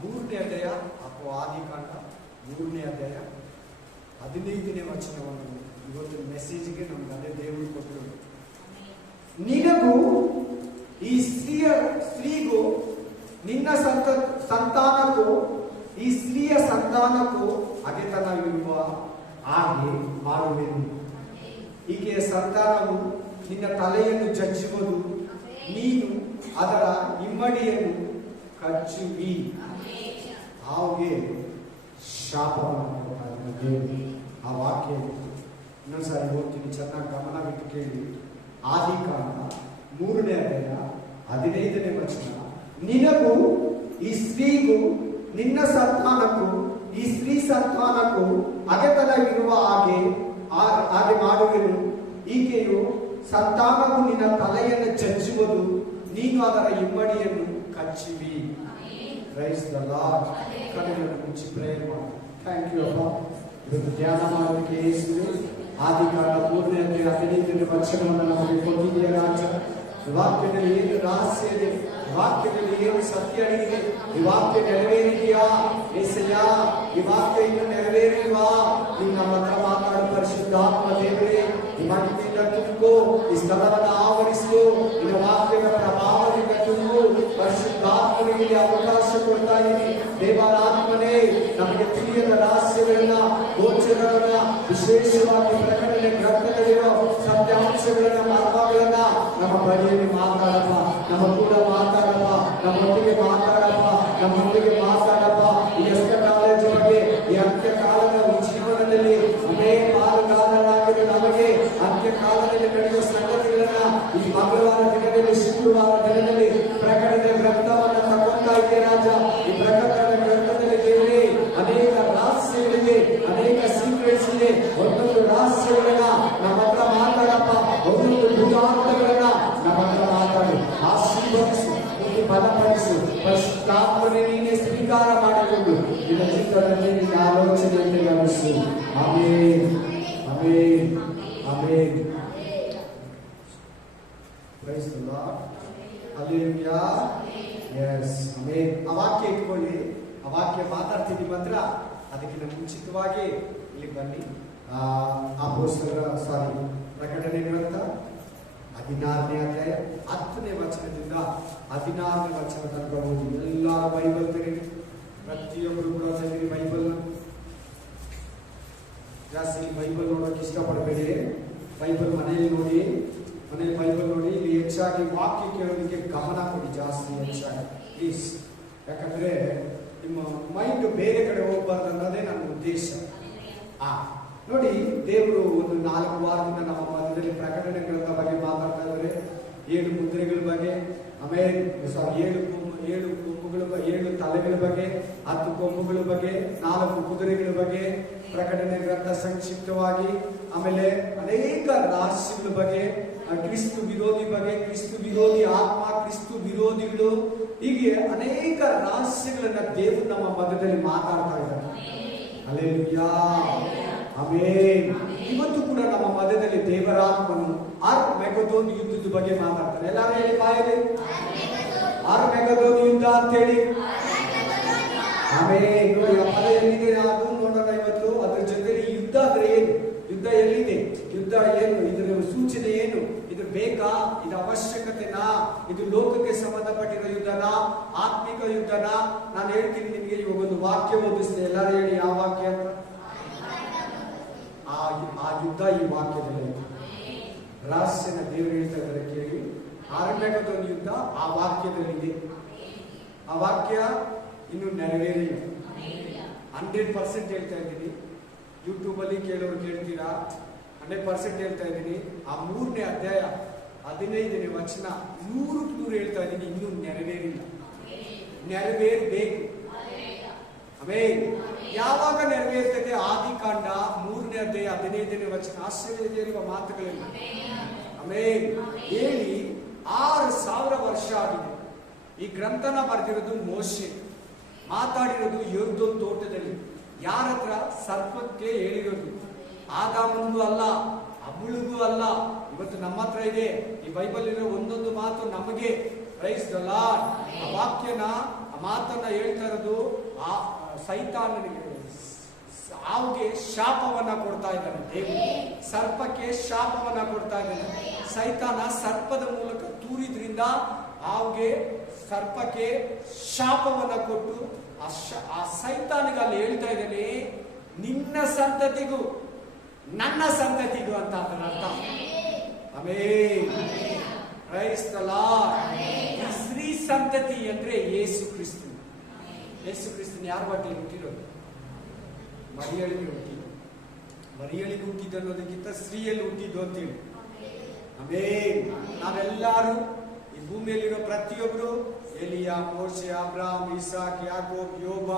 ಮೂರನೇ ಅಧ್ಯಾಯ ಅಥವಾ ಆದಿಕಾಂಡ 3ನೇ ಅಧ್ಯಾಯ 15ನೇ ವಚನವನ್ನು ಇವತ್ತು ಮೆಸೇಜ್ಗೆ ನಮ್ಗೆ ಅದೇ ದೇವರು ಕೊಟ್ಟರು. ನಿನಗೂ ಈ ಸ್ತ್ರೀಗೂ ನಿನ್ನ ಸಂತಾನಕ್ಕೂ ಈ ಸ್ತ್ರೀಯ ಸಂತಾನಕ್ಕೂ ಹಗೆತನವಿರುವ ಹಾಗೆ ಮಾಡುವೆನು. ಈಕೆಯ ಸಂತಾನವು ನಿನ್ನ ತಲೆಯನ್ನು ಜಜ್ಜುವುದು, ನೀನು ಅದರ ಇಮ್ಮಡಿಯನ್ನು ಕಚ್ಚುವಿ. ಹಾಗೆ ಶಾಪವನ್ನು ಕೊಡ್ತಾರೆ. ಆ ವಾಕ್ಯ ಇನ್ನೊಂದ್ಸಾರಿ ಓದ್ತೀನಿ, ಚೆನ್ನಾಗಿ ಗಮನವಿಟ್ಟು ಕೇಳಿ. ಆದಿಕಾಂಡ 3ನೇ ಅಧ್ಯಾಯ 15ನೇ ವಚನ. ನಿನಗೂ ಈ ಸ್ತ್ರೀಗೂ ನಿನ್ನ ಸಂತಾನಕ್ಕೂ ಈ ಸ್ತ್ರೀ ಸಂತಾನಕ್ಕೂ ಹಗೆತನವಿರುವ ಹಾಗೆ ಮಾಡುವೆನು. ಈಕೆಯು ಸಂತಾನವು ನಿನ್ನ ತಲೆಯನ್ನು ಜಜ್ಜುವುದು, ನೀನು ಅದರ ಇಮ್ಮಡಿಯನ್ನು ಕಚ್ಚುವಿ. Praise the Lord. ಕಣ್ಣುಗಳನ್ನು ಮುಚ್ಚಿ ಪ್ರೇಯರ್ ಮಾಡಿ. ಥ್ಯಾಂಕ್ ಯು ಅಪ್ಪ. ಇವತ್ತು ಧ್ಯಾನ ಮಾಡೋದಕ್ಕೆ ಯೇಸುವೆ ಆದಿಕಾಂಡ 3ನೇ ಅಧ್ಯಾಯ 15ನೇ ವಚನವನ್ನು ನಮಗೆ ಕೊಟ್ಟಿದ್ದೀಯ ರಾಜ. ವಾಕ್ಯದಲ್ಲಿ ಏನು ರಹಸ್ಯ ಇದೆ, ವಾಕ್ಯದಲ್ಲಿ ಏನು ಸತ್ಯ ಇದೆ, ಈ ವಾಕ್ಯ ನೆರವೇರಿದೆಯಾ ಏಸಯ್ಯ? ಈ ವಾಕ್ಯ ಇನ್ನು ನೆರವೇರಿಲ್ವಾ? ನೀವು ನಮ್ಮ ಹತ್ರ ಮಾತಾಡು ಪರಿಶುದ್ಧಾತ್ಮ ದೇವರೇ. ಈ ಮಹಿಮೆಯಿಂದ ತುಂಬು, ಈ ಸ್ಥಳವನ್ನು ಆವರಿಸು, ಈ ವಾಕ್ಯದ ಪ್ರಭಾವದಿಂದ ತುಂಬು. ಪರಿಶುದ್ಧಾತ್ಮನಿಗೆ ಅವಕಾಶ ಕೊಡ್ತಾ ಇದ್ದೀನಿ. ದೇವರಾತ್ಮನೇ, ನಮಗೆ ತಿಳಿಯದ ರಹಸ್ಯಗಳನ್ನ, ಗೋಚರಗಳನ್ನ, ವಿಶೇಷವಾಗಿ ಪ್ರಕಟಣೆ ಗ್ರಂಥದಲ್ಲಿರೋ ಸತ್ಯಾಂಶಗಳನ್ನ, ಮರ್ಮಗಳನ್ನ ನಮ್ಮ ಬಳಿಯಲ್ಲಿ ಮಾತಾಡಪ್ಪ. ನಮ್ಮ ಕೂಡ ಮಾತಾಡಪ್ಪ, ನಮ್ಮೊಟ್ಟಿಗೆ ಮಾತಾಡಪ್ಪ, ನಮ್ಮೊಟ್ಟಿಗೆ ಮಾತಾಡಪ್ಪ. ಈ ಎಷ್ಟ ಕಾಲೇಜ್ ಬಗ್ಗೆ, ಈ ಅಂತ್ಯಕಾಲದ ಜೀವನದಲ್ಲಿ ಅನೇಕ ಪಾಲುಗಾರರಾಗಿರುವ ನಮಗೆ ಅಂತ್ಯಕಾಲದಲ್ಲಿ ನಡೆಯುವ ಸಂಗತಿಗಳನ್ನ ಈ ಮಂಗಳವಾರ ದಿನದಲ್ಲಿ, ಶುಕ್ರವಾರ ದಿನದಲ್ಲಿ ಪ್ರಕಟಣೆ ಗ್ರಂಥವನ್ನ ತಗೊಂತಾ ಇದೆಯೇ ರಾಜ. ಈ ಪ್ರಕಟಣೆ ಗ್ರಂಥದಲ್ಲಿ ದೇವರೇ ಅನೇಕ ರಹಸ್ಯಗಳಿವೆ, ಅನೇಕ ಸೀಕ್ರೆಟ್ಸ್ ಇದೆ. ಒಂದೊಂದು ರಹಸ್ಯಗಳನ್ನ ನಮ್ಮ ಹತ್ರ ಮಾತಾಡಪ್ಪ, ಒಂದೊಂದು ಬುದ್ಧಾರ್ಥಗಳನ್ನ ನಮ್ಮ ಹತ್ರ ಮಾತಾಡಿ ಆಶೀರ್ವದಿಸು, ಬಲಪಡಿಸು. ಪರಿಶುದ್ಧಾತ್ಮನೇ ನೀನೇ ಸ್ವೀಕಾರ ಮಾಡಿಕೊಂಡು ನಿನ್ನ ಜೀವನದಲ್ಲಿ ನಿನ್ನ ಆಲೋಚನೆಯನ್ನು ಗಮನಿಸು. Amen, amen, amen. Praise the Lord. Hallelujah. Yes, amen. ಆ ವಾಕ್ಯ ಇಟ್ಕೊಳ್ಳಿ. ಆ ವಾಕ್ಯ ಮಾತಾಡ್ತೀನಿ ಮಾತ್ರ. ಅದಕ್ಕಿಂತ ಮುಂಚಿತವಾಗಿ ಇಲ್ಲಿ ಬನ್ನಿ. ಪ್ರಕಟಣೆ ಗ್ರಂಥ 16ನೇ ಅಧ್ಯಾಯ 10ನೇ ವಚನದಿಂದ 16ನೇ ವಚನ ತನಕ ಓದಿ. ಎಲ್ಲ ಬೈಬಲ್ ತೆರೀರಿ. ಪ್ರತಿಯೊಬ್ಬರು ಕೂಡ ತೆರೀರಿ ಬೈಬಲ್. ಜಾಸ್ತಿ ಬೈಬಲ್ ನೋಡೋಕೆ ಇಷ್ಟಪಡಬೇಡಿ. ಬೈಬಲ್ ಮನೆಯಲ್ಲಿ ನೋಡಿ, ಮನೆಯಲ್ಲಿ ಬೈಬಲ್ ನೋಡಿ. ಇಲ್ಲಿ ಹೆಚ್ಚಾಗಿ ವಾಕ್ಯ ಕೇಳೋದಕ್ಕೆ ಗಮನ ಕೊಡಿ, ಜಾಸ್ತಿ ಹೆಚ್ಚಾಗಿ ಪ್ಲೀಸ್. ಯಾಕಂದ್ರೆ ನಿಮ್ಮ ಮೈಂಡ್ ಬೇರೆ ಕಡೆ ಹೋಗ್ಬಾರ್ದು ಅನ್ನೋದೇ ನನ್ನ ಉದ್ದೇಶ. ನೋಡಿ, ದೇವರು ಒಂದು 4 ವಾರದಿಂದ ನಮ್ಮ ಮಧ್ಯದಲ್ಲಿ ಪ್ರಕಟಣೆ ಗ್ರಂಥ ಬಗ್ಗೆ ಮಾತಾಡ್ತಾ ಇದ್ದಾರೆ. 7 ಮುದ್ರೆಗಳ ಬಗ್ಗೆ, ಆಮೇಲೆ 7 ಕೊಂಬುಗಳ 7 ತಲೆಗಳ ಬಗ್ಗೆ, 10 ಕೊಂಬುಗಳ ಬಗ್ಗೆ, 4 ಕುದುರೆಗಳ ಬಗ್ಗೆ ಪ್ರಕಟಣೆ ಗ್ರಂಥ ಸಂಕ್ಷಿಪ್ತವಾಗಿ. ಆಮೇಲೆ ಅನೇಕ ರಹಸ್ಯಗಳ ಬಗ್ಗೆ, ಕ್ರಿಸ್ತು ವಿರೋಧಿ ಬಗ್ಗೆ, ಕ್ರಿಸ್ತು ವಿರೋಧಿ ಆತ್ಮ, ಕ್ರಿಸ್ತು ವಿರೋಧಿಗಳು, ಹೀಗೆ ಅನೇಕ ರಹಸ್ಯಗಳನ್ನ ದೇವರು ನಮ್ಮ ಮಧ್ಯದಲ್ಲಿ ಮಾತಾಡ್ತಾ ಇದ್ದಾರೆ. Hallelujah, amen. ಇವತ್ತು ಕೂಡ ನಮ್ಮ ಮಧ್ಯದಲ್ಲಿ ದೇವರಾತ್ಮನು ಆರ್ಮೆಗದೋನ್ ಯುದ್ಧದ ಬಗ್ಗೆ ಮಾತಾಡ್ತಾರೆ. ಎಲ್ಲರೂ ಹೇಳಿ ಬಾಯಲ್ಲಿ ಆರ್ಮೆಗದೋನ್ ಯುದ್ಧ ಅಂತ ಹೇಳಿ. ಆಮೆನ್. ನೋಡಿ, ಆ ಪದ ಎಲ್ಲಿದೆ ಅದು ನೋಡೋಣ ಇವತ್ತು. ಅದ್ರ ಜೊತೆಲಿ ಯುದ್ಧ ಅಂದ್ರೆ ಏನು, ಯುದ್ಧ ಎಲ್ಲಿದೆ, ಯುದ್ಧ ಏನು, ಇದ್ರ ಸೂಚನೆ ಏನು, ಇದು ಬೇಕಾ, ಇದು ಅವಶ್ಯಕತೆನಾ, ಇದು ಲೋಕಕ್ಕೆ ಸಂಬಂಧಪಟ್ಟಿರೋ ಯುದ್ಧನಾ, ಆತ್ಮಿಕ ಯುದ್ಧನಾ? ನಾನು ಹೇಳ್ತೀನಿ ನಿಮಗೆ. ಇವಾಗ ಒಂದು ವಾಕ್ಯ ಓದಿಸ್ತೇನೆ. ಎಲ್ಲರೂ ಹೇಳಿ ಯಾವ ವಾಕ್ಯ ಅಂತ. ಆ ಯುದ್ಧ ಈ ವಾಕ್ಯದಲ್ಲಿ ರಹಸ್ಯನ ದೇವರು ಹೇಳ್ತಾ ಇದ್ದಾರೆ, ಕೇಳಿ. ಆರಂಭದ ಯುದ್ಧ ಆ ವಾಕ್ಯದಲ್ಲಿದೆ. ಆ ವಾಕ್ಯ ಇನ್ನು ನೆರವೇರಿಲ್ಲ. 100% ಹೇಳ್ತಾ ಇದ್ದೀನಿ. ಯೂಟ್ಯೂಬ್ ಅಲ್ಲಿ ಕೇಳೋರು ಕೇಳ್ತೀರಾ, 100% ಹೇಳ್ತಾ ಇದ್ದೀನಿ. ಆ 3ನೇ ಅಧ್ಯಾಯ 15ನೇ ವಚನ 100% ಹೇಳ್ತಾ ಇದ್ದೀನಿ, ಇನ್ನೂ ನೆರವೇರಿಲ್ಲ. ನೆರವೇರಬೇಕು. ಆಮೆನ್. ಯಾವಾಗ ನೆರವೇರ್ತದೆ? ಆದಿಕಾಂಡ 3ನೇ ಅಧ್ಯಾಯ 15ನೇ ವಚನ. ಆಶ್ಚರ್ಯದಲ್ಲಿರುವ ಮಾತುಗಳಿಲ್ಲ. ಆಮೆನ್. ಹೇಳಿ 6000 ವರ್ಷ ಆಗಿದೆ. ಈ ಗ್ರಂಥನ ಬರೆದಿರೋದು ಮೋಶೆ, ಮಾತಾಡಿರೋದು ಯೊರ್ದನ್ ತೋಟದಲ್ಲಿ. ಯಾರ ಹತ್ರ? ಸರ್ಪಕ್ಕೆ ಹೇಳಿರೋದು. ಆದಾಮನಿಗೂ ಅಲ್ಲ, ಅಬುಳಿಗೂ ಅಲ್ಲ. ಇವತ್ತು ನಮ್ಮ ಹತ್ರ ಇದೆ. ಈ ಬೈಬಲ್ ಇರೋ ಒಂದೊಂದು ಮಾತು ನಮಗೆ. Price the lord. ಆ ವಾಕ್ಯನ, ಆ ಮಾತನ್ನ ಹೇಳ್ತಾ ಇರೋದು ಆ ಸೈತಾನನಿಗೆ, ಹಾವಿಗೆ ಶಾಪವನ್ನ ಕೊಡ್ತಾ ಇದ್ದಾನೆ ದೇವರು. ಸರ್ಪಕ್ಕೆ ಶಾಪವನ್ನ ಕೊಡ್ತಾ ಇದ್ದಾನೆ. ಸೈತಾನ ಸರ್ಪದ ಮೂಲಕ ತೂರಿದ್ರಿಂದ ಹಾವಿಗೆ, ಸರ್ಪಕ್ಕೆ ಶಾಪವನ್ನ ಕೊಟ್ಟು ಆ ಸೈತಾನಿಗೆ ಅಲ್ಲಿ ಹೇಳ್ತಾ ಇದ್ದಾನೆ, ನಿನ್ನ ಸಂತತಿಗೂ ನನ್ನ ಸಂತತಿಗೂ ಅಂತ ಅದರ ಅರ್ಥ. ಆಮೆನ್. Praise the Lord. ಸ್ತ್ರೀ ಸಂತತಿ ಅಂದ್ರೆ ಯೇಸು ಕ್ರಿಸ್ತ. ಯೇಸು ಕ್ರಿಸ್ತನ ಯಾರ ಬಟ್ಟೆ ಹುಟ್ಟಿರೋದು? ಮರಿಯಳಿಗೆ ಹುಟ್ಟಿದ್ದು. ಮರಿಯಳಿಗೆ ಹುಟ್ಟಿದ್ದು ಅನ್ನೋದಕ್ಕಿಂತ ಸ್ತ್ರೀಯಲ್ಲಿ ಹುಟ್ಟಿದ್ದು ಅಂತೇಳಿ. ಆಮೆನ್. ನಾವೆಲ್ಲರೂ ಈ ಭೂಮಿಯಲ್ಲಿರೋ ಪ್ರತಿಯೊಬ್ರು ಎಲಿಯಾ, ಮೋಶೆ, ಅಬ್ರಾಹಂ, ಇಸಾಕ್, ಯಾಕೋಬ್, ಯೋಬ,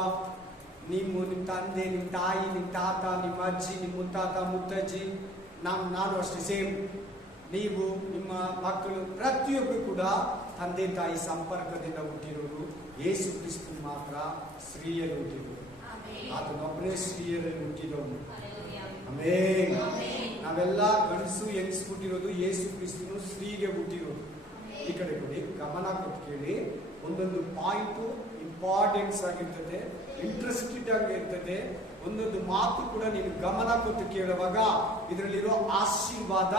ನಿಮ್ಮ ತಂದೆ, ನಿಮ್ಮ ತಾಯಿ, ನಿಮ್ಮ ತಾತ, ನಿಮ್ಮ ಅಜ್ಜಿ, ನಿಮ್ಮ ಮುತ್ತಾತ, ಮುತ್ತಜ್ಜಿ, ನಾನು ಅಷ್ಟೇ ಸೇಮ್. ನೀವು, ನಿಮ್ಮ ಮಕ್ಕಳು, ಪ್ರತಿಯೊಬ್ಬರು ಕೂಡ ತಂದೆ ತಾಯಿ ಸಂಪರ್ಕದಿಂದ ಹುಟ್ಟಿರೋರು. ಯೇಸು ಕ್ರಿಸ್ತ ಮಾತ್ರ ಸ್ತ್ರೀಯಲ್ಲಿ ಹುಟ್ಟಿರೋರು. ಆತನೊಬ್ಬನೇ ಸ್ತ್ರೀಯರಲ್ಲಿ ಹುಟ್ಟಿದವನು. ಆಮೆನ್. ನಾವೆಲ್ಲ ಗಂಡಸು ಹೆಂಗಸ್ಬಿಟ್ಟಿರೋದು, ಯೇಸು ಕ್ರಿಸ್ತನು ಸ್ತ್ರೀಗೆ ಹುಟ್ಟಿರೋದು. ಈ ಕಡೆ ಕೊಡಿ, ಗಮನ ಕೊಟ್ಟು ಕೇಳಿ. ಒಂದೊಂದು ಪಾಯಿಂಟ್ ಇಂಪಾರ್ಟೆನ್ಸ್ ಆಗಿರ್ತದೆ, ಇಂಟ್ರೆಸ್ಟೆಡ್ ಆಗಿ ಇರ್ತದೆ. ಒಂದೊಂದು ಮಾತು ಕೂಡ ನೀನು ಗಮನ ಕೊಟ್ಟು ಕೇಳುವಾಗ ಇದರಲ್ಲಿರೋ ಆಶೀರ್ವಾದ,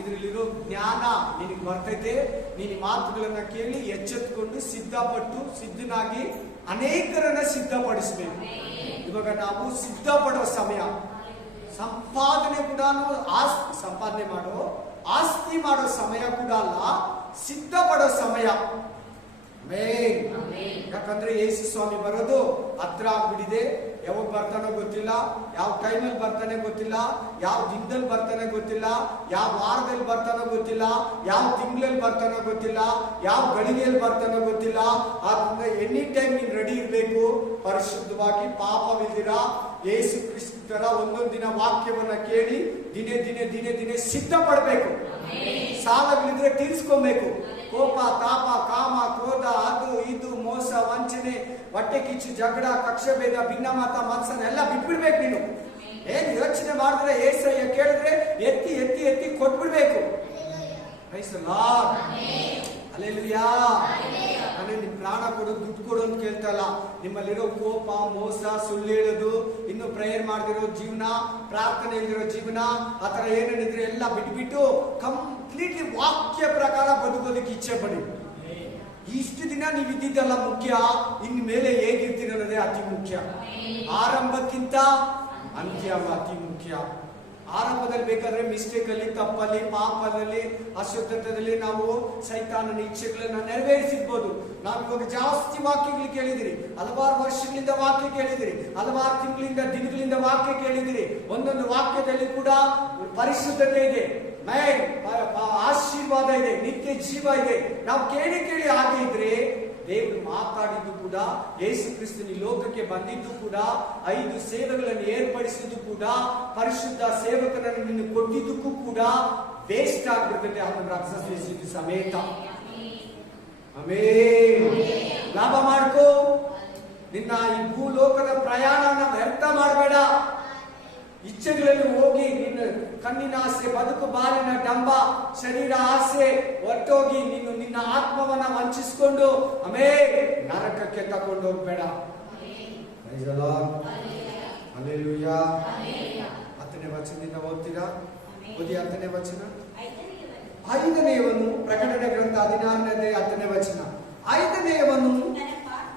ಇದರಲ್ಲಿರೋ ಜ್ಞಾನ ನಿನಗೆ ಬರ್ತೈತೆ. ನೀನು ಮಾತುಗಳನ್ನ ಕೇಳಿ ಎಚ್ಚೆತ್ತುಕೊಂಡು ಸಿದ್ಧಪಟ್ಟು ಸಿದ್ಧನಾಗಿ ಅನೇಕರನ್ನ ಸಿದ್ಧಪಡಿಸಬೇಕು. ಇವಾಗ ನಾವು ಸಿದ್ಧಪಡೋ ಸಮಯ, ಸಂಪಾದನೆ ಕೂಡ ಸಂಪಾದನೆ ಮಾಡೋ, ಆಸ್ತಿ ಮಾಡೋ ಸಮಯ ಕೂಡ ಅಲ್ಲ, ಸಿದ್ಧಪಡೋ ಸಮಯ. ಯಾಕಂದ್ರೆ ಯೇಸು ಸ್ವಾಮಿ ಬರೋದು ಹತ್ರ ಆಗ್ಬಿಟ್ಟಿದೆ. ಯಾವಾಗ ಬರ್ತಾನೋ ಗೊತ್ತಿಲ್ಲ, ಯಾವ ಟೈಮಲ್ಲಿ ಬರ್ತಾನೆ ಗೊತ್ತಿಲ್ಲ, ಯಾವ ದಿನದಲ್ಲಿ ಬರ್ತಾನೆ ಗೊತ್ತಿಲ್ಲ, ಯಾವ ವಾರದಲ್ಲಿ ಬರ್ತಾನೋ ಗೊತ್ತಿಲ್ಲ, ಯಾವ ತಿಂಗಳಲ್ಲಿ ಬರ್ತಾನೋ ಗೊತ್ತಿಲ್ಲ, ಯಾವ ಗಳಿಗೆಯಲ್ಲಿ ಬರ್ತಾನೋ ಗೊತ್ತಿಲ್ಲ. ಆದ್ರಿಂದ ಎನಿ ಟೈಮ್ ನೀನು ರೆಡಿ ಇರಬೇಕು, ಪರಿಶುದ್ಧವಾಗಿ, ಪಾಪವಿಲ್ದಿರ ಯೇಸು ಕ್ರಿಸ್ತರ ಒಂದೊಂದು ದಿನ ವಾಕ್ಯವನ್ನ ಕೇಳಿ ದಿನೇ ದಿನೇ ದಿನೇ ದಿನೇ ಸಿದ್ಧ ಪಡಬೇಕು. ಸಾಲಗಳಿದ್ರೆ ತೀರಿಸ್ಕೊಬೇಕು. ಕೋಪ, ತಾಪ, ಕಾಮ, ಕ್ರೋಧ, ಅದು ಇದು, ಮೋಸ, ವಂಚನೆ, ಹೊಟ್ಟೆ ಕಿಚ್ಚು, ಜಗಳ, ಕಕ್ಷಭೇದ, ಭಿನ್ನಮತ, ಮತ್ಸರ ಎಲ್ಲ ಬಿಟ್ಬಿಡ್ಬೇಕು. ನೀನು ಏನ್ ಯೋಚನೆ ಮಾಡಿದ್ರೆ, ಏಸಯ್ಯ ಕೇಳಿದ್ರೆ ಎತ್ತಿ ಎತ್ತಿ ಎತ್ತಿ ಕೊಟ್ಬಿಡ್ಬೇಕು. Praise the Lord. ಹಲ್ಲೆಲೂಯಾ. ನಾನು ನಿಮ್ ಪ್ರಾಣ ಕೊಡು, ದುಡ್ಡು ಕೊಡು ಅಂತ ಕೇಳ್ತಾ ಇಲ್ಲ. ನಿಮ್ಮಲ್ಲಿರೋ ಕೋಪ, ಮೋಸ, ಸುಳ್ಳು ಹೇಳೋದು, ಇನ್ನು ಪ್ರೇಯರ್ ಮಾಡದಿರೋ ಜೀವನ, ಪ್ರಾರ್ಥನೆ ಇಲ್ದಿರೋ ಜೀವನ, ಆತರ ಏನೇನಿದ್ರೆ ಎಲ್ಲ ಬಿಟ್ಬಿಟ್ಟು ಕಂಪ್ಲೀಟ್ಲಿ ವಾಕ್ಯ ಪ್ರಕಾರ ಬದುಕೋದಕ್ಕೆ ಇಚ್ಛೆ ಪಡಿ. ಇಷ್ಟು ದಿನ ನೀವು ಇದ್ದಿದ್ದೆಲ್ಲ ಮುಖ್ಯ, ಇನ್ ಮೇಲೆ ಹೇಗಿರ್ತೀರ ಅನ್ನೋದೇ ಅತಿ ಮುಖ್ಯ. ಆರಂಭಕ್ಕಿಂತ ಅಂತ್ಯ ಅತಿ ಮುಖ್ಯ. ಆರಂಭದಲ್ಲಿ ಬೇಕಾದ್ರೆ ಮಿಸ್ಟೇಕ್ ಅಲ್ಲಿ, ತಪ್ಪಲ್ಲಿ, ಪಾಪದಲ್ಲಿ, ಅಶುದ್ಧತೆಯಲ್ಲಿ ನಾವು ಸೈತಾನನ ಇಚ್ಛೆಗಳನ್ನ ನೆರವೇರಿಸಿರ್ಬೋದು. ನಾವು ಇವಾಗ ಜಾಸ್ತಿ ವಾಕ್ಯಗಳು ಕೇಳಿದಿರಿ, ಹಲವಾರು ವರ್ಷಗಳಿಂದ ವಾಕ್ಯ ಕೇಳಿದಿರಿ, ಹಲವಾರು ತಿಂಗಳಿಂದ, ದಿನಗಳಿಂದ ವಾಕ್ಯ ಕೇಳಿದಿರಿ. ಒಂದೊಂದು ವಾಕ್ಯದಲ್ಲಿ ಕೂಡ ಪರಿಶುದ್ಧತೆ ಇದೆ, ಆಶೀರ್ವಾದ ಇದೆ, ನಿತ್ಯ ಜೀವ ಇದೆ. ನಾವು ಕೇಳಿ ಕೇಳಿ ಹಾಗೆ ಇದ್ರೆ, ದೇವರು ಮಾತಾಡಿದ್ದು ಕೂಡ, ಯೇಸು ಕ್ರಿಸ್ತನ ಲೋಕಕ್ಕೆ ಬಂದಿದ್ದು ಕೂಡ, 5 ಸೇವೆಗಳನ್ನು ಏರ್ಪಡಿಸಿದ್ದು ಕೂಡ, ಪರಿಶುದ್ಧ ಸೇವಕನನ್ನು ನಿನ್ನ ಕೊಟ್ಟಿದ್ದಕ್ಕೂ ಕೂಡ ವೇಸ್ಟ್ ಆಗ್ಬಿಡ್ತದೆ. ಅದನ್ನು ರಕ್ಷಿಸಿದ್ದು ಸಮೇತ. ಆಮೆನ್. ಲಾಭ ಮಾಡ್ಕೋ. ನಿನ್ನ ಈ ಭೂಲೋಕದ ಪ್ರಯಾಣನ ವ್ಯರ್ಥ ಮಾಡಬೇಡ. ಇಚ್ಛೆಗಳಲ್ಲಿ ಹೋಗಿ ನಿನ್ನ ಕಣ್ಣಿನ ಆಸೆ, ಬದುಕು ಬಾಲಿನ ಡಂಬ, ಶರೀರ ಆಸೆ ಹೊರಟೋಗಿ ನೀನು ನಿನ್ನ ಆತ್ಮವನ್ನ ವಂಚಿಸಿಕೊಂಡು ನರಕಕ್ಕೆ ತಕೊಂಡು ಹೋಗ್ಬೇಡ. ಹಲ್ಲೆಲೂಯಾ. 10ನೇ ವಚನದಿಂದ ಓದ್ತೀರಾ? ಓದಿ 10ನೇ ವಚನ. 5ನೇಯವನು, ಪ್ರಕಟಣೆ ಗ್ರಂಥ 16ನೇ 10ನೇ ವಚನ. 5ನೇಯವನು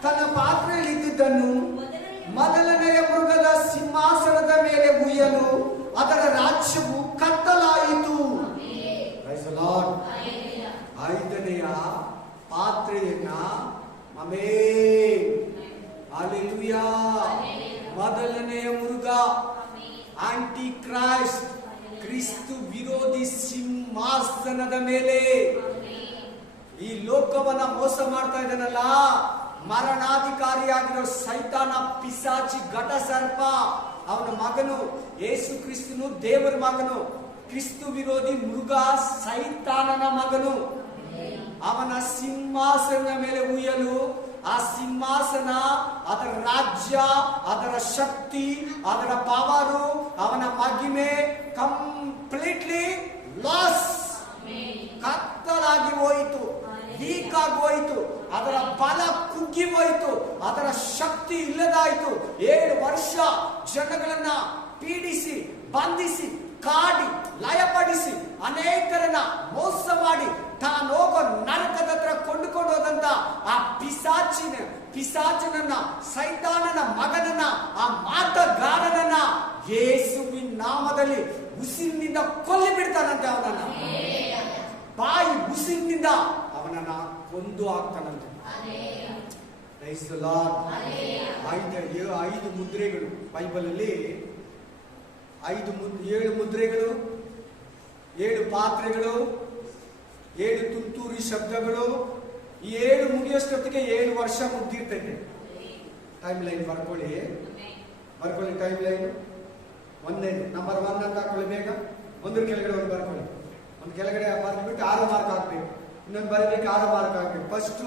ತನ್ನ ಪಾತ್ರೆಯಲ್ಲಿ ಇದ್ದುದನ್ನು ಮೊದಲನೆಯ ಮೃಗದ ಸಿಂಹಾಸನದ ಮೇಲೆ ಉಯ್ಯಲು ಅದರ ರಾಜ್ಯವು ಕತ್ತಲಾಯಿತು. 5ನೆಯ ಪಾತ್ರೆಯನ್ನ ಹಲ್ಲೆಲೂಯಾ, ಮೊದಲನೆಯ ಮೃಗ, ಆಂಟಿ ಕ್ರೈಸ್ಟ್, ಕ್ರಿಸ್ತು ವಿರೋಧಿ ಸಿಂಹಾಸನದ ಮೇಲೆ ಈ ಲೋಕವನ್ನ ಮೋಸ ಮಾಡ್ತಾ ಇದ್ದಾನಲ್ಲ, ಮರಣಾಧಿಕಾರಿಯಾಗಿರೋ ಸೈತಾನ, ಪಿಸಾಚಿ, ಘಟ ಸರ್ಪ, ಅವನ ಮಗನು ಯೇಸು ಕ್ರಿಸ್ತನು ದೇವರ ಮಗನು. ಕ್ರಿಸ್ತು ವಿರೋಧಿ ಮೃಗ ಸೈತಾನನ ಮಗನು. ಅವನ ಸಿಂಹಾಸನದ ಮೇಲೆ ಉಯ್ಯಲು, ಆ ಸಿಂಹಾಸನ, ಅದರ ರಾಜ್ಯ, ಅದರ ಶಕ್ತಿ, ಅದರ ಪವರು, ಅವನ ಮಹಿಮೆ ಕಂಪ್ಲೀಟ್ಲಿ ಲಾಸ್, ಕತ್ತಲಾಗಿ ಹೋಯಿತು. ವೀಕ್ ಆಗಿ ಹೋಯಿತು, ಅದರ ಬಲ ಕುಗ್ಗಿ ಹೋಯಿತು, ಅದರ ಶಕ್ತಿ ಇಲ್ಲದಾಯಿತು. 7 ವರ್ಷ ಜನಗಳನ್ನ ಪೀಡಿಸಿ, ಬಂಧಿಸಿ, ಕಾಡಿ, ಲಯಪಡಿಸಿ, ಅನೇಕರನ್ನ ಮೋಸ ಮಾಡಿ ತಾನು ಹೋಗೋ ನರಕದ ಹತ್ರ ಕೊಂಡುಕೊಂಡು ಹೋದಂತ ಆ ಪಿಸಾಚನನ್ನ, ಸೈತಾನನ ಮಗನನ್ನ, ಆ ಮಾಟಗಾರನನ್ನ ಯೇಸುವಿನ ನಾಮದಲ್ಲಿ ಉಸಿರಿನಿಂದ ಕೊಲ್ಲಿ ಬಿಡ್ತಾನಂತೆ. ಅವನನ್ನ ಬಾಯಿ ಉಸಿರಿನಿಂದ ಅವನನ್ನ ಕೊಂದು ಹಾಕ್ತಾನಂತೆ. ಐದು ಮುದ್ರೆಗಳು ಬೈಬಲ್ ಅಲ್ಲಿ, 7 ಮುದ್ರೆಗಳು, 7 ಪಾತ್ರೆಗಳು, 7 ತುಂತುರಿ ಶಬ್ದಗಳು. ಈ 7 ಮುಗಿಯೋಷ್ಟೊತ್ತಿಗೆ 7 ವರ್ಷ ಮುಗ್ದಿರ್ತೈತೆ. ಟೈಮ್ ಲೈನ್ ಬರ್ಕೊಳ್ಳಿ ಟೈಮ್ ಲೈನ್. ಒಂದೇದು ನಂಬರ್ 1 ಅಂತ ಹಾಕೊಳ್ಳಿ ಬೇಗ. ಒಂದ್ರ ಕೆಳಗಡೆ ಒಂದು ಬರ್ಕೊಳ್ಳಿ. ಒಂದು ಕೆಳಗಡೆ ಬರ್ಬಿಟ್ಟು 6 ಮಾರ್ಕ್ ಹಾಕ್ಬೇಕು, ಇನ್ನೊಂದು ಬರಬೇಕು 6 ಮಾರ್ಕ್ ಹಾಕ್ಬೇಕು. ಫಸ್ಟ್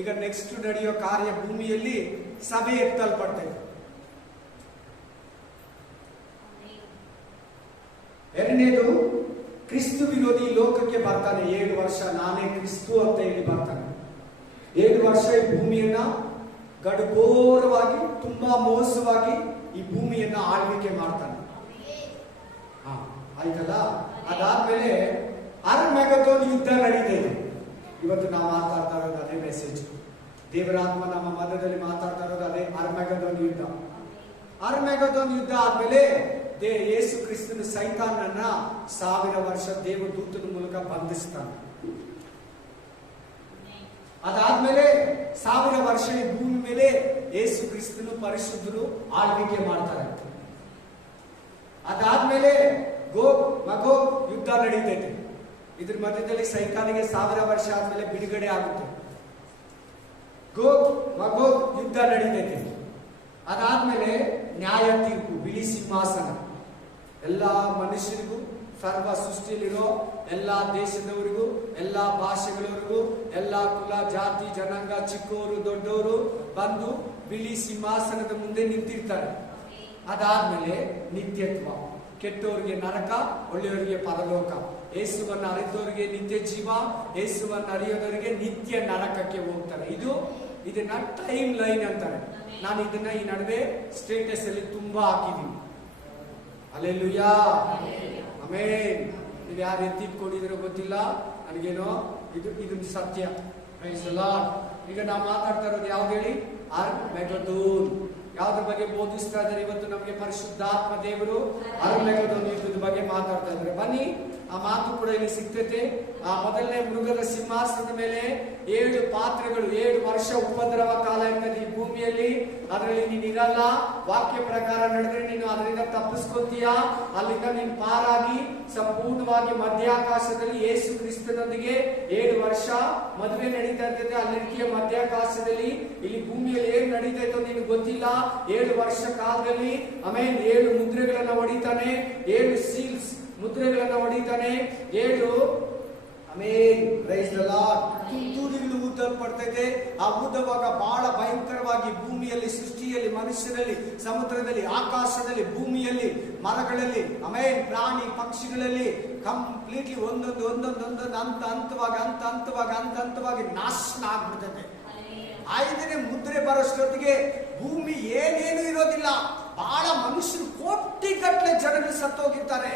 ಈಗ ನೆಕ್ಸ್ಟ್ ನಡೆಯೋ ಕಾರ್ಯ ಭೂಮಿಯಲ್ಲಿ ಸಭೆ ಎತ್ತಲ್ಪಡ್ತೈತೆ. ಎರಡನೇದು ಕ್ರಿಸ್ತು ವಿರೋಧಿ ಲೋಕಕ್ಕೆ ಬರ್ತಾನೆ. 7 ವರ್ಷ ನಾನೇ ಕ್ರಿಸ್ತು ಅಂತ ಹೇಳಿ ಬರ್ತಾನೆ. 7 ವರ್ಷ ಈ ಭೂಮಿಯನ್ನ ಗಡುಘೋರವಾಗಿ, ತುಂಬಾ ಮೋಸವಾಗಿ ಈ ಭೂಮಿಯನ್ನ ಆಳ್ವಿಕೆ ಮಾಡ್ತಾನೆ. ಆಯ್ತಲ್ಲ. ಅದಾದ್ಮೇಲೆ ಅರ್ಮೆಗದೋನ್ ಯುದ್ಧ ನಡೀತಿದೆ. ಇವತ್ತು ನಾವು ಮಾತಾಡ್ತಾ ಇರೋದು ಅದೇ ಮೆಸೇಜ್. ದೇವರಾತ್ಮ ನಮ್ಮ ಮಧ್ಯದಲ್ಲಿ ಮಾತಾಡ್ತಾ ಇರೋದು ಅದೇ ಅರ್ಮೆಗದೋನ್ ಯುದ್ಧ. ಅರ್ಮೆಗದೋನ್ ಯುದ್ಧ ಆದ್ಮೇಲೆ ಯೇಸು ಕ್ರಿಸ್ತನ ಸೈತಾನನ್ನ 1000 ವರ್ಷ ದೇವದೂತನ ಮೂಲಕ ಬಂಧಿಸ್ತಾನೆ. ಅದಾದ್ಮೇಲೆ 1000 ವರ್ಷ ಈ ಭೂಮಿ ಮೇಲೆ ಯೇಸು ಕ್ರಿಸ್ತನು ಪರಿಶುದ್ಧರು ಆಳ್ವಿಕೆ ಮಾಡ್ತಾರೆ. ಅದಾದ್ಮೇಲೆ ಗೋಗ್ ಯುದ್ಧ ನಡೀತೈತೆ. ಇದ್ರ ಮಧ್ಯದಲ್ಲಿ ಸೈತಾನಿಗೆ 1000 ವರ್ಷ ಆದ್ಮೇಲೆ ಬಿಡುಗಡೆ ಆಗುತ್ತೆ. ಗೋಗ್ ಯುದ್ಧ ನಡೀತೈತೆ. ಅದಾದ್ಮೇಲೆ ನ್ಯಾಯ ತೀರ್ಪು, ಬಿಳಿ ಸಿಂಹಾಸನ. ಎಲ್ಲಾ ಮನುಷ್ಯರಿಗೂ, ಸರ್ವ ಸೃಷ್ಟಿಯಲ್ಲಿರೋ ಎಲ್ಲಾ ದೇಶದವರಿಗೂ, ಎಲ್ಲಾ ಭಾಷೆಗಳವರಿಗೂ, ಎಲ್ಲಾ ಕುಲ, ಜಾತಿ, ಜನಾಂಗ, ಚಿಕ್ಕವರು ದೊಡ್ಡವರು ಬಂದು ಬಿಳಿ ಸಿಂಹಾಸನದ ಮುಂದೆ ನಿಂತಿರ್ತಾರೆ. ಅದಾದ್ಮೇಲೆ ನಿತ್ಯತ್ವ. ಕೆಟ್ಟವರಿಗೆ ನರಕ, ಒಳ್ಳೆಯವರಿಗೆ ಪರಲೋಕ. ಯೇಸುವನ್ನ ಅರಿತವರಿಗೆ ನಿತ್ಯ ಜೀವ, ಯೇಸುವನ್ನ ಅರಿಯೋದವರಿಗೆ ನಿತ್ಯ ನರಕಕ್ಕೆ ಹೋಗ್ತಾರೆ. ಇದನ್ನ ಟೈಮ್ ಲೈನ್ ಅಂತಾರೆ. ನಾನು ಇದನ್ನ ಈ ನಡುವೆ ಸ್ಟೇಟಸ್ ಅಲ್ಲಿ ತುಂಬಾ ಹಾಕಿದೀನಿ. Hallelujah, amen. ನೀವು ಯಾರು ಎತ್ತಿಟ್ಕೊಂಡಿದ್ದೀರೋ ಗೊತ್ತಿಲ್ಲ ನನಗೇನೋ, ಇದು ಸತ್ಯ. Praise the Lord. ಈಗ ನಾವು ಮಾತಾಡ್ತಾ ಇರೋದು ಯಾವ್ದು ಹೇಳಿ? ಅರ್ಮೆಗದೋನ್. ಯಾವ್ದ್ರ ಬಗ್ಗೆ ಬೋಧಿಸ್ತಾ ಇದ್ದಾರೆ ಇವತ್ತು ನಮಗೆ ಪರಿಶುದ್ಧಾತ್ಮ ದೇವರು? ಅರ್ಮೆಗದೋನ್ ಯುದ್ಧದ ಬಗ್ಗೆ ಮಾತಾಡ್ತಾ ಇದ್ದಾರೆ. ಬನ್ನಿ, ಆ ಮಾತು ಕೂಡ ಇಲ್ಲಿ ಸಿಗ್ತೈತೆ. ಆ ಮೊದಲನೇ ಮೃಗದ ಸಿಂಹಾಸನದ ಮೇಲೆ 7 ಪಾತ್ರೆಗಳು. 7 ವರ್ಷ ಉಪದ್ರವ ಕಾಲ ಇರ್ತದೆ ಈ ಭೂಮಿಯಲ್ಲಿ. ಅದರಲ್ಲಿ ನೀನು ಇರಲ್ಲ. ವಾಕ್ಯ ಪ್ರಕಾರ ನಡೆದ್ರೆ ನೀನು ಅದರಿಂದ ತಪ್ಪಿಸ್ಕೊತೀಯ. ಅಲ್ಲಿಂದ ನೀನು ಪಾರಾಗಿ ಸಂಪೂರ್ಣವಾಗಿ ಮಧ್ಯಾಕಾಶದಲ್ಲಿ ಯೇಸು ಕ್ರಿಸ್ತನೊಂದಿಗೆ 7 ವರ್ಷ ಮದುವೆ ನಡೀತಾ ಇರ್ತೈತೆ. ಅಲ್ಲಿ ರೀತಿಯ ಮಧ್ಯಾಕಾಶದಲ್ಲಿ ಇಲ್ಲಿ ಭೂಮಿಯಲ್ಲಿ ಏನ್ ನಡೀತೈತೋ ನಿನ್ ಗೊತ್ತಿಲ್ಲ. 7 ವರ್ಷ ಕಾಲದಲ್ಲಿ ಆಮೇಲೆ 7 ಮುದ್ರೆಗಳನ್ನ ಹೊಡಿತಾನೆ. 7 ಸೀಲ್ಸ್ ಮುದ್ರೆಗಳನ್ನ ಹೊಡಿತಾನೆ. 7 ಆಮೇನ್. Praise the Lord. ತುಂತುರಿಗಳು ಊದಲ್ಪಡ್ತೈತೆ. ಆ ಊದುವಾಗ ಬಹಳ ಭಯಂಕರವಾಗಿ ಭೂಮಿಯಲ್ಲಿ, ಸೃಷ್ಟಿಯಲ್ಲಿ, ಮನುಷ್ಯರಲ್ಲಿ, ಸಮುದ್ರದಲ್ಲಿ, ಆಕಾಶದಲ್ಲಿ, ಭೂಮಿಯಲ್ಲಿ, ಮರಗಳಲ್ಲಿ, ಆಮೇನ್, ಪ್ರಾಣಿ ಪಕ್ಷಿಗಳಲ್ಲಿ ಕಂಪ್ಲೀಟ್ಲಿ ಒಂದೊಂದು ಹಂತವಾಗಿ ನಾಶನ ಆಗ್ಬಿಡ್ತದೆ. 5ನೇ ಮುದ್ರೆ ಬರೋಷ್ಟೊತ್ತಿಗೆ ಭೂಮಿ ಏನೇನು ಇರೋದಿಲ್ಲ. ಬಹಳ ಮನುಷ್ಯರು, ಕೋಟಿಗಟ್ಟಲೆ ಜನಗಳು ಸತ್ತೋಗಿರ್ತಾರೆ.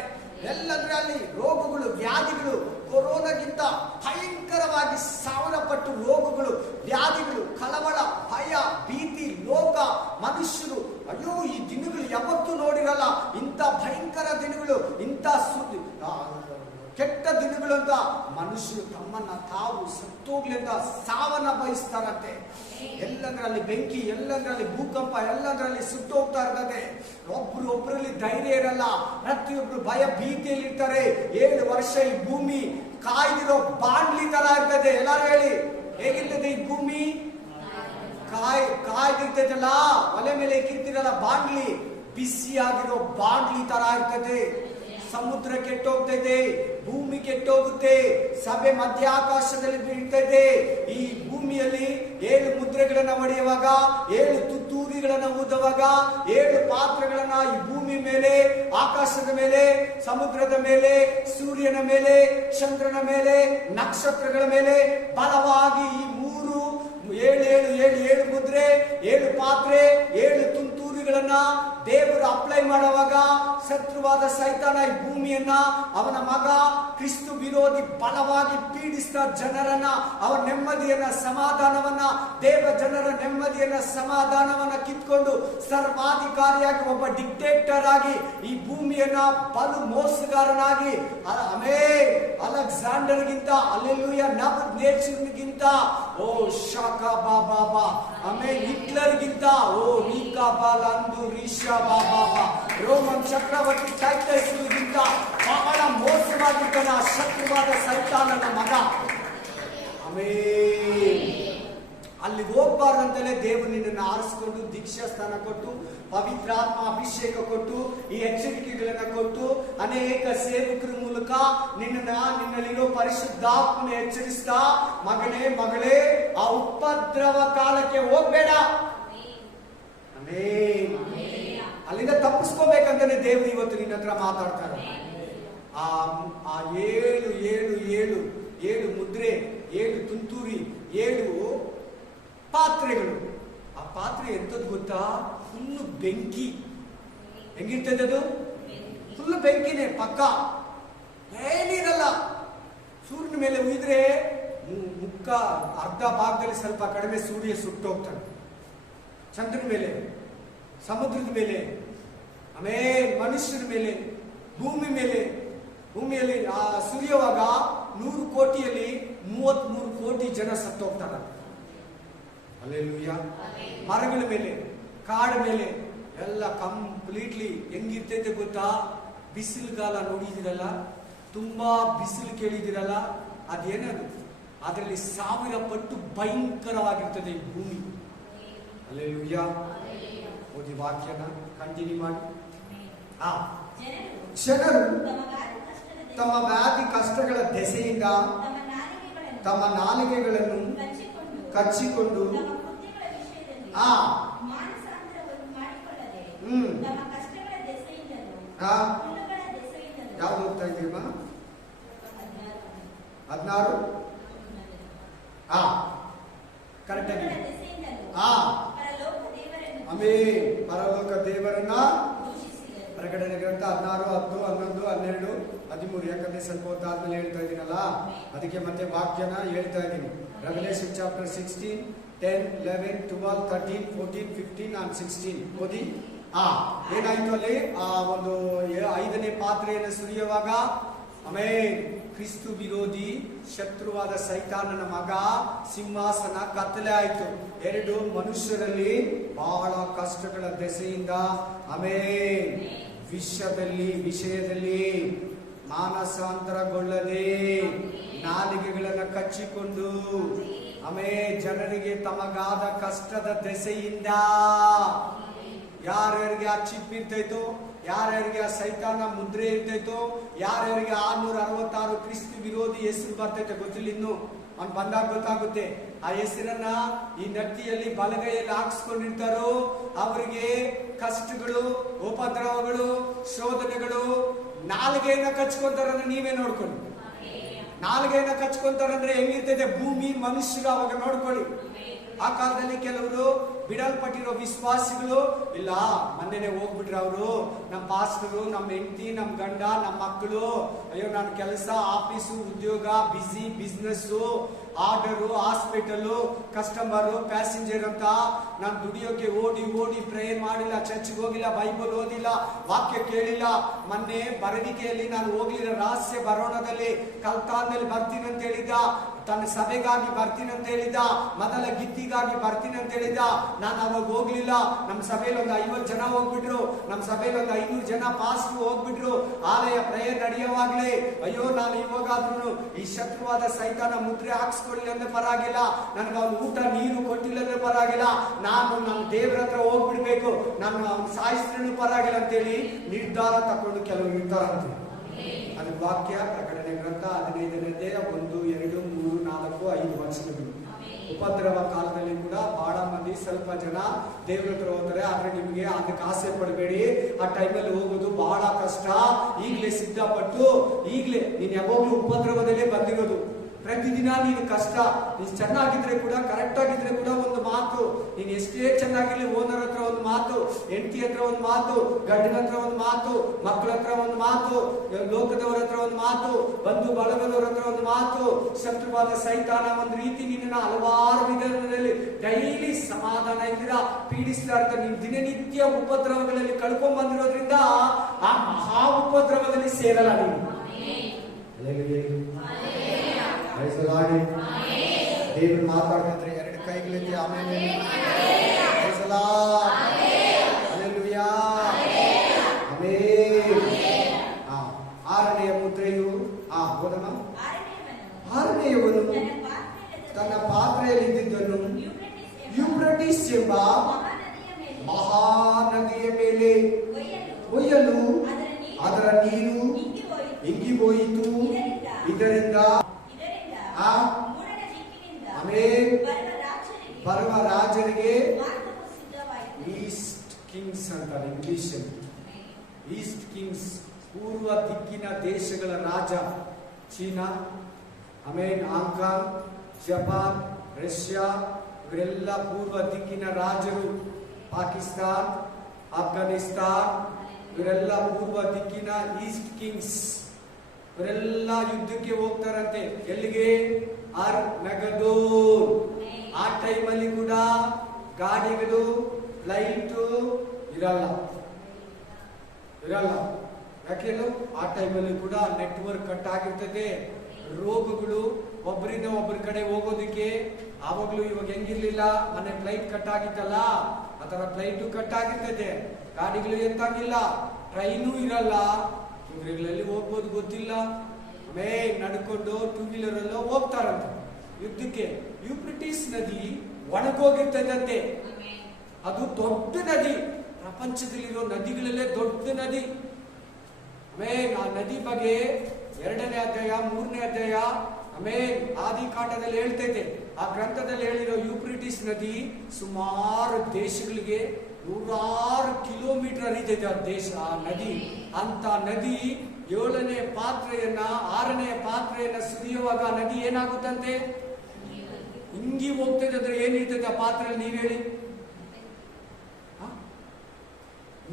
ಎಲ್ಲಂದ್ರೆ ಅಲ್ಲಿ ರೋಗಗಳು, ವ್ಯಾಧಿಗಳು, ಕೊರೋನಾಗಿಂತ ಭಯಂಕರವಾಗಿ 1000 ಪಟ್ಟು ರೋಗಗಳು, ವ್ಯಾಧಿಗಳು, ಕಳವಳ, ಭಯ, ಭೀತಿ, ಲೋಕ, ಮನುಷ್ಯರು. ಅಯ್ಯೋ, ಈ ದಿನಗಳು ಯಾವತ್ತೂ ನೋಡಿರಲ್ಲ. ಇಂಥ ಭಯಂಕರ ದಿನಗಳು, ಇಂಥ ಕೆಟ್ಟ ದಿನಗಳು ಅಂತ ಮನುಷ್ಯರು ತಮ್ಮನ್ನ ತಾವು ಸತ್ತೋಗ್ಲಿ ಅಂತ ಸಾವನ್ನ ಬಯಸ್ತಾರಂತೆ. ಎಲ್ಲಂದ್ರಲ್ಲಿ ಬೆಂಕಿ, ಎಲ್ಲಂದ್ರಲ್ಲಿ ಭೂಕಂಪ, ಎಲ್ಲಂದ್ರಲ್ಲಿ ಸುಟ್ಟೋಗ್ತಾ ಇರ್ತದೆ. ಒಬ್ಬರಲ್ಲಿ ಧೈರ್ಯ ಇರಲ್ಲ. ಪ್ರತಿಯೊಬ್ರು ಭಯ ಭೀತಿಯಲ್ಲಿ ಇರ್ತಾರೆ. 7 ವರ್ಷ ಈ ಭೂಮಿ ಕಾಯ್ದಿರೋ ಬಾಂಡ್ಲಿ ತರ ಇರ್ತದೆ. ಎಲ್ಲಾರು ಹೇಳಿ, ಹೇಗಿರ್ತದೆ ಈ ಭೂಮಿ? ಕಾಯ್ದಿರ್ತೈತಲ್ಲ, ಒಲೆ ಮೇಲೆ ಇಕ್ಕಿರ್ತೀರಲ್ಲ ಬಾಂಡ್ಲಿ, ಬಿಸಿಯಾಗಿರೋ ಬಾಂಡ್ಲಿ ತರ ಇರ್ತದೆ. ಸಮುದ್ರ ಕೆಟ್ಟೋಗ್ತೈತೆ, ಭೂಮಿ ಕೆಟ್ಟೋಗುತ್ತೆ, ಸಭೆ ಮಧ್ಯಾಕಾಶದಲ್ಲಿ ಬೀಳ್ತೈತೆ. ಈ ಭೂಮಿ ಭೂಮಿಯಲ್ಲಿ 7 ಮುದ್ರೆಗಳನ್ನ ಹೊಡೆಯುವಾಗ, 7 ತುತ್ತೂರಿಗಳನ್ನ ಊದುವಾಗ, 7 ಪಾತ್ರಗಳನ್ನ ಈ ಭೂಮಿ ಮೇಲೆ, ಆಕಾಶದ ಮೇಲೆ, ಸಮುದ್ರದ ಮೇಲೆ, ಸೂರ್ಯನ ಮೇಲೆ, ಚಂದ್ರನ ಮೇಲೆ, ನಕ್ಷತ್ರಗಳ ಮೇಲೆ ಬಲವಾಗಿ ಈ 7 ಮುದ್ರೆ, 7 ಪಾತ್ರೆ, 7 ತುಂತೂರಿಗಳನ್ನ ದೇವರು ಅಪ್ಲೈ ಮಾಡುವಾಗ ಶತ್ರುವಾದ ಸೈತಾನ ಈ ಭೂಮಿಯನ್ನ, ಅವನ ಮಗ ಕ್ರಿಸ್ತು ವಿರೋಧಿ ಬಲವಾಗಿ ಪೀಡಿಸಿದ ಜನರನ್ನ, ಅವರ ನೆಮ್ಮದಿಯನ್ನ, ಸಮಾಧಾನವನ್ನ, ದೇವ ಜನರ ನೆಮ್ಮದಿಯನ್ನ, ಸಮಾಧಾನವನ್ನ ಕಿತ್ಕೊಂಡು ಸರ್ವಾಧಿಕಾರಿಯಾಗಿ ಒಬ್ಬ ಡಿಕ್ಟೇಟರ್ ಆಗಿ ಈ ಭೂಮಿಯನ್ನ ಬಲು ಮೋಸಗಾರನಾಗಿ, ಅಲೆಕ್ಸಾಂಡರ್ ಗಿಂತ, ಅಲ್ಲೆಲ್ಲೂಯ, ನಬೂಕದ್ನೆಚ್ಚರನಿಗಿಂತ, ಓ ಶಾಖಾ ಬಾಬಾ, ಆಮೇಲೆ ಹಿಟ್ಲರ್ ಗಿಂತ, ಓ ರೀಕಾ ಬಾಲಂದು ರೀಶಾ ಬಾಬಾ, ರೋಮನ್ ಚಕ್ರವರ್ತಿ ಟೈಟಸ್ಗಿಂತ ಬಹಳ ಮೋಸವಾಗಿದ್ದಾನ ಶತ್ರುವಾದ ಸೈತಾನನ ಮಗ. ಆಮೇಲೆ ಅಲ್ಲಿಗೆ ಹೋಗ್ಬಾರ್ದಂತಲೇ ದೇವರು ನಿನ್ನನ್ನು ಆರಿಸಿಕೊಂಡು ದೀಕ್ಷಾ ಸ್ಥಾನ ಕೊಟ್ಟು, ಪವಿತ್ರಾತ್ಮ ಅಭಿಷೇಕ ಕೊಟ್ಟು, ಈ ಎಚ್ಚರಿಕೆಗಳನ್ನ ಕೊಟ್ಟು, ಅನೇಕ ಸೇವಕರ ಮೂಲಕ ನಿನ್ನಲ್ಲಿರೋ ಪರಿಶುದ್ಧಾತ್ಮನ ಎಚ್ಚರಿಸ್ತಾ, ಮಗನೇ ಮಗಳೇ, ಆ ಉಪದ್ರವ ಕಾಲಕ್ಕೆ ಹೋಗ್ಬೇಡ, ಅಲ್ಲಿಂದ ತಪ್ಪಿಸ್ಕೋಬೇಕಂತಾನೆ ದೇವರು ಇವತ್ತು ನಿನ್ನ ಹತ್ರ ಮಾತಾಡ್ತಾರೆ. ಆ 7 ಮುದ್ರೆ, 7 ತುಂತೂರಿ, 7 ಪಾತ್ರೆಗಳು. ಆ ಪಾತ್ರೆ ಎಂತದ್ದು ಗೊತ್ತಾ? ಫುಲ್ಲು ಬೆಂಕಿ. ಹೆಂಗಿರ್ತದೆ ಅದು? ಫುಲ್ಲು ಬೆಂಕಿನೇ, ಪಕ್ಕ ಏನಿರಲ್ಲ. ಸೂರ್ಯನ ಮೇಲೆ ಉಯ್ದ್ರೆ ಮುಕ್ಕ ಅರ್ಧ ಭಾಗದಲ್ಲಿ ಸ್ವಲ್ಪ ಕಡಿಮೆ ಸೂರ್ಯ ಸುಟ್ಟೋಗ್ತಾನೆ. ಚಂದ್ರನ ಮೇಲೆ, ಸಮುದ್ರದ ಮೇಲೆ, ಆಮೇಲೆ ಮನುಷ್ಯರ ಮೇಲೆ, ಭೂಮಿಯಲ್ಲಿ ಸುರಿಯುವಾಗ 100 ಕೋಟಿಯಲ್ಲಿ 33 ಕೋಟಿ ಜನ ಸತ್ತೋಗ್ತಾರೆ. ಹಲ್ಲೆಲೂಯಾ. ಮರಗಳ ಮೇಲೆ, ಕಾಡ ಮೇಲೆ ಎಲ್ಲ ಕಂಪ್ಲೀಟ್ಲಿ ಹೆಂಗಿರ್ತೈತೆ ಗೊತ್ತಾ? ಬಿಸಿಲುಗಾಲ ನೋಡಿದಿರಲ್ಲ, ತುಂಬಾ ಬಿಸಿಲು ಕೇಳಿದಿರಲ್ಲ, ಅದೇನದು? ಅದರಲ್ಲಿ 1000 ಪಟ್ಟು ಭಯಂಕರವಾಗಿರ್ತದೆ ಈ ಭೂಮಿ. ಹಲ್ಲೆಲೂಯಾ. ಓದಿ ವಾಕ್ಯನ ಕಂಟಿನ್ಯೂ ಮಾಡಿ. ಜನರು ತಮ್ಮ ವ್ಯಾಧಿ ಕಷ್ಟಗಳ ದೆಸೆಯಿಂದ ತಮ್ಮ ನಾಲಿಗೆಗಳನ್ನು ಕಚ್ಚಿಕೊಂಡು ಯಾವ್ದು ಹೋಗ್ತಾ ಇದ್ದೀವ? 16 ಕರೆಕ್ಟ್ ಆಗಿ. ಪರಲೋಕ ದೇವರನ್ನ ಪ್ರಕಟಣೆ ಗ್ರಂಥ 16, 10, 11, 12, 13. ಯಾಕಂದ್ರೆ ಸ್ವಲ್ಪ ಹೊತ್ತಾದ್ಮೇಲೆ ಹೇಳ್ತಾ ಇದ್ದೀನಲ್ಲ, ಅದಕ್ಕೆ ಮತ್ತೆ ವಾಕ್ಯನ ಹೇಳ್ತಾ ಇದ್ದೀನಿ. ರೆವಲ್ಯೂಷನ್ ಚಾಪ್ಟರ್ 16, 10, 11, 12, 13, 14, 15 and 16 ಓದಿ. ಏನಾಯ್ತು ಅಲ್ಲಿ? ಒಂದು 5ನೇ ಪಾತ್ರೆಯನ್ನು ಸುರಿಯುವಾಗ, ಕ್ರಿಸ್ತು ವಿರೋಧಿ ಶತ್ರುವಾದ ಸೈತಾನನ ಮಗ ಸಿಂಹಾಸನ ಕತ್ತಲೆ ಆಯ್ತು. 2 ಮನುಷ್ಯರಲ್ಲಿ ಬಹಳ ಕಷ್ಟಗಳ ದೆಸೆಯಿಂದ, ವಿಷಯದಲ್ಲಿ ಮಾನಸಾಂತರಗೊಳ್ಳದೆ ನಾಲಿಗೆಗಳನ್ನು ಕಚ್ಚಿಕೊಂಡು, ಜನರಿಗೆ ತಮಗಾದ ಕಷ್ಟದ ದೆಸೆಯಿಂದ, ಯಾರ್ಯಾರಿಗೆ ಆ ಚಿಪ್ ಇರ್ತೈತೋ, ಯಾರ್ಯಾರಿಗೆ ಆ ಸೈತಾನ ಮುದ್ರೆ ಇರ್ತೈತೋ, ಯಾರ್ಯಾರಿಗೆ 666 ಕ್ರಿಸ್ತು ವಿರೋಧಿ ಹೆಸರು ಬರ್ತೈತೆ ಗೊತ್ತಿಲ್ಲ, ಇನ್ನು ಅವ್ನು ಬಂದಾಗ ಗೊತ್ತಾಗುತ್ತೆ. ಆ ಹೆಸರನ್ನ ಈ ನಟ್ಟಿಯಲ್ಲಿ ಬಲಗೈಯಲ್ಲಿ ಹಾಕ್ಸ್ಕೊಂಡಿರ್ತಾರೋ ಅವರಿಗೆ ಕಷ್ಟಗಳು, ಉಪದ್ರವಗಳು, ಶೋಧನೆಗಳು, ನಾಲಿಗೆಯನ್ನ ಕಚ್ಕೊಂತಾರಂದ್ರೆ ನೀವೇ ನೋಡ್ಕೊಳ್ಳಿ. ನಾಲಿಗೆಯನ್ನ ಕಚ್ಕೊಂತಾರಂದ್ರೆ ಹೆಂಗಿರ್ತೈತೆ ಭೂಮಿ, ಮನುಷ್ಯರು ಅವಾಗ ನೋಡ್ಕೊಳ್ಳಿ. ಆ ಕಾಲದಲ್ಲಿ ಕೆಲವರು ಬಿಡಲ್ಪಟ್ಟಿರೋ ವಿಶ್ವಾಸಿಗಳು, ಇಲ್ಲ ಮೊನ್ನೆನೆ ಹೋಗ್ಬಿಟ್ರೆ ಅವರು, ನಮ್ಮ ಪಾಸ್ಟರು, ನಮ್ಮ ಹೆಂಡತಿ, ನಮ್ಮ ಗಂಡ, ನಮ್ಮ ಮಕ್ಕಳು, ಅಯ್ಯೋ ನನ್ನ ಕೆಲಸ, ಆಫೀಸು, ಉದ್ಯೋಗ, busy, business, order, hospital, customer, passenger ಅಂತ ನಾನು ದುಡಿಯೋಕೆ ಓಡಿ ಪ್ರೇಯರ್ ಮಾಡಿಲ್ಲ, ಚರ್ಚ್ಗೆ ಹೋಗಿಲ್ಲ, ಬೈಬಲ್ ಓದಿಲ್ಲ, ವಾಕ್ಯ ಕೇಳಿಲ್ಲ. ಮೊನ್ನೆ ಬರವಿಕೆಯಲ್ಲಿ ನಾನು ಹೋಗ್ಲಿಲ್ಲ, ರಹಸ್ಯ ಬರೋಣದಲ್ಲಿ ಕಲ್ತಾನ್ನಲ್ಲಿ ಬರ್ತೀನಿ ಅಂತ ಹೇಳಿದ್ದ, ತನ್ನ ಸಭೆಗಾಗಿ ಬರ್ತೀನಿ ಅಂತ ಹೇಳಿದ್ದ, ಮೊದಲ ಗಿತ್ತಿಗಾಗಿ ಬರ್ತೀನಿ ಅಂತ ಹೇಳಿದ್ದ. ನಾನು ಅವಾಗ ಹೋಗ್ಲಿಲ್ಲ. ನಮ್ಮ ಸಭೆಯಲ್ಲಿ ಒಂದು 50 ಜನ ಹೋಗ್ಬಿಟ್ರು, ನಮ್ಮ ಸಭೆಯಲ್ಲಿ ಒಂದು 500 ಜನ ಪಾಸ್ಟ್ ಹೋಗ್ಬಿಟ್ರು. ಆಲಯ ಪ್ರೇಯರ್ ನಡೆಯುವಾಗ್ಲೇ ಅಯ್ಯೋ ನಾನು ಇವಾಗಾದ್ರೂ ಈ ಶತ್ರುವಾದ ಸೈತಾನ ಮುದ್ರೆ ಹಾಕ್ಸ್ಕೊಳ್ಳಿ ಅಂದ್ರೆ ಪರವಾಗಿಲ್ಲ, ನನಗೆ ಅವ್ನು ಊಟ ನೀರು ಕೊಟ್ಟಿಲ್ಲ ಅಂದ್ರೆ ಪರವಾಗಿಲ್ಲ, ನಾನು ನಮ್ಮ ದೇವರ ಹತ್ರ ಹೋಗ್ಬಿಡ್ಬೇಕು, ನಾನು ಅವ್ನು ಸಾಯಿಸ್ತ್ರೂ ಪರವಾಗಿಲ್ಲ ಅಂತೇಳಿ ನಿರ್ಧಾರ ತಕೊಂಡು ಕೆಲವರು ನಿರ್ಧಾರ ಅಂತೀವಿ. ಅದು ವಾಕ್ಯ ಪ್ರಕಟಣೆ ಗ್ರಂಥ 15ನೇ 1, 2, 3, 4, 5 ವಚನಗಳು. ಉಪದ್ರವ ಕಾಲದಲ್ಲಿ ಕೂಡ ಬಹಳ ಮಂದಿ ಸ್ವಲ್ಪ ಜನ ದೇವ್ರ ಹತ್ರ ಹೋಗ್ತಾರೆ. ಆದ್ರೆ ನಿಮಗೆ ಅದಕ್ಕೆ ಆಸೆ ಪಡಬೇಡಿ. ಆ ಟೈಮಲ್ಲಿ ಹೋಗೋದು ಬಹಳ ಕಷ್ಟ. ಈಗಲೇ ಸಿದ್ಧಪಟ್ಟು, ಈಗಲೇ ನೀನು ಯಾವಾಗಲೂ ಉಪದ್ರವದಲ್ಲೇ ಬಂದಿರೋದು. ಪ್ರತಿದಿನ ನೀನು ಕಷ್ಟ. ನೀನು ಚೆನ್ನಾಗಿದ್ರೆ ಕೂಡ, ಕರೆಕ್ಟ್ ಆಗಿದ್ರೆ ಕೂಡ ಒಂದು ಮಾತು, ನೀನು ಎಷ್ಟೇ ಚೆನ್ನಾಗಿರ್ಲಿ, ಓನರ್ ಹತ್ರ ಒಂದು ಮಾತು, ಹೆಂಡತಿ ಹತ್ರ ಒಂದು ಮಾತು, ಗಂಡನ ಹತ್ರ ಒಂದು ಮಾತು, ಮಕ್ಕಳ ಹತ್ರ ಒಂದು ಮಾತು, ಲೋಕದವರ ಹತ್ರ ಒಂದು ಮಾತು, ಬಂಧು ಬಳಗದವರ ಹತ್ರ ಒಂದು ಮಾತು, ಶತ್ರುವಾದ ಸೈತಾನ ಒಂದು ರೀತಿ ನಿನ್ನ ಹಲವಾರು ವಿಧಾನದಲ್ಲಿ ಡೈಲಿ ಸಮಾಧಾನ ಇದ್ದೀರಾ ಪೀಡಿಸ್ತಾ ಇರ್ತಾರೆ. ನೀನು ದಿನನಿತ್ಯ ಉಪದ್ರವಗಳಲ್ಲಿ ಕಳ್ಕೊಂಡ್ ಬಂದಿರೋದ್ರಿಂದ ಆ ಮಹಾ ಉಪದ್ರವದಲ್ಲಿ ಸೇರಲ್ಲ ನೀನು. ದೇವರು ಮಾತಾಡ್ತಾರೆ. ಎರಡು ಕೈಗಳಿದೆ. ಆಮೇಲೆ ಆರನೆಯ ಮುದ್ರೆಯು ಹೋದಮ್ಮ. ಆರನೆಯವನು ತನ್ನ ಪಾತ್ರೆಯಲ್ಲಿ ಇದ್ದಿದ್ದನ್ನು ಯೂಫ್ರಟಿಸ್ ಎಂಬ ಮಹಾನದಿಯ ಮೇಲೆ ಒಯ್ಯಲು ಅದರ ನೀರು ಇಂಗಿ ಹೋಯಿತು. ಇದರಿಂದ ಬರುವ ರಾಜರಿಗೆ ಈಸ್ಟ್ ಕಿಂಗ್ಸ್ ಅಂತಾರೆ ಇಂಗ್ಲಿಷ್. ಈಸ್ಟ್ ಕಿಂಗ್ಸ್ ಪೂರ್ವ ದಿಕ್ಕಿನ ದೇಶಗಳ ರಾಜ. ಚೀನಾ, ಹಾಂಗ್ಕಾಂಗ್, ಜಪಾನ್, ರಷ್ಯಾ ಇವರೆಲ್ಲ ಪೂರ್ವ ದಿಕ್ಕಿನ ರಾಜರು. ಪಾಕಿಸ್ತಾನ್, ಅಫ್ಘಾನಿಸ್ತಾನ್ ಇವರೆಲ್ಲ ಪೂರ್ವ ದಿಕ್ಕಿನ ಈಸ್ಟ್ ಕಿಂಗ್ಸ್. ಇವರೆಲ್ಲ ಯುದ್ಧಕ್ಕೆ ಹೋಗ್ತಾರಂತೆ. ಎಲ್ಲಿಗೆ? ಅರ್ಮೆಗದೋನ್. ಆ ಟೈಮಲ್ಲಿ ಕೂಡ ಗಾಡಿಗಳು, ಫ್ಲೈಟ್ ಇರಲ್ಲ. ಯಾಕೆ? ಆ ಟೈಮಲ್ಲಿ ಕೂಡ ನೆಟ್ವರ್ಕ್ ಕಟ್ ಆಗಿರ್ತದೆ. ರೋಗಗಳು ಒಬ್ಬರಿಂದ ಒಬ್ಬರ ಕಡೆ ಹೋಗೋದಕ್ಕೆ ಆವಾಗ್ಲೂ ಇವಾಗ ಹೆಂಗಿರ್ಲಿಲ್ಲ, ಮೊನ್ನೆ ಫ್ಲೈಟ್ ಕಟ್ ಆಗಿತ್ತಲ್ಲ, ಆತರ ಫ್ಲೈಟು ಕಟ್ ಆಗಿರ್ತದೆ. ಗಾಡಿಗಳು ಎತ್ತಾಗಿಲ್ಲ, ಟ್ರೈನು ಇರಲ್ಲ. ಇವುಗಳಲ್ಲಿ ಹೋಗ್ಬೋದು ಗೊತ್ತಿಲ್ಲ. ನಡ್ಕೊಂಡು ಟೂ ವೀಲರ್ ಎಲ್ಲ ಹೋಗ್ತಾರಂತೆ ಯುದ್ಧಕ್ಕೆ. ಯೂಫ್ರಟಿಸ್ ನದಿ ಒಣಗೋಗಿರ್ತದಂತೆ. ಅದು ದೊಡ್ಡ ನದಿ, ಪ್ರಪಂಚದಲ್ಲಿರೋ ನದಿಗಳಲ್ಲೇ ದೊಡ್ಡ ನದಿ. ಆ ನದಿ ಬಗ್ಗೆ 2ನೇ ಅಧ್ಯಾಯ 3ನೇ ಅಧ್ಯಾಯ ಆದಿಕಾಂಡದಲ್ಲಿ ಹೇಳ್ತೈತೆ. ಆ ಗ್ರಂಥದಲ್ಲಿ ಹೇಳಿರೋ ಯೂಫ್ರಟಿಸ್ ನದಿ ಸುಮಾರು ದೇಶಗಳಿಗೆ 100 ಕಿಲೋಮೀಟರ್ ಹರಿತೈತೆ ಆ ದೇಶ, ಆ ನದಿ. ಅಂತ ನದಿ 7ನೇ ಪಾತ್ರೆಯನ್ನ 6ನೇ ಪಾತ್ರೆಯನ್ನ ಸುರಿಯುವಾಗ ನದಿ ಏನಾಗುತ್ತಂತೆ? ಹಿಂಗಿ ಹೋಗ್ತದೆ. ಅಂದ್ರೆ ಏನಿರ್ತದೆ ಆ ಪಾತ್ರೆಯಲ್ಲಿ? ನೀವ್ ಹೇಳಿ.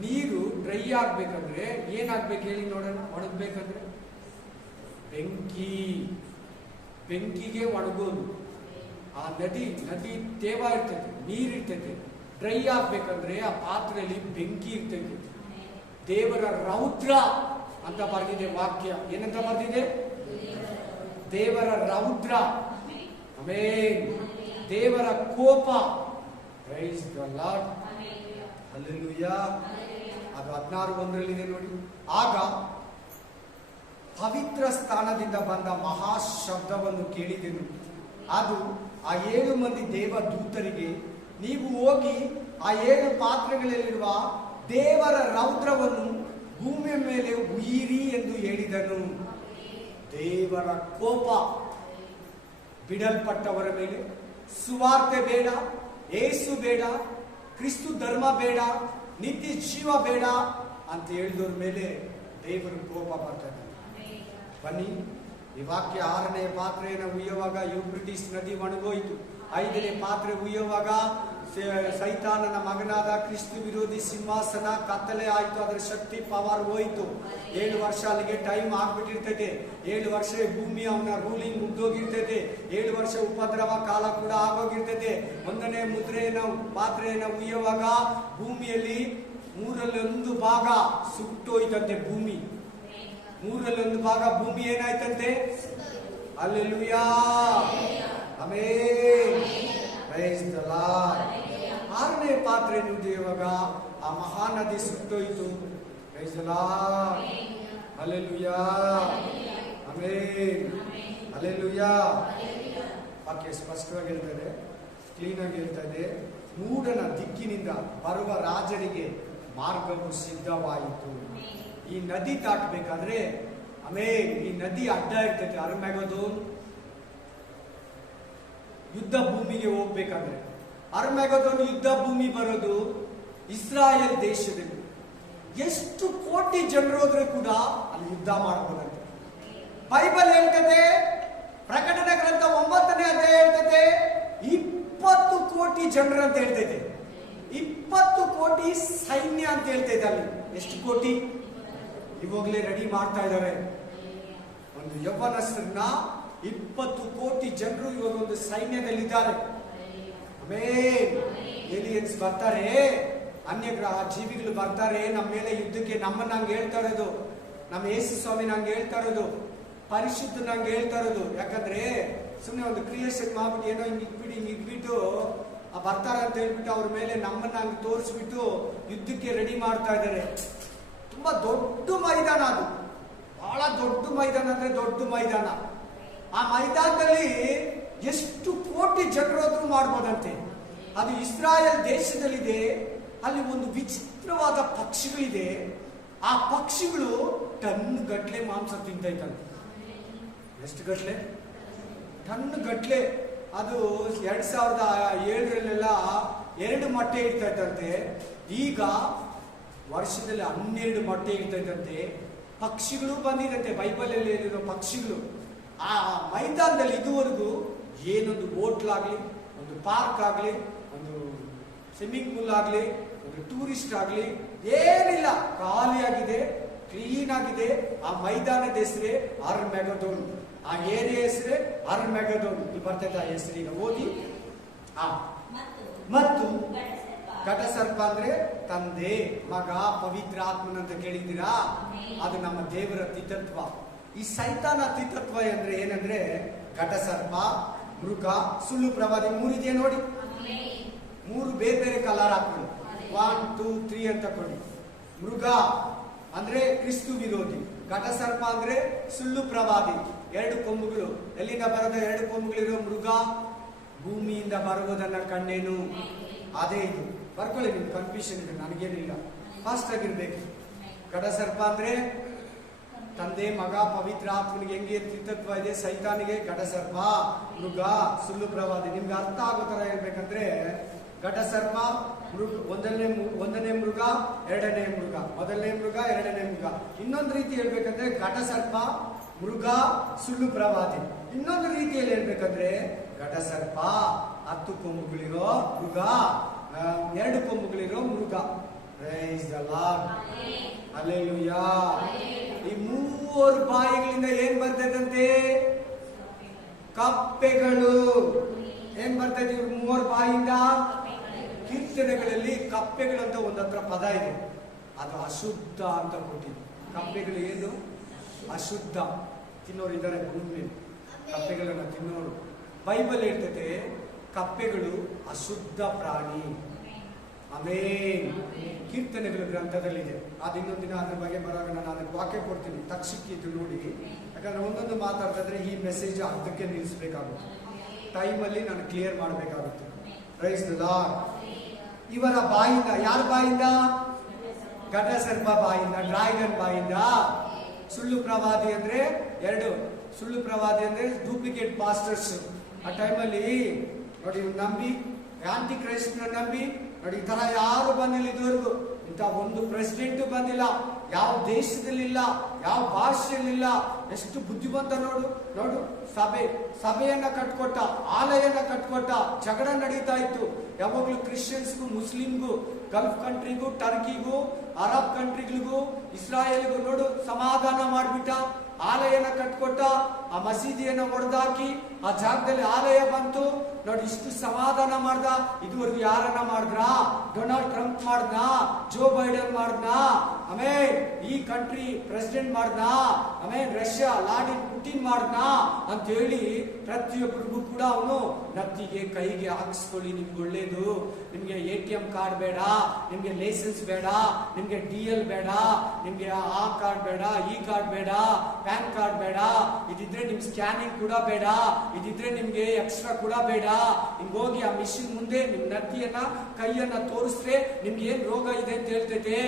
ನೀರು ಡ್ರೈ ಆಗ್ಬೇಕಂದ್ರೆ ಏನಾಗ್ಬೇಕು ಹೇಳಿ ನೋಡೋಣ. ಒಣಗ್ಬೇಕಂದ್ರೆ ಬೆಂಕಿಗೆ ಒಣಗೋದು. ಆ ನದಿ ತೇವ ಇರ್ತದೆ, ನೀರಿರ್ತದೆ. ಡ್ರೈ ಆಗ್ಬೇಕಂದ್ರೆ ಆ ಪಾತ್ರೆಯಲ್ಲಿ ಬೆಂಕಿ ಇರ್ತದೆ. ದೇವರ ರೌದ್ರ ಅಂತ ಬರೆದಿದೆ ವಾಕ್ಯ. ಏನಂತ ಬರೆದಿದೆ? ದೇವರ ರೌದ್ರ. ದೇವರ ಕೋಪ. Price the Lord. ಹಲ್ಲೆಲೂಯಾ. ಅದು 16:1 ನೋಡಿ. ಆಗ ಪವಿತ್ರ ಸ್ಥಾನದಿಂದ ಬಂದ ಮಹಾ ಶಬ್ದವನ್ನು ಕೇಳಿದೆನು. ಅದು ಆ 7 ಮಂದಿ ದೇವದೂತರಿಗೆ, ನೀವು ಹೋಗಿ ಆ 7 ಪಾತ್ರೆಗಳಲ್ಲಿರುವ ದೇವರ ರೌದ್ರವನ್ನು ಭೂಮಿಯ ಮೇಲೆ ಉಯಿರಿ ಎಂದು ಹೇಳಿದನು. ದೇವರ ಕೋಪ ಬಿಡಲ್ಪಟ್ಟವರ ಮೇಲೆ. ಸುವಾರ್ತೆ ಬೇಡ, ಏಸು ಬೇಡ, ಕ್ರಿಸ್ತು ಧರ್ಮ ಬೇಡ, ನಿತ್ಯ ಜೀವ ಬೇಡ ಅಂತ ಹೇಳಿದವ್ರ ಮೇಲೆ ದೇವರ ಕೋಪ ಬರ್ತದೆ. ಬನ್ನಿ, ಈ ವಾಕ್ಯ 6ನೇ ಪಾತ್ರೆಯನ್ನು ಉಯ್ಯುವಾಗ ಯೂಫ್ರಟಿಸ್ ನದಿ ಒಣಗೋಯಿತು. 5ನೇ ಪಾತ್ರೆ ಉಯ್ಯುವಾಗ ಸೈತಾನನ ಮಗನಾದ ಕ್ರಿಸ್ತು ವಿರೋಧಿ ಸಿಂಹಾಸನ ಕತ್ತಲೆ ಆಯ್ತು. ಅದರ ಶಕ್ತಿ ಪವರ್ ಹೋಯ್ತು. 7 ವರ್ಷ ಅಲ್ಲಿಗೆ ಟೈಮ್ ಆಗ್ಬಿಟ್ಟಿರ್ತೈತೆ. 7 ವರ್ಷ ಭೂಮಿ ಅವನ ರೂಲಿಂಗ್ ಮುಗ್ದೋಗಿರ್ತೈತೆ. 7 ವರ್ಷ ಉಪದ್ರವ ಕಾಲ ಕೂಡ ಆಗೋಗಿರ್ತೈತೆ. 1ನೇ ಮುದ್ರೆಯನ್ನು ಪಾತ್ರೆಯನ್ನು ಉಯ್ಯುವಾಗ ಭೂಮಿಯಲ್ಲಿ 1/3 ಭಾಗ ಸುಟ್ಟೋಯ್ತಂತೆ. ಭೂಮಿ 1/3 ಭಾಗ ಭೂಮಿ ಏನಾಯ್ತಂತೆ? Hallelujah. Amen. Praise the Lord. 6ನೇ ಪಾತ್ರೆ ನುಡಿಯುವಾಗ ಆ ಮಹಾನದಿ ಸುಟ್ಟೋಯ್ತು. Praise the Lord. Hallelujah. Amen. Hallelujah. ವಾಕ್ಯ ಸ್ಪಷ್ಟವಾಗಿ ಹೇಳ್ತದೆ, ಕ್ಲೀನ್ ಆಗಿ ಹೇಳ್ತದೆ. ಮೂಡನ ದಿಕ್ಕಿನಿಂದ ಬರುವ ರಾಜರಿಗೆ ಮಾರ್ಗವು ಸಿದ್ಧವಾಯಿತು. ಈ ನದಿ ದಾಟಬೇಕಾದ್ರೆ ಈ ನದಿ ಅಡ್ಡ ಇರ್ತೈತೆ. ಅರ್ಮೆಗದೋನ್ ಯುದ್ಧ ಭೂಮಿಗೆ ಹೋಗ್ಬೇಕಾದ್ರೆ. ಅರ್ಮೆಗದೋನ್ ಯುದ್ಧ ಭೂಮಿ ಬರೋದು ಇಸ್ರಾಯೇಲ್ ದೇಶದಲ್ಲಿ. ಎಷ್ಟು ಕೋಟಿ ಜನರು ಹೋದ್ರೆ ಕೂಡ ಅಲ್ಲಿ ಯುದ್ಧ ಮಾಡಬಹುದಂತೆ. ಬೈಬಲ್ ಹೇಳ್ತದೆ, ಪ್ರಕಟಣೆ ಗ್ರಂಥ 9ನೇ ಅಧ್ಯಾಯ ಹೇಳ್ತದೆ 20 ಕೋಟಿ ಜನರು ಅಂತ ಹೇಳ್ತೈತೆ. 20 ಕೋಟಿ ಸೈನ್ಯ ಅಂತ ಹೇಳ್ತೈತೆ. ಅಲ್ಲಿ ಎಷ್ಟು ಕೋಟಿ? ಇವಾಗಲೇ ರೆಡಿ ಮಾಡ್ತಾ ಇದ್ದಾರೆ ಒಂದು ಯೌವನಸ್ಥರನ್ನ. 20 ಕೋಟಿ ಜನರು ಇವಾಗ ಒಂದು ಸೈನ್ಯದಲ್ಲಿದ್ದಾರೆ. ಆಮೇಲೆ ಏಲಿಯನ್ಸ್ ಬರ್ತಾರೆ, ಅನ್ಯಗ್ರಹ ಜೀವಿಗಳು ಬರ್ತಾರೆ ನಮ್ಮ ಮೇಲೆ ಯುದ್ಧಕ್ಕೆ. ನಮ್ಮನ್ನ ಹಂಗೆ ಹೇಳ್ತಾ ಇರೋದು, ನಮ್ಮ ಯೇಸು ಸ್ವಾಮಿ ನಂಗೆ ಹೇಳ್ತಾ ಇರೋದು, ಪರಿಶುದ್ಧ ನಂಗೆ ಹೇಳ್ತಾ ಇರೋದು. ಯಾಕಂದ್ರೆ ಸುಮ್ಮನೆ ಒಂದು ಕ್ರಿಯೇಷನ್ ಮಾಡ್ಬಿಟ್ಟು ಏನೋ ಹಿಂಗೆ ಇಟ್ಬಿಟ್ಟು ಬರ್ತಾರೆ ಅಂತ ಹೇಳ್ಬಿಟ್ಟು ಅವ್ರ ಮೇಲೆ ನಮ್ಮನ್ನ ಹಂಗೆ ತೋರಿಸ್ಬಿಟ್ಟು ಯುದ್ಧಕ್ಕೆ ರೆಡಿ ಮಾಡ್ತಾ ಇದ್ದಾರೆ. ತುಂಬಾ ದೊಡ್ಡ ಮೈದಾನ ಅದು, ಬಹಳ ದೊಡ್ಡ ಮೈದಾನ ಅಂದ್ರೆ ದೊಡ್ಡ ಮೈದಾನ. ಆ ಮೈದಾನದಲ್ಲಿ ಎಷ್ಟು ಕೋಟಿ ಜನರಾದ್ರೂ ಮಾಡ್ಬೋದಂತೆ. ಅದು ಇಸ್ರಾಯೇಲ್ ದೇಶದಲ್ಲಿದೆ. ಅಲ್ಲಿ ಒಂದು ವಿಚಿತ್ರವಾದ ಪಕ್ಷಿಗಳಿದೆ. ಆ ಪಕ್ಷಿಗಳು ಟನ್ ಗಟ್ಲೆ ಮಾಂಸ ತಿಂತೈತಂತೆ. ಎಷ್ಟು ಗಟ್ಲೆ? ಟನ್ ಗಟ್ಲೆ. ಅದು 2007ರಲ್ಲೆಲ್ಲ 2 ಮೊಟ್ಟೆ ಇಡ್ತೈತಂತೆ. ಈಗ ವರ್ಷದಲ್ಲಿ 12 ಮೊಟ್ಟೆ ಇಡ್ತೈತಂತೆ. ಪಕ್ಷಿಗಳು ಬಂದಿದಂತೆ, ಬೈಬಲ್ ಅಲ್ಲಿ ಹೇಳಿರೋ ಪಕ್ಷಿಗಳು. ಆ ಮೈದಾನದಲ್ಲಿ ಇದುವರೆಗೂ ಏನೊಂದು ಹೋಟ್ಲ್ ಆಗ್ಲಿ, ಒಂದು ಪಾರ್ಕ್ ಆಗ್ಲಿ, ಒಂದು ಸ್ವಿಮ್ಮಿಂಗ್ ಪೂಲ್ ಆಗ್ಲಿ, ಒಂದು ಟೂರಿಸ್ಟ್ ಆಗ್ಲಿ ಏನಿಲ್ಲ, ಖಾಲಿಯಾಗಿದೆ, ಕ್ಲೀನ್ ಆಗಿದೆ. ಆ ಮೈದಾನದ ಹೆಸರೇ ಅರ್ಮೆಗದೋನ್. ಆ ಏರಿಯಾ ಹೆಸರೇ ಅರ್ಮೆಗದೋನ್. ಇಲ್ಲಿ ಬರ್ತೈತೆ ಆ ಹೆಸರಿನ ಓದಿ. ಮತ್ತು ಘಟಸರ್ಪ ಅಂದ್ರೆ ತಂದೆ, ಮಗ, ಪವಿತ್ರ ಆತ್ಮನಂತ ಕೇಳಿದ್ದೀರಾ? ಅದು ನಮ್ಮ ದೇವರ ತಿತತ್ವ. ಈ ಸೈತಾನ ತಿತತ್ವ ಅಂದ್ರೆ ಏನಂದ್ರೆ ಘಟಸರ್ಪ, ಮೃಗ, ಸುಳ್ಳು ಪ್ರವಾದಿ 3 ಇದೆ ನೋಡಿ. 3 ಬೇರೆ ಬೇರೆ ಕಲರ್ ಹಾಕೊಳ್ಳಿ. 1, 2, 3 ಅಂತ ಕೊಡಿ. ಮೃಗ ಅಂದ್ರೆ ಕ್ರಿಸ್ತು ವಿರೋಧಿ, ಘಟಸರ್ಪ ಅಂದ್ರೆ ಸುಳ್ಳು ಪ್ರವಾದಿ. 2 ಕೊಂಬುಗಳು. ಎಲ್ಲಿಂದ ಬರೋದ 2 ಕೊಂಬುಗಳಿರೋ ಮೃಗ? ಭೂಮಿಯಿಂದ ಬರುವುದನ್ನ ಕಂಡೇನು. ಅದೇ ಇದು. ಬರ್ಕೊಳ್ಳಿ, ನಿಮ್ಗೆ ಕನ್ಫ್ಯೂಷನ್ ಇದೆ, ನನಗೇನಿಲ್ಲ, ಫಾಸ್ಟ್ ಆಗಿರ್ಬೇಕು. ಘಟಸರ್ಪ ಅಂದ್ರೆ ತಂದೆ, ಮಗ, ಪವಿತ್ರ ಆತ್ಮನಿಗೆ ಹೆಂಗೆ ತಿತತ್ವ ಇದೆ, ಸೈತಾನಿಗೆ ಘಟಸರ್ಪ, ಮೃಗ, ಸುಳ್ಳು ಪ್ರವಾದಿ. ನಿಮ್ಗೆ ಅರ್ಥ ಆಗೋ ತರ ಹೇಳ್ಬೇಕಂದ್ರೆ ಘಟಸರ್ಪ ಮೃಗ, ಒಂದನೇ ಮೃಗ, 2ನೇ ಮೃಗ. ಮೊದಲನೇ ಮೃಗ, 2ನೇ ಮೃಗ. ಇನ್ನೊಂದು ರೀತಿ ಹೇಳ್ಬೇಕಂದ್ರೆ ಘಟಸರ್ಪ, ಮೃಗ, ಸುಳ್ಳು ಪ್ರವಾದಿ. ಇನ್ನೊಂದು ರೀತಿಯಲ್ಲಿ ಹೇಳ್ಬೇಕಂದ್ರೆ ಘಟಸರ್ಪ 10 ಕೊಂಬುಗಳಿರೋ ಮೃಗ, 2 ಕೊಂಬುಗಳಿರೋ ಮೃಗ. Price the Lord. ಹಲ್ಲೆಲೂಯಾ. ಈ 3 ಬಾಯಿಗಳಿಂದ ಏನ್ ಬರ್ತದಂತೆ? ಕಪ್ಪೆಗಳು. ಏನ್ ಬರ್ತದೆ ಇವ್ರು 3 ಬಾಯಿಂದ? ಕೀರ್ತನೆಗಳಲ್ಲಿ ಕಪ್ಪೆಗಳಂತ ಒಂದತ್ರ ಪದ ಇದೆ. ಅದು ಅಶುದ್ಧ ಅಂತ ಕೊಟ್ಟಿದೆ. ಕಪ್ಪೆಗಳು ಏನು? ಅಶುದ್ಧ. ತಿನ್ನೋರು ಇದ್ದಾರೆ ಭೂಮಿ ಮೇಲೆ, ಕಪ್ಪೆಗಳನ್ನ ತಿನ್ನೋರು. ಬೈಬಲ್ ಹೇಳ್ತದೆ ಕಪ್ಪೆಗಳು ಅಶುದ್ಧ ಪ್ರಾಣಿ. ಆಮೇನ್. ಕೀರ್ತನೆಗಳ ಗ್ರಂಥದಲ್ಲಿದೆ. ಅದು ಇನ್ನೊಂದು ದಿನ ಅದ್ರ ಬಗ್ಗೆ ಬರುವಾಗ ನಾನು ಅದಕ್ಕೆ ವಾಕ್ಯ ಕೊಡ್ತೀನಿ, ತಕ್ಷಕ್ಕೆ ಇದು ನೋಡಿ. ಯಾಕಂದ್ರೆ ಒಂದೊಂದು ಮಾತಾಡ್ತಿದ್ರೆ ಈ ಮೆಸೇಜ್ ಅರ್ಧಕ್ಕೆ ನಿಲ್ಲಿಸಬೇಕಾಗುತ್ತೆ. ಟೈಮಲ್ಲಿ ನಾನು ಕ್ಲಿಯರ್ ಮಾಡಬೇಕಾಗುತ್ತೆ. Price the lord. ಇವರ ಬಾಯಿಂದ, ಯಾರ ಬಾಯಿಂದ? ಘಟಸರ್ಪ ಬಾಯಿಂದ, ಡ್ರ್ಯಾಗನ್ ಬಾಯಿಂದ. ಸುಳ್ಳು ಪ್ರವಾದಿ ಅಂದ್ರೆ 2. ಸುಳ್ಳು ಪ್ರವಾದಿ ಅಂದ್ರೆ ಡೂಪ್ಲಿಕೇಟ್ ಪಾಸ್ಟರ್ಸ್. ಆ ಟೈಮಲ್ಲಿ ನೋಡಿ, ನಂಬಿ ಆಂಟಿ ಕ್ರೈಸ್ಟ್ ನಂಬಿ ನೋಡಿ, ಈ ತರ ಯಾರು ಬಂದಿಲ್ಲ ಇದುವರೆಗೂ. ಇಂಥ ಒಂದು ಪ್ರೆಸಿಡೆಂಟ್ ಬಂದಿಲ್ಲ, ಯಾವ ದೇಶದಲ್ಲಿಲ್ಲ, ಯಾವ ಭಾಷೆಯಲ್ಲಿಲ್ಲ. ಎಷ್ಟು ಬುದ್ಧಿವಂತ ನೋಡು. ಸಭೆಯನ್ನ ಕಟ್ಕೊಟ್ಟ, ಆಲಯನ ಕಟ್ಕೊಟ್ಟ. ಜಗಳ ನಡೀತಾ ಇತ್ತು ಯಾವಾಗ್ಲೂ ಕ್ರಿಶ್ಚಿಯನ್ಸ್ಗೂ, ಮುಸ್ಲಿಮ್ಗೂ, ಗಲ್ಫ್ ಕಂಟ್ರಿಗೂ, ಟರ್ಕಿಗೂ, ಅರಬ್ ಕಂಟ್ರಿಗಳಿಗೂ, ಇಸ್ರಾಯೇಲ್ಗೂ ನೋಡು ಸಮಾಧಾನ ಮಾಡ್ಬಿಟ್ಟ. ಆಲಯನ ಕಟ್ಕೊಟ್ಟ. ಆ ಮಸೀದಿಯನ್ನ ಒಡೆದಾಕಿ ಆ ಜಾಗದಲ್ಲಿ ಆಲಯ ಬಂತು ನೋಡಿ. ಇಷ್ಟು ಸಮಾಧಾನ ಮಾಡ್ದ. ಇದುವರೆಗೂ ಯಾರನ್ನ ಮಾಡಿದ್ರ? ಡೊನಾಲ್ಡ್ ಟ್ರಂಪ್ ಮಾಡ್ದ, ಜೋ ಬೈಡನ್ ಮಾಡ್ದ, ಆಮೇಲೆ ಈ ಕಂಟ್ರಿ ಪ್ರೆಸಿಡೆಂಟ್ ಮಾಡ್ದ, ಆಮೇಲೆ ರಷ್ಯಾ ವ್ಲಾಡಿಮಿರ್ ಪುಟಿನ್ ಮಾಡ್ದ ಅಂತ ಹೇಳಿ ಪ್ರತಿಯೊಬ್ಬರಿಗೂ ಕೂಡ ಅವನು ನತ್ತಿಗೆ ಕೈಗೆ ಹಾಕಿಸ್ಕೊಳ್ಳಿ, ನಿಮ್ಗೆ ಒಳ್ಳೇದು. ನಿಮ್ಗೆ ATM ಕಾರ್ಡ್ ಬೇಡ, ನಿಮ್ಗೆ ಲೈಸೆನ್ಸ್ ಬೇಡ, ನಿಮ್ಗೆ DL ಬೇಡ, ನಿಮ್ಗೆ ಆ ಕಾರ್ಡ್ ಬೇಡ, ಈ ಕಾರ್ಡ್ ಬೇಡ, ಪ್ಯಾನ್ ಕಾರ್ಡ್ ಬೇಡ, ಇದಿದ್ರೆ ನಿಮ್ ಸ್ಕ್ಯಾನಿಂಗ್ ಕೂಡ ಬೇಡ, ಇದಿದ್ರೆ ನಿಮ್ಗೆ ಎಕ್ಸ್ಟ್ರಾ ಕೂಡ ಬೇಡ. ಹಿಂಗೋಗಿ ಆ ಮಿಷಿನ್ ಮುಂದೆ ನಿಮ್ ನತ್ತಿಯನ್ನ ಕೈಯನ್ನ ತೋರಿಸ್ರೆ ನಿಮ್ಗೆ ಏನ್ ರೋಗ ಇದೆ ಅಂತ ಹೇಳ್ತೈತೆ,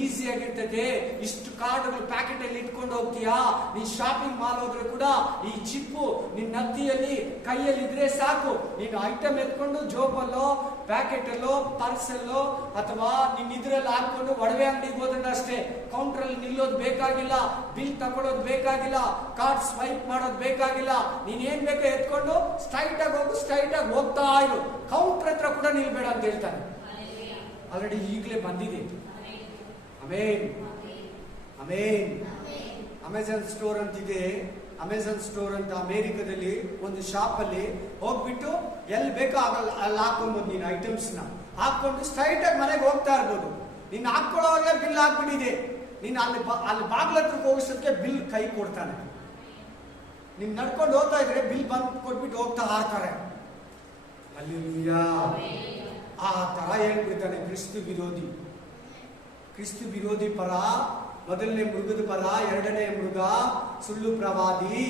ಈಸಿ ಆಗಿರ್ತೈತೆ. ಇಷ್ಟು ಕಾರ್ಡ್ಗಳು ಪ್ಯಾಕೆಟ್ ಅಲ್ಲಿ ಇಟ್ಕೊಂಡು ಹೋಗ್ತೀಯಾ, ನೀನ್ ಶಾಪಿಂಗ್ ಮಾಲ್ ಹೋದ್ರೆ ಕೂಡ ಈ ಚಿಪ್ಪು ನಿನ್ ನತ್ತಿಯಲ್ಲಿ ಕೈಯಲ್ಲಿ ಇದ್ರೆ ಸಾಕು, ನೀನು ಐಟಮ್ ಎತ್ಕೊಂಡು ಜೋಬಲ್ಲೋ ಪ್ಯಾಕೆಟ್ ಅಲ್ಲೋ ಪರ್ಸ್ ಅಲ್ಲೋ ಅಥವಾ ನಿನ್ ಇದ್ರಲ್ಲಿ ಹಾಕೊಂಡು ಒಡವೆ ಅಂಗಡಿಗೆ ಹೋದ್ರೆ ಅಷ್ಟೇ, ಕೌಂಟರ್ ಅಲ್ಲಿ ನಿಲ್ಲೋದು ಬೇಕಾಗಿಲ್ಲ, ಬಿಲ್ ತಗೊಳ್ಳೋದು ಬೇಕಾಗಿಲ್ಲ, ಕಾರ್ಡ್ ಸ್ವೈಪ್ ಮಾಡೋದು ಬೇಕಾಗಿಲ್ಲ. ನೀನ್ ಏನ್ ಬೇಕೋ ಎತ್ಕೊಂಡು ಸ್ಟ್ರೈಟ್ ಆಗಿ ಹೋಗು, ಸ್ಟ್ರೈಟ್ ಆಗಿ ಹೋಗ್ತಾ ಇರು, ಕೌಂಟರ್ ಹತ್ರ ಕೂಡ ನಿಲ್ಬೇಡ ಅಂತ ಹೇಳ್ತಾನೆ. ಆಲ್ರೆಡಿ ಈಗಲೇ ಬಂದಿದೆ. ಆಮೇನ್ ಆಮೇನ್. ಅಮೆಜಾನ್ ಸ್ಟೋರ್ ಅಂತಿದೆ, ಅಮೆಜಾನ್ ಸ್ಟೋರ್ ಅಂತ ಅಮೆರಿಕದಲ್ಲಿ ಒಂದು ಶಾಪ್ ಅಲ್ಲಿ ಹೋಗ್ಬಿಟ್ಟು ಎಲ್ಲಿ ಬೇಕೋ ಅಲ್ಲಿ ಹಾಕೊಂಡ್ಬೋದು ನೀನು ಐಟಮ್ಸ್ ನ ಹಾಕೊಂಡು ಸ್ಟ್ರೈಟ್ ಆಗಿ ಮನೆಗೆ ಹೋಗ್ತಾ ಇರ್ಬೋದು. ನೀನ್ ಹಾಕೊಳ್ಳೋವಾಗಲೇ ಬಿಲ್ ಹಾಕ್ಬಿಟ್ಟಿದೆ, ನೀನ್ ಅಲ್ಲಿ ಬಾಗ್ಲ ಹತ್ರಕ್ಕೆ ಹೋಗಿಸೋದಕ್ಕೆ ಬಿಲ್ ಕೈ ಕೊಡ್ತಾನೆ. ನೀನ್ ನಡ್ಕೊಂಡು ಹೋಗ್ತಾ ಇದ್ರೆ ಬಿಲ್ ಬಂದು ಕೊಟ್ಬಿಟ್ಟು ಹೋಗ್ತಾ ಹಾರ್ತಾರೆ. ಹಲ್ಲೆಲೂಯಾ. ಆ ತರ ಹೇಳ್ಬಿಡ್ತಾನೆ ಕ್ರಿಸ್ತು ವಿರೋಧಿ. ಕ್ರಿಸ್ತು ವಿರೋಧಿ ಪರ, ಮೊದಲನೇ ಮೃಗದ ಪರ, ಎರಡನೇ ಮೃಗ ಸುಳ್ಳು ಪ್ರವಾದಿ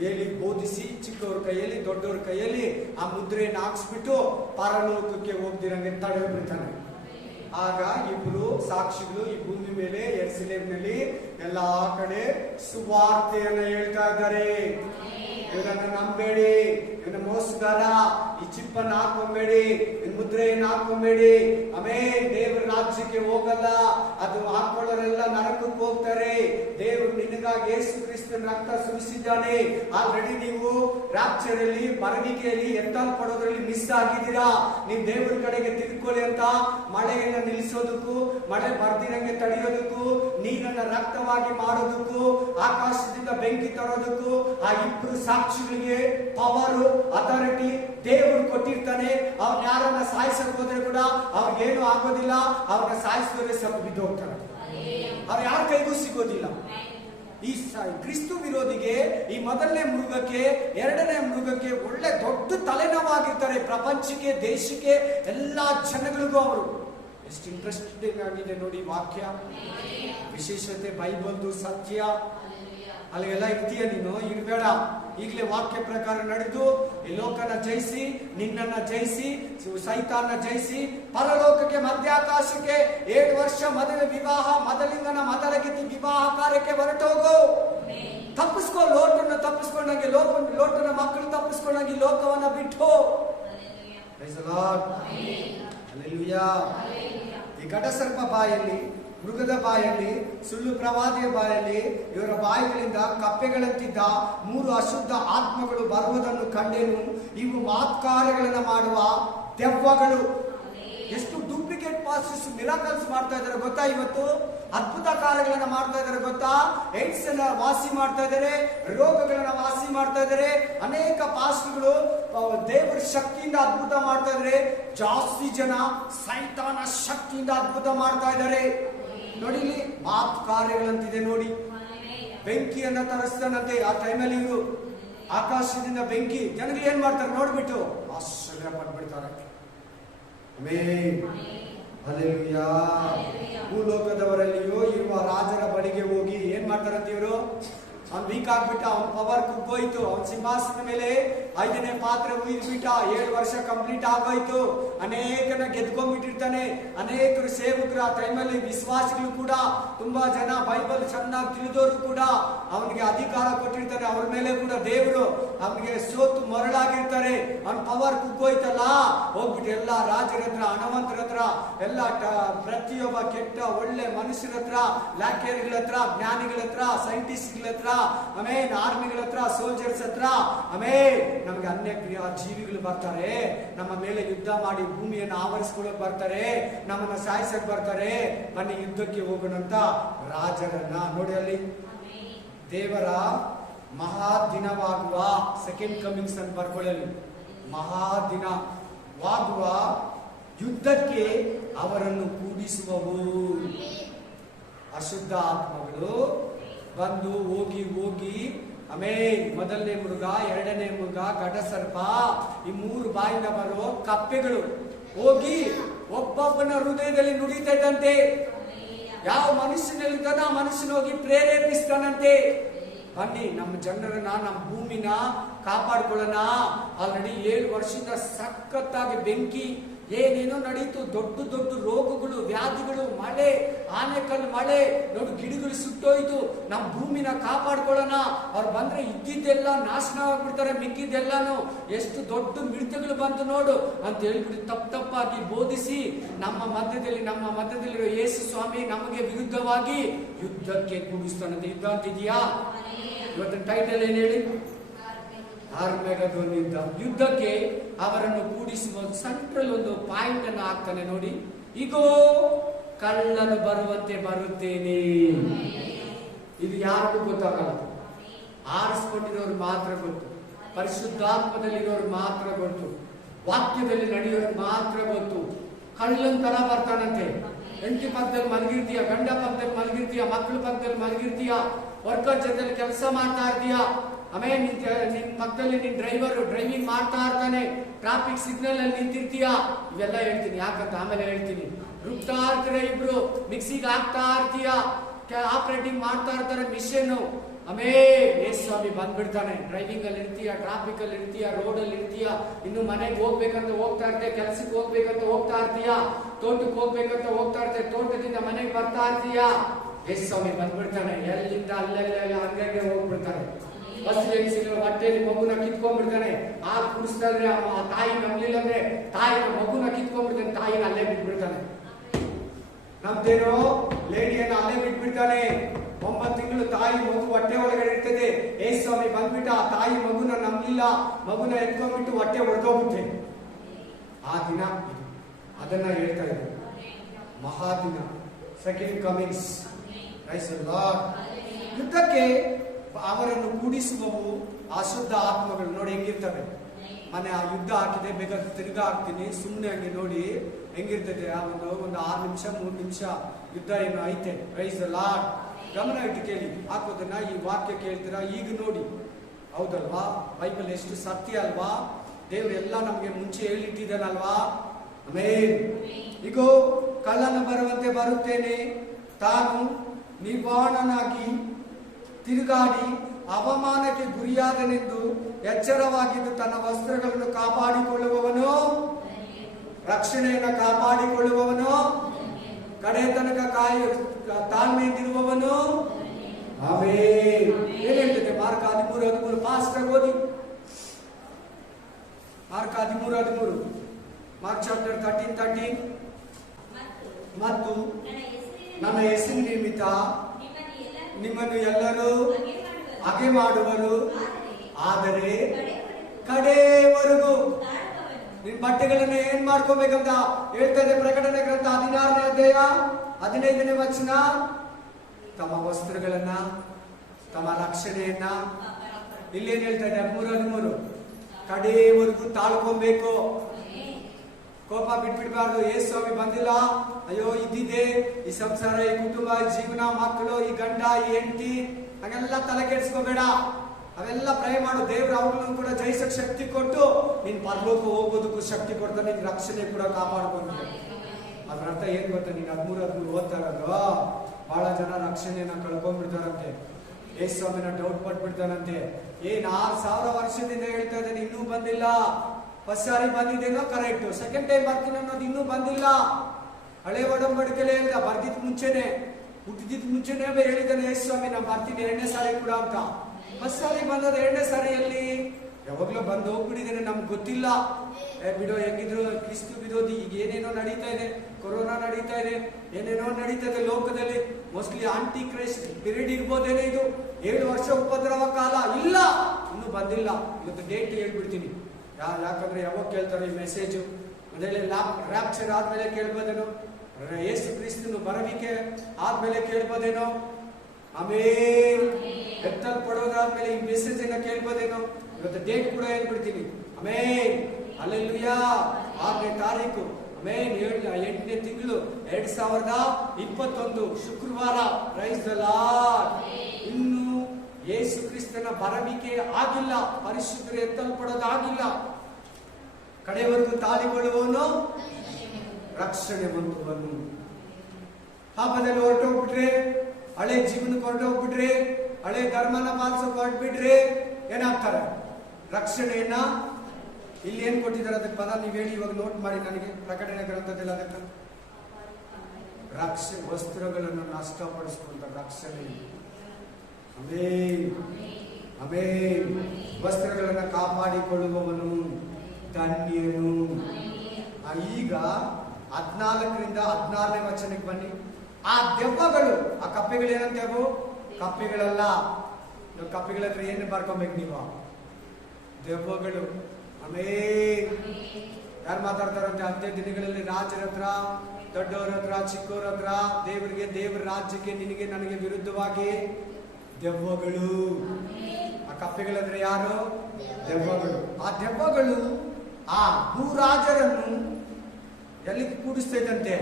ಹೇಳಿ ಬೋಧಿಸಿ ಚಿಕ್ಕವ್ರ ಕೈಯಲ್ಲಿ ದೊಡ್ಡವ್ರ ಕೈಯಲ್ಲಿ ಆ ಮುದ್ರೆಯನ್ನು ಹಾಕ್ಸ್ಬಿಟ್ಟು ಪರಲೋಕಕ್ಕೆ ಹೋಗ್ದಿರಂಗೆ ತಡೆಬಿಡ್ತಾನೆ. ಆಗ ಇಬ್ರು ಸಾಕ್ಷಿಗಳು ಈ ಭೂಮಿ ಮೇಲೆ ಯೆರೂಸಲೇಮಿನಲ್ಲಿ ಎಲ್ಲಾ ಕಡೆ ಸುವಾರ್ತೆಯನ್ನು ಹೇಳ್ತಾ ಇದ್ದಾರೆ. ಇವರನ್ನ ನಂಬೇಡಿ, ಇವನ ಮೋಸಗಾರ, ಈ ಚಿಪ್ಪನ್ನು ಹಾಕೊಂಬೇಡಿ, ಈ ಮುದ್ರೆಯನ್ನು ಹಾಕೊಂಬೇಡಿ, ಆಮೇಲೆ ದೇವರ ರಾಜ್ಯಕ್ಕೆ ಹೋಗಲ್ಲ, ಅದು ಹಾಕೊಳ್ಳೋರೆಲ್ಲ ನರಕಕ್ಕೆ ಹೋಗ್ತಾರೆ. ದೇವರು ನಿನಗಾಗಿ ಯೇಸು ಕ್ರಿಸ್ತನ ರಕ್ತ ಸುರಿಸಿದ್ದಾನೆ. ಆಲ್ರೆಡಿ ನೀವು ರಾಪ್ಚರ್ ಅಲ್ಲಿ ಬರವಿಕೆಯಲ್ಲಿ ಎತ್ತಲ್ಪಡೋದ್ರಲ್ಲಿ ಮಿಸ್ ಆಗಿದ್ದೀರಾ. ನೀವು ದೇವರ ಕಡೆಗೆ ತಿಳ್ಕೊಳ್ಳಿ ಅಂತ ಮಳೆಯನ್ನ ನಿಲ್ಲಿಸೋದಕ್ಕೂ, ಮಳೆ ಬರ್ದಿರಂಗೆ ತಡೆಯೋದಕ್ಕೂ, ನೀರನ್ನ ರಕ್ತವಾಗಿ ಮಾಡೋದಕ್ಕೂ, ಆಕಾಶದಿಂದ ಬೆಂಕಿ ತರೋದಕ್ಕೂ ಆ ಇಬ್ರು ಸಾಕ್ಷಿಗಳಿಗೆ ಪವರ್ ಅಥಾರಿಟಿ ದೇವರು ಕೊಟ್ಟಿರ್ತಾನೆ. ಅವ್ನ ಯಾರನ್ನ ಸಾಯಿಸಕ್ ಹೋದ್ರೆ ಕೂಡ ಅವ್ರಿಗೇನು ಆಗೋದಿಲ್ಲ, ಅವ್ರನ್ನ ಸಾಯಿಸಿದ್ರೆ ಸ್ವಲ್ಪ ಬಿದ್ದೋಗ್ತಾರೆ, ಅವ್ರು ಯಾರ ಕೈಗೂ ಸಿಗೋದಿಲ್ಲ. ಈ ಕ್ರಿಸ್ತು ವಿರೋಧಿಗೆ, ಈ ಮೊದಲನೇ ಮೃಗಕ್ಕೆ ಎರಡನೇ ಮೃಗಕ್ಕೆ ಒಳ್ಳೆ ದೊಡ್ಡ ತಲೆನೋವಾಗಿರ್ತಾರೆ. ಪ್ರಪಂಚಕ್ಕೆ, ದೇಶಕ್ಕೆ, ಎಲ್ಲಾ ಜನಗಳಿಗೂ ಅವರು. ಎಷ್ಟು ಇಂಟ್ರೆಸ್ಟಿಂಗ್ ಆಗಿದೆ ನೋಡಿ ವಾಕ್ಯ, ವಿಶೇಷತೆ ಬೈಬಲ್ದು ಸತ್ಯ. ಅಲ್ಲಿಗೆಲ್ಲ ಇರ್ತೀಯ ನೀನು, ಇರ್ಬೇಡ. ಈಗಲೇ ವಾಕ್ಯ ಪ್ರಕಾರ ನಡೆದು ಈ ಲೋಕನ ಜಯಿಸಿ, ನಿನ್ನನ್ನ ಜಯಿಸಿ, ಸೈತಾನ ಜಯಿಸಿ, ಪರಲೋಕಕ್ಕೆ ಮಧ್ಯಾಕಾಶಕ್ಕೆ 7 ವರ್ಷ ಮದುವೆ ವಿವಾಹ ಮೊದಲಿಂಗನ ಮೊದಲಗಿತ್ತಿ ವಿವಾಹ ಕಾರ್ಯಕ್ಕೆ ಹೊರಟೋಗು. ತಪ್ಪಿಸ್ಕೋ, ಲೋಟನ್ನ ತಪ್ಪಿಸ್ಕೊಂಡಾಗೆ, ಲೋಟನ ಮಕ್ಕಳು ತಪ್ಪಿಸ್ಕೊಂಡಾಗಿ ಲೋಕವನ್ನ ಬಿಟ್ಟು. ಈ ಘಟಸರ್ಪ ಬಾಯಲ್ಲಿ, ಮೃಗದ ಬಾಯಲ್ಲಿ, ಸುಳ್ಳು ಪ್ರವಾದಿಯ ಬಾಯಲ್ಲಿ, ಇವರ ಬಾಯಿಗಳಿಂದ ಕಪ್ಪೆಗಳಂತಿದ್ದ 3 ಅಶುದ್ಧ ಆತ್ಮಗಳು ಬರುವುದನ್ನು ಕಂಡೆನು. ಇವು ಮಾತ್ಕಾರ್ಯಗಳನ್ನು ಮಾಡುವ ದೆವ್ವಗಳು. ಎಷ್ಟು ಡೂಪ್ಲಿಕೇಟ್ ಪಾಸ್ಟರ್ಸ್ ಮಿರಾಕಲ್ಸ್ ಮಾಡ್ತಾ ಇದ್ದಾರೆ ಗೊತ್ತಾ? ಇವತ್ತು ಅದ್ಭುತ ಕಾರ್ಯಗಳನ್ನ ಮಾಡ್ತಾ ಇದ್ದಾರೆ ಗೊತ್ತಾ? ಏಡ್ಸ್ ಅನ್ನ ವಾಸಿ ಮಾಡ್ತಾ ಇದ್ದಾರೆ, ರೋಗಗಳನ್ನ ವಾಸಿ ಮಾಡ್ತಾ ಇದ್ದಾರೆ. ಅನೇಕ ಪಾಸ್ಟರ್ಗಳು ದೇವರ ಶಕ್ತಿಯಿಂದ ಅದ್ಭುತ ಮಾಡ್ತಾ ಇದ್ದಾರೆ. ಜಾಸ್ತಿ ಜನ ಸೈತಾನ ಶಕ್ತಿಯಿಂದ ಅದ್ಭುತ ಮಾಡ್ತಾ ಇದ್ದಾರೆ. ನೋಡಿ, ಮಾತು ಕಾರ್ಯಗಳಂತಿದೆ ನೋಡಿ. ಬೆಂಕಿಯನ್ನ ತರಿಸ್ತಾನಂತೆ ಆ ಟೈಮಲ್ಲಿ ಇವರು. ಆಕಾಶದಿಂದ ಬೆಂಕಿ, ಜನಗಳು ಏನ್ ಮಾಡ್ತಾರೆ ನೋಡ್ಬಿಟ್ಟು ಆಶ್ಚರ್ಯ ಪಟ್ಬಿಡ್ತಾರೆ. ಹಲ್ಲೆಲೂಯಾ. ಭೂಲೋಕದವರಲ್ಲಿಯೂ ಇರುವ ರಾಜರ ಬಳಿಗೆ ಹೋಗಿ ಏನ್ ಮಾಡ್ತಾರಂತ ಇವರು? ಅವ್ನು ವೀಕ್ ಆಗ್ಬಿಟ್ಟ, ಅವ್ನ ಪವರ್ ಕುಗ್ಗೋಯ್ತು, ಅವ್ನ ಸಿಂಹಾಸನ ಮೇಲೆ 5ನೇ ಪಾತ್ರೆ ಉಯ್ದ್ಬಿಟ್ಟ, 7 ವರ್ಷ ಕಂಪ್ಲೀಟ್ ಆಗೋಯ್ತು. ಅನೇಕನ ಗೆದ್ಕೊಂಡ್ಬಿಟ್ಟಿರ್ತಾನೆ. ಅನೇಕರು ಸೇವಕರು ಆ ಟೈಮಲ್ಲಿ, ವಿಶ್ವಾಸಿಗಳು ಕೂಡ, ತುಂಬಾ ಜನ ಬೈಬಲ್ ಚೆನ್ನಾಗಿ ತಿಳಿದವರು ಕೂಡ ಅವನಿಗೆ ಅಧಿಕಾರ ಕೊಟ್ಟಿರ್ತಾರೆ. ಅವ್ರ ಮೇಲೆ ಕೂಡ ದೇವರು ಅವನಿಗೆ ಸೋತು ಮರಳಾಗಿರ್ತಾರೆ. ಅವ್ನ ಪವರ್ ಕುಗ್ಗೋಯ್ತಲ್ಲ, ಹೋಗ್ಬಿಟ್ಟು ಎಲ್ಲ ರಾಜರ ಹತ್ರ, ಹಣವಂತರ ಹತ್ರ, ಎಲ್ಲ ಪ್ರತಿಯೊಬ್ಬ ಕೆಟ್ಟ ಒಳ್ಳೆ ಮನುಷ್ಯರ ಹತ್ರ, ಲ್ಯಾಕೇರ್ಗಳ ಹತ್ರ, ಜ್ಞಾನಿಗಳ ಹತ್ರ, ಸೈಂಟಿಸ್ಟ್ಗಳ ಹತ್ರ, ಆಮೇಲೆ ಆರ್ಮಿಗಳ ಹತ್ರ, ಸೋಲ್ಜರ್ಸ್ ಹತ್ರ, ಆಮೇಲೆ ನಮ್ಗೆ ಅನ್ಯ ಜೀವಿಗಳು ಬರ್ತಾರೆ, ನಮ್ಮ ಮೇಲೆ ಯುದ್ಧ ಮಾಡಿ ಭೂಮಿಯನ್ನು ಆವರಿಸ್ಕೊಳ್ಳೋಕೆ ಬರ್ತಾರೆ, ನಮ್ಮನ್ನ ಸಾಯಿಸಕ್ ಬರ್ತಾರೆ, ಬನ್ನಿ ಯುದ್ಧಕ್ಕೆ ಹೋಗೋಣಂತ ರಾಜರನ್ನ ನೋಡಿ. ಅಲ್ಲಿ ದೇವರ ಮಹಾದಿನವಾಗುವ ಸೆಕೆಂಡ್ ಕಮಿಂಗ್ಸ್ ಅಂತ ಬರ್ಕೊಳ್ಳಲಿ, ಮಹಾದಿನವಾಗುವ ಯುದ್ಧಕ್ಕೆ ಅವರನ್ನು ಕೂಡಿಸುವವು. ಅಶುದ್ಧ ಆತ್ಮಗಳು ಬಂದು ಹೋಗಿ ಆಮೇಲೆ ಮೊದಲನೇ ಮೃಗ, ಎರಡನೇ ಮೃಗ, ಘಟಸರ್ಪ, ಈ 3 ಬಾಯಿಂದ ಬರೋ ಕಪ್ಪೆಗಳು ಹೋಗಿ ಒಬ್ಬೊಬ್ಬನ ಹೃದಯದಲ್ಲಿ ನುಡಿತೈತಂತೆ. ಯಾವ ಮನುಷ್ಯನಲ್ಲಿದ್ದಾನ ಆ ಮನುಷ್ಯನ ಹೋಗಿ ಪ್ರೇರೇಪಿಸ್ತಾನಂತೆ. ಬನ್ನಿ ನಮ್ಮ ಜನರನ್ನ, ನಮ್ಮ ಭೂಮಿನ ಕಾಪಾಡ್ಕೊಳ್ಳೋಣ. ಆಲ್ರೆಡಿ 7 ವರ್ಷದಿಂದ ಸಖತ್ತಾಗಿ ಬೆಂಕಿ ಏನೇನೋ ನಡೀತು, ದೊಡ್ಡ ದೊಡ್ಡ ರೋಗಗಳು, ವ್ಯಾಧಿಗಳು, ಮಳೆ, ಆನೆಕಲ್ಲು ಮಳೆ, ನೋಡಿ ಗಿಡಗಳು ಸುಟ್ಟೋಯ್ತು. ನಮ್ಮ ಭೂಮಿನ ಕಾಪಾಡ್ಕೊಳ್ಳೋಣ. ಅವ್ರು ಬಂದ್ರೆ ಇದ್ದಿದ್ದೆಲ್ಲ ನಾಶನವಾಗ್ಬಿಡ್ತಾರೆ, ಮಿಕ್ಕಿದ್ದೆಲ್ಲಾನು. ಎಷ್ಟು ದೊಡ್ಡ ಮಿಡ್ತಗಳು ಬಂತು ನೋಡು ಅಂತ ಹೇಳ್ಬಿಟ್ಟು ತಪ್ಪಾಗಿ ಬೋಧಿಸಿ ನಮ್ಮ ಮಧ್ಯದಲ್ಲಿರೋ ಯೇಸು ಸ್ವಾಮಿ ನಮಗೆ ವಿರುದ್ಧವಾಗಿ ಯುದ್ಧಕ್ಕೆ ಕೂಡಿಸ್ತಾನಂತೆ. ಯುದ್ಧ ಅಂತಿದ್ಯಾ? ಇವತ್ತಿನ ಟೈಟಲ್ ಏನ್ ಹೇಳಿ? ಆರ್ಮೆಗದೋನ್ ಯುದ್ಧ. ಯುದ್ಧಕ್ಕೆ ಅವರನ್ನು ಕೂಡಿಸುವ ಸೆಂಟ್ರಲ್ ಒಂದು ಪಾಯಿಂಟ್ ಅನ್ನು ಹಾಕ್ತಾನೆ ನೋಡಿ. ಈಗೋ ಕಳ್ಳನು ಬರುವಂತೆ ಬರುತ್ತೇನೆ. ಇದು ಯಾರಿಗೂ ಗೊತ್ತಾಗಲ್ಲ, ಆರಿಸ್ಕೊಂಡಿರೋರು ಮಾತ್ರ ಗೊತ್ತು, ಪರಿಶುದ್ಧಾತ್ಮದಲ್ಲಿರೋರು ಮಾತ್ರ ಗೊತ್ತು, ವಾಕ್ಯದಲ್ಲಿ ನಡೆಯೋರು ಮಾತ್ರ ಗೊತ್ತು. ಕಳ್ಳನ್ ತರ ಬರ್ತಾನಂತೆ. ಹೆಂಡತಿ ಪಕ್ಕದಲ್ಲಿ ಮಲಗಿರ್ತೀಯ, ಗಂಡ ಪಕ್ಕದಲ್ಲಿ ಮಲಗಿರ್ತೀಯ, ಮಕ್ಕಳ ಪಕ್ಕದಲ್ಲಿ ಮಲಗಿರ್ತೀಯ, ವರ್ಕರ್ ಜೊತೆಲಿ ಕೆಲಸ ಮಾಡ್ತಾ ಇರ್ತೀಯ. ಆಮೇಲೆ ನಿನ್ ಪಕ್ಕದಲ್ಲಿ ನಿನ್ ಡ್ರೈವಿಂಗ್ ಮಾಡ್ತಾ ಇರ್ತಾನೆ, ಟ್ರಾಫಿಕ್ ಸಿಗ್ನಲ್ ಅಲ್ಲಿ ನಿಂತಿರ್ತೀಯ. ಇವೆಲ್ಲ ಹೇಳ್ತೀನಿ ಯಾಕಂತ ಆಮೇಲೆ ಹೇಳ್ತೀನಿ. ರುಬ್ತಾ ಇರ್ತೀರ ಇಬ್ರು, ಮಿಕ್ಸಿಗೆ ಹಾಕ್ತಾ ಇರ್ತೀಯ, ಆಪರೇಟಿಂಗ್ ಮಾಡ್ತಾ ಇರ್ತಾರೆ ಮಿಷನ್. ಆಮೇಲೆ ಯೇಸು ಸ್ವಾಮಿ ಬಂದ್ಬಿಡ್ತಾನೆ. ಡ್ರೈವಿಂಗ್ ಅಲ್ಲಿ ಇರ್ತೀಯ, ಟ್ರಾಫಿಕ್ ಅಲ್ಲಿ ಇರ್ತೀಯ, ರೋಡ್ ಅಲ್ಲಿ ಇರ್ತೀಯ, ಇನ್ನು ಮನೆಗೆ ಹೋಗ್ಬೇಕಂತ ಹೋಗ್ತಾ ಇರ್ತೀಯ, ಕೆಲ್ಸಕ್ಕೆ ಹೋಗ್ಬೇಕಂತ ಹೋಗ್ತಾ ಇರ್ತೀಯ, ತೋಟಕ್ಕೆ ಹೋಗ್ಬೇಕಂತ ಹೋಗ್ತಾ ಇರ್ತೀಯ, ತೋಟದಿಂದ ಮನೆಗೆ ಬರ್ತಾ ಇರ್ತೀಯ. ಯೇಸು ಸ್ವಾಮಿ ಬಂದ್ಬಿಡ್ತಾನೆ. ಎಲ್ಲಿಂದ ಅಲ್ಲೆಲ್ಲ ಹಂಗೆ ಹೋಗ್ಬಿಡ್ತಾನೆ. ಹೊಟ್ಟೆಯಲ್ಲಿ ಮಗುನ ಕಿತ್ಕೊಂಡ್ಬಿಡ್ತಾನೆ. ಕುಡಿಸ್ತಾ ಇದ್ರೆ ಆ ತಾಯಿ ನಂಬಲಿಲ್ಲ ಅಂದ್ರೆ ತಾಯಿನ ಮಗುನ ಕಿತ್ಕೊಂಡ್ಬಿಡ್ತಾನೆ, ತಾಯಿನ ಅಲ್ಲೇ ಬಿಟ್ಬಿಡ್ತಾನೆ. ನಮ್ದೇನೋ ಲೇಡಿಯನ್ನ ಅಲ್ಲೇ ಬಿಟ್ಬಿಡ್ತಾನೆ. 9 ತಿಂಗಳು ತಾಯಿ ಮಗು ಹೊಟ್ಟೆ ಒಳಗಡೆ ಇರ್ತದೆ. ಯೇಸು ಸ್ವಾಮಿ ಬಂದ್ಬಿಟ್ಟು ಆ ತಾಯಿ ಮಗುನ ನಂಬಲಿಲ್ಲ, ಮಗುನ ಎತ್ಕೊಂಡ್ಬಿಟ್ಟು ಹೊಟ್ಟೆ ಹೊಡೆದೋಗುತ್ತೆ. ಆ ದಿನ ಅದನ್ನ ಹೇಳ್ತಾ ಇದ್ದಾರೆ, ಮಹಾದಿನ, ಸೆಕೆಂಡ್ ಕಮಿಂಗ್ಸ್. ಯುದ್ಧಕ್ಕೆ ಅವರನ್ನು ಕೂಡಿಸುವವು ಅಶುದ್ಧ ಆತ್ಮಗಳು. ನೋಡಿ ಹೆಂಗಿರ್ತವೆ. ಮನೆ ಆ ಯುದ್ಧ ಹಾಕಿದೆ, ಬೇಕಾದ್ರೆ ತಿರ್ಗಾ ಹಾಕ್ತೀನಿ, ಸುಮ್ಮನೆ ಹಂಗೆ ನೋಡಿ ಹೆಂಗಿರ್ತದೆ. ಆ ಒಂದು 6 ನಿಮಿಷ 3 ನಿಮಿಷ ಯುದ್ಧ ಏನು ಐತೆ. Price the lord. ಗಮನ ಇಟ್ಟು ಕೇಳಿ. ಹಾಕೋದನ್ನ ಈ ವಾಕ್ಯ ಕೇಳ್ತೀರಾ ಈಗ ನೋಡಿ. ಹೌದಲ್ವಾ? ಬೈಬಲ್ ಎಷ್ಟು ಸತ್ಯ ಅಲ್ವಾ? ದೇವರೆಲ್ಲ ನಮ್ಗೆ ಮುಂಚೆ ಹೇಳಿಟ್ಟಿದ್ದಾನಲ್ವಾ? ಆಮೇನ್. ಈಗ ಕಳ್ಳನು ಬರುವಂತೆ ಬರುತ್ತೇನೆ, ತಾನು ನಿರ್ವಾಣನಾಗಿ ತಿರುಗಾಡಿ ಅವಮಾನಕ್ಕೆ ಗುರಿಯಾದನೆಂದು ಎಚ್ಚರವಾಗಿದ್ದು ತನ್ನ ವಸ್ತ್ರಗಳನ್ನು ಕಾಪಾಡಿಕೊಳ್ಳುವವನು, ರಕ್ಷಣೆಯನ್ನು ಕಾಪಾಡಿಕೊಳ್ಳುವವನು, ಕಡೆ ತನಕ ತಾಳ್ಮೆಯಿಂದಿರುವವನು. ಆಮೆನ್. ಏನ್ ಹೇಳ್ತದೆ? ಮಾರ್ಕ 13:13. ಫಾಸ್ಟ್ ಆಗಿ ಓದಿ. ಮಾರ್ಕ 13:13. Mark chapter 13:13. ಮತ್ತು ನನ್ನ ಹೆಸರಿನ ನಿಮಿತ್ತ ನಿಮ್ಮನ್ನು ಎಲ್ಲರೂ ಹಾಗೆ ಮಾಡುವರು, ಆದರೆ ಕಡೆವರೆಗೂ ನಿನ್ ಬಟ್ಟೆಗಳನ್ನ ಏನ್ ಮಾಡ್ಕೋಬೇಕಂತ ಹೇಳ್ತದೆ. ಪ್ರಕಟಣೆ ಗ್ರಂಥ 16ನೇ ಅಧ್ಯಾಯ 15ನೇ ವಚನ. ತಮ್ಮ ವಸ್ತ್ರಗಳನ್ನ, ತಮ್ಮ ರಕ್ಷಣೆಯನ್ನ, ಇಲ್ಲೇನ್ ಹೇಳ್ತಾ ಇದೆ? 13:13. ಕಡೆವರೆಗೂ ತಾಳ್ಕೊಬೇಕು. ಕೋಪ ಬಿಟ್ಬಿಡ್ಬಾರ್ದು. ಯೇಸು ಸ್ವಾಮಿ ಬಂದಿಲ್ಲ, ಅಯ್ಯೋ ಇದ್ದಿದೆ ಈ ಸಂಸಾರ, ಈ ಕುಟುಂಬ, ಈ ಜೀವನ, ಮಕ್ಕಳು, ಈ ಗಂಡ, ಈ ಹೆಂಡತಿ, ಹಾಗೆಲ್ಲ ತಲೆ ಕೆಡಿಸ್ಕೋಬೇಡ. ಅವೆಲ್ಲ ಪ್ರೇ ಮಾಡು. ದೇವ್ರ ಅವುಗಳನ್ನು ಕೂಡ ಜಯಿಸಕ್ ಶಕ್ತಿ ಕೊಟ್ಟು ನೀನ್ ಪರಲೋಕ ಹೋಗೋದಕ್ಕೂ ಶಕ್ತಿ ಕೊಡ್ತಾನೆ, ನಿನ್ ರಕ್ಷಣೆ ಕೂಡ ಕಾಪಾಡ್ಕೊಂಡು. ಅದ್ರ ಅರ್ಥ ಏನ್ ಗೊತ್ತಾ? ನೀನ್ 13:13 ಓದ್ತಾ ಇರೋದು, ಬಹಳ ಜನ ರಕ್ಷಣೆಯನ್ನ ಕಳ್ಕೊಂಡ್ಬಿಡ್ತಾರಂತೆ. ಯೇಸು ಸ್ವಾಮಿನ ಡೌಟ್ ಪಟ್ಬಿಡ್ತಾನಂತೆ. 6000 ವರ್ಷದಿಂದ ಹೇಳ್ತಾ ಇದ್ದಾನೆ, ಇನ್ನೂ ಬಂದಿಲ್ಲ. ಫಸ್ಟ್ ಸಾರಿ ಬಂದಿದ್ದೇನೋ ಕರೆಕ್ಟ್, ಸೆಕೆಂಡ್ ಟೈಮ್ ಬರ್ತೀನಿ ಅನ್ನೋದು ಇನ್ನೂ ಬಂದಿಲ್ಲ. ಹಳೆ ಒಡಂಬಡಿಕೆಲೆ ಹೇಳಿದ, ಬರ್ದಿದ್ ಮುಂಚೆನೆ, ಹುಟ್ಟಿದ್ ಮುಂಚೆನೆ ಹೇಳಿದ್ದಾನೆ ಯೇಸು ಸ್ವಾಮಿ, ನಾನು ಬರ್ತೀನಿ 2ನೇ ಸಾರಿ ಕೂಡ ಅಂತ. ಫಸ್ಟ್ ಸಾರಿ ಬಂದದ, 2ನೇ ಸಾರಿಯಲ್ಲಿ ಯಾವಾಗ್ಲೂ ಬಂದು ಹೋಗ್ಬಿಟ್ಟಿದ್ದೇನೆ, ನಮ್ಗೆ ಗೊತ್ತಿಲ್ಲ. ಬಿಡೋ, ಹೆಂಗಿದ್ರು ಕ್ರಿಸ್ತು ವಿರೋಧಿ, ಈಗ ಏನೇನೋ ನಡೀತಾ ಇದೆ, ಕೊರೋನಾ ನಡೀತಾ ಇದೆ, ಏನೇನೋ ನಡೀತಾ ಇದೆ ಲೋಕದಲ್ಲಿ. ಮೋಸ್ಟ್ಲಿ ಆಂಟಿ ಕ್ರೈಸ್ಟ್ ಪಿರಿಯಡ್ ಇರ್ಬೋದೇನೆ ಇದು. 7 ವರ್ಷ ಉಪದ್ರವ ಕಾಲ. ಇಲ್ಲ, ಇನ್ನೂ ಬಂದಿಲ್ಲ. ಇವತ್ತು ಡೇಟ್ ಹೇಳ್ಬಿಡ್ತೀನಿ. ಯಾಕಂದ್ರೆ ಯಾವಾಗ ಕೇಳ್ತಾರೆ ಈ ಮೆಸೇಜು? ಅದ್ರಲ್ಲಿ ರ್ಯಾಪ್ಚರ್ ಆದ್ಮೇಲೆ ಕೇಳ್ಬೋದೇನೋ, ಯೇಸು ಕ್ರಿಸ್ತನು ಬರವಿಕೆ ಆದ್ಮೇಲೆ ಕೇಳ್ಬೋದೇನೋ, ಆಮೇಲೆ ಎತ್ತಲ್ಪಡೋದಾದ್ಮೇಲೆ ಈ ಮೆಸೇಜ್ ಅನ್ನ ಕೇಳ್ಬೋದೇನೋ. ಇವತ್ತು ಡೇಟ್ ಕೂಡ ಹೇಳ್ಬಿಡ್ತೀನಿ. ಆಮೇಲೆ ಹಲ್ಲೆಲೂಯಾ. 6ನೇ ತಾರೀಕು, ಆಮೇಲೆ 8ನೇ ತಿಂಗಳು 2021 ಶುಕ್ರವಾರ. Price the lord. ಇನ್ನು ಯೇಸು ಕ್ರಿಸ್ತನ ಬರವಿಕೆ ಆಗಿಲ್ಲ, ಪರಿಶುದ್ಧರು ಎತ್ತಲ್ಪಡೋದಾಗಿಲ್ಲ. ಕಡೆವರೆಗೂ ತಾಳಿಕೊಳ್ಳುವವನು, ರಕ್ಷಣೆ ಹೊಂದುವನು. ಪಾಪದಲ್ಲಿ ಹೊರಟೋಗ್ಬಿಟ್ರೆ, ಹಳೆ ಜೀವನಕ್ಕೆ ಹೊರಟೋಗ್ಬಿಟ್ರೆ, ಹಳೆ ಧರ್ಮನ ಪಾಲಿಸೋಕೆ ಹೊರಟ್ಬಿಟ್ರೆ ಏನಾಗ್ತಾರೆ? ರಕ್ಷಣೆಯನ್ನ ಇಲ್ಲಿ ಏನ್ ಕೊಟ್ಟಿದ್ದಾರೆ ಅದಕ್ಕೆ ಪದ ನೀವು ಹೇಳಿ ಇವಾಗ ನೋಟ್ ಮಾಡಿ ನನಗೆ. ಪ್ರಕಟಣೆ ಗ್ರಂಥದಲ್ಲಿ ಅದಕ್ಕೆ ವಸ್ತ್ರಗಳನ್ನು ನಷ್ಟಪಡಿಸಿಕೊಂಡ ರಕ್ಷಣೆ. Amen amen. ವಸ್ತ್ರಗಳನ್ನು ಕಾಪಾಡಿಕೊಳ್ಳುವವನು ಧನ್ಯನು. ಈಗ 14ರಿಂದ 16ನೇ ವಚನಕ್ಕೆ ಬನ್ನಿ. ಆ ದೆವ್ವಗಳು, ಆ ಕಪ್ಪೆಗಳು ಏನಂತೇವು? ಕಪ್ಪೆಗಳಲ್ಲ. ಕಪ್ಪೆಗಳ ಹತ್ರ ಏನು ಬರ್ಕೊಬೇಕು ನೀವು? ದೆವ್ವಗಳು. ಆಮೆನ್. ಯಾರು ಮಾತಾಡ್ತಾರಂತೆ? ಅಂತ್ಯ ದಿನಗಳಲ್ಲಿ ರಾಜರ ಹತ್ರ, ದೊಡ್ಡವರ ಹತ್ರ, ಚಿಕ್ಕವರ ಹತ್ರ, ದೇವರಿಗೆ, ದೇವರ ರಾಜ್ಯಕ್ಕೆ, ನಿನಗೆ ನನಗೆ ವಿರುದ್ಧವಾಗಿ ದೆವ್ವಗಳು. ಆ ಕಪ್ಪೆಗಳಂದ್ರೆ ಯಾರು? ದೆವ್ವಗಳು. ಆ ದೆವ್ವಗಳು ಆ ಭೂರಾಜರನ್ನು ಎಲ್ಲಿ ಕೂಡಿಸ್ತೈತಂತೆ?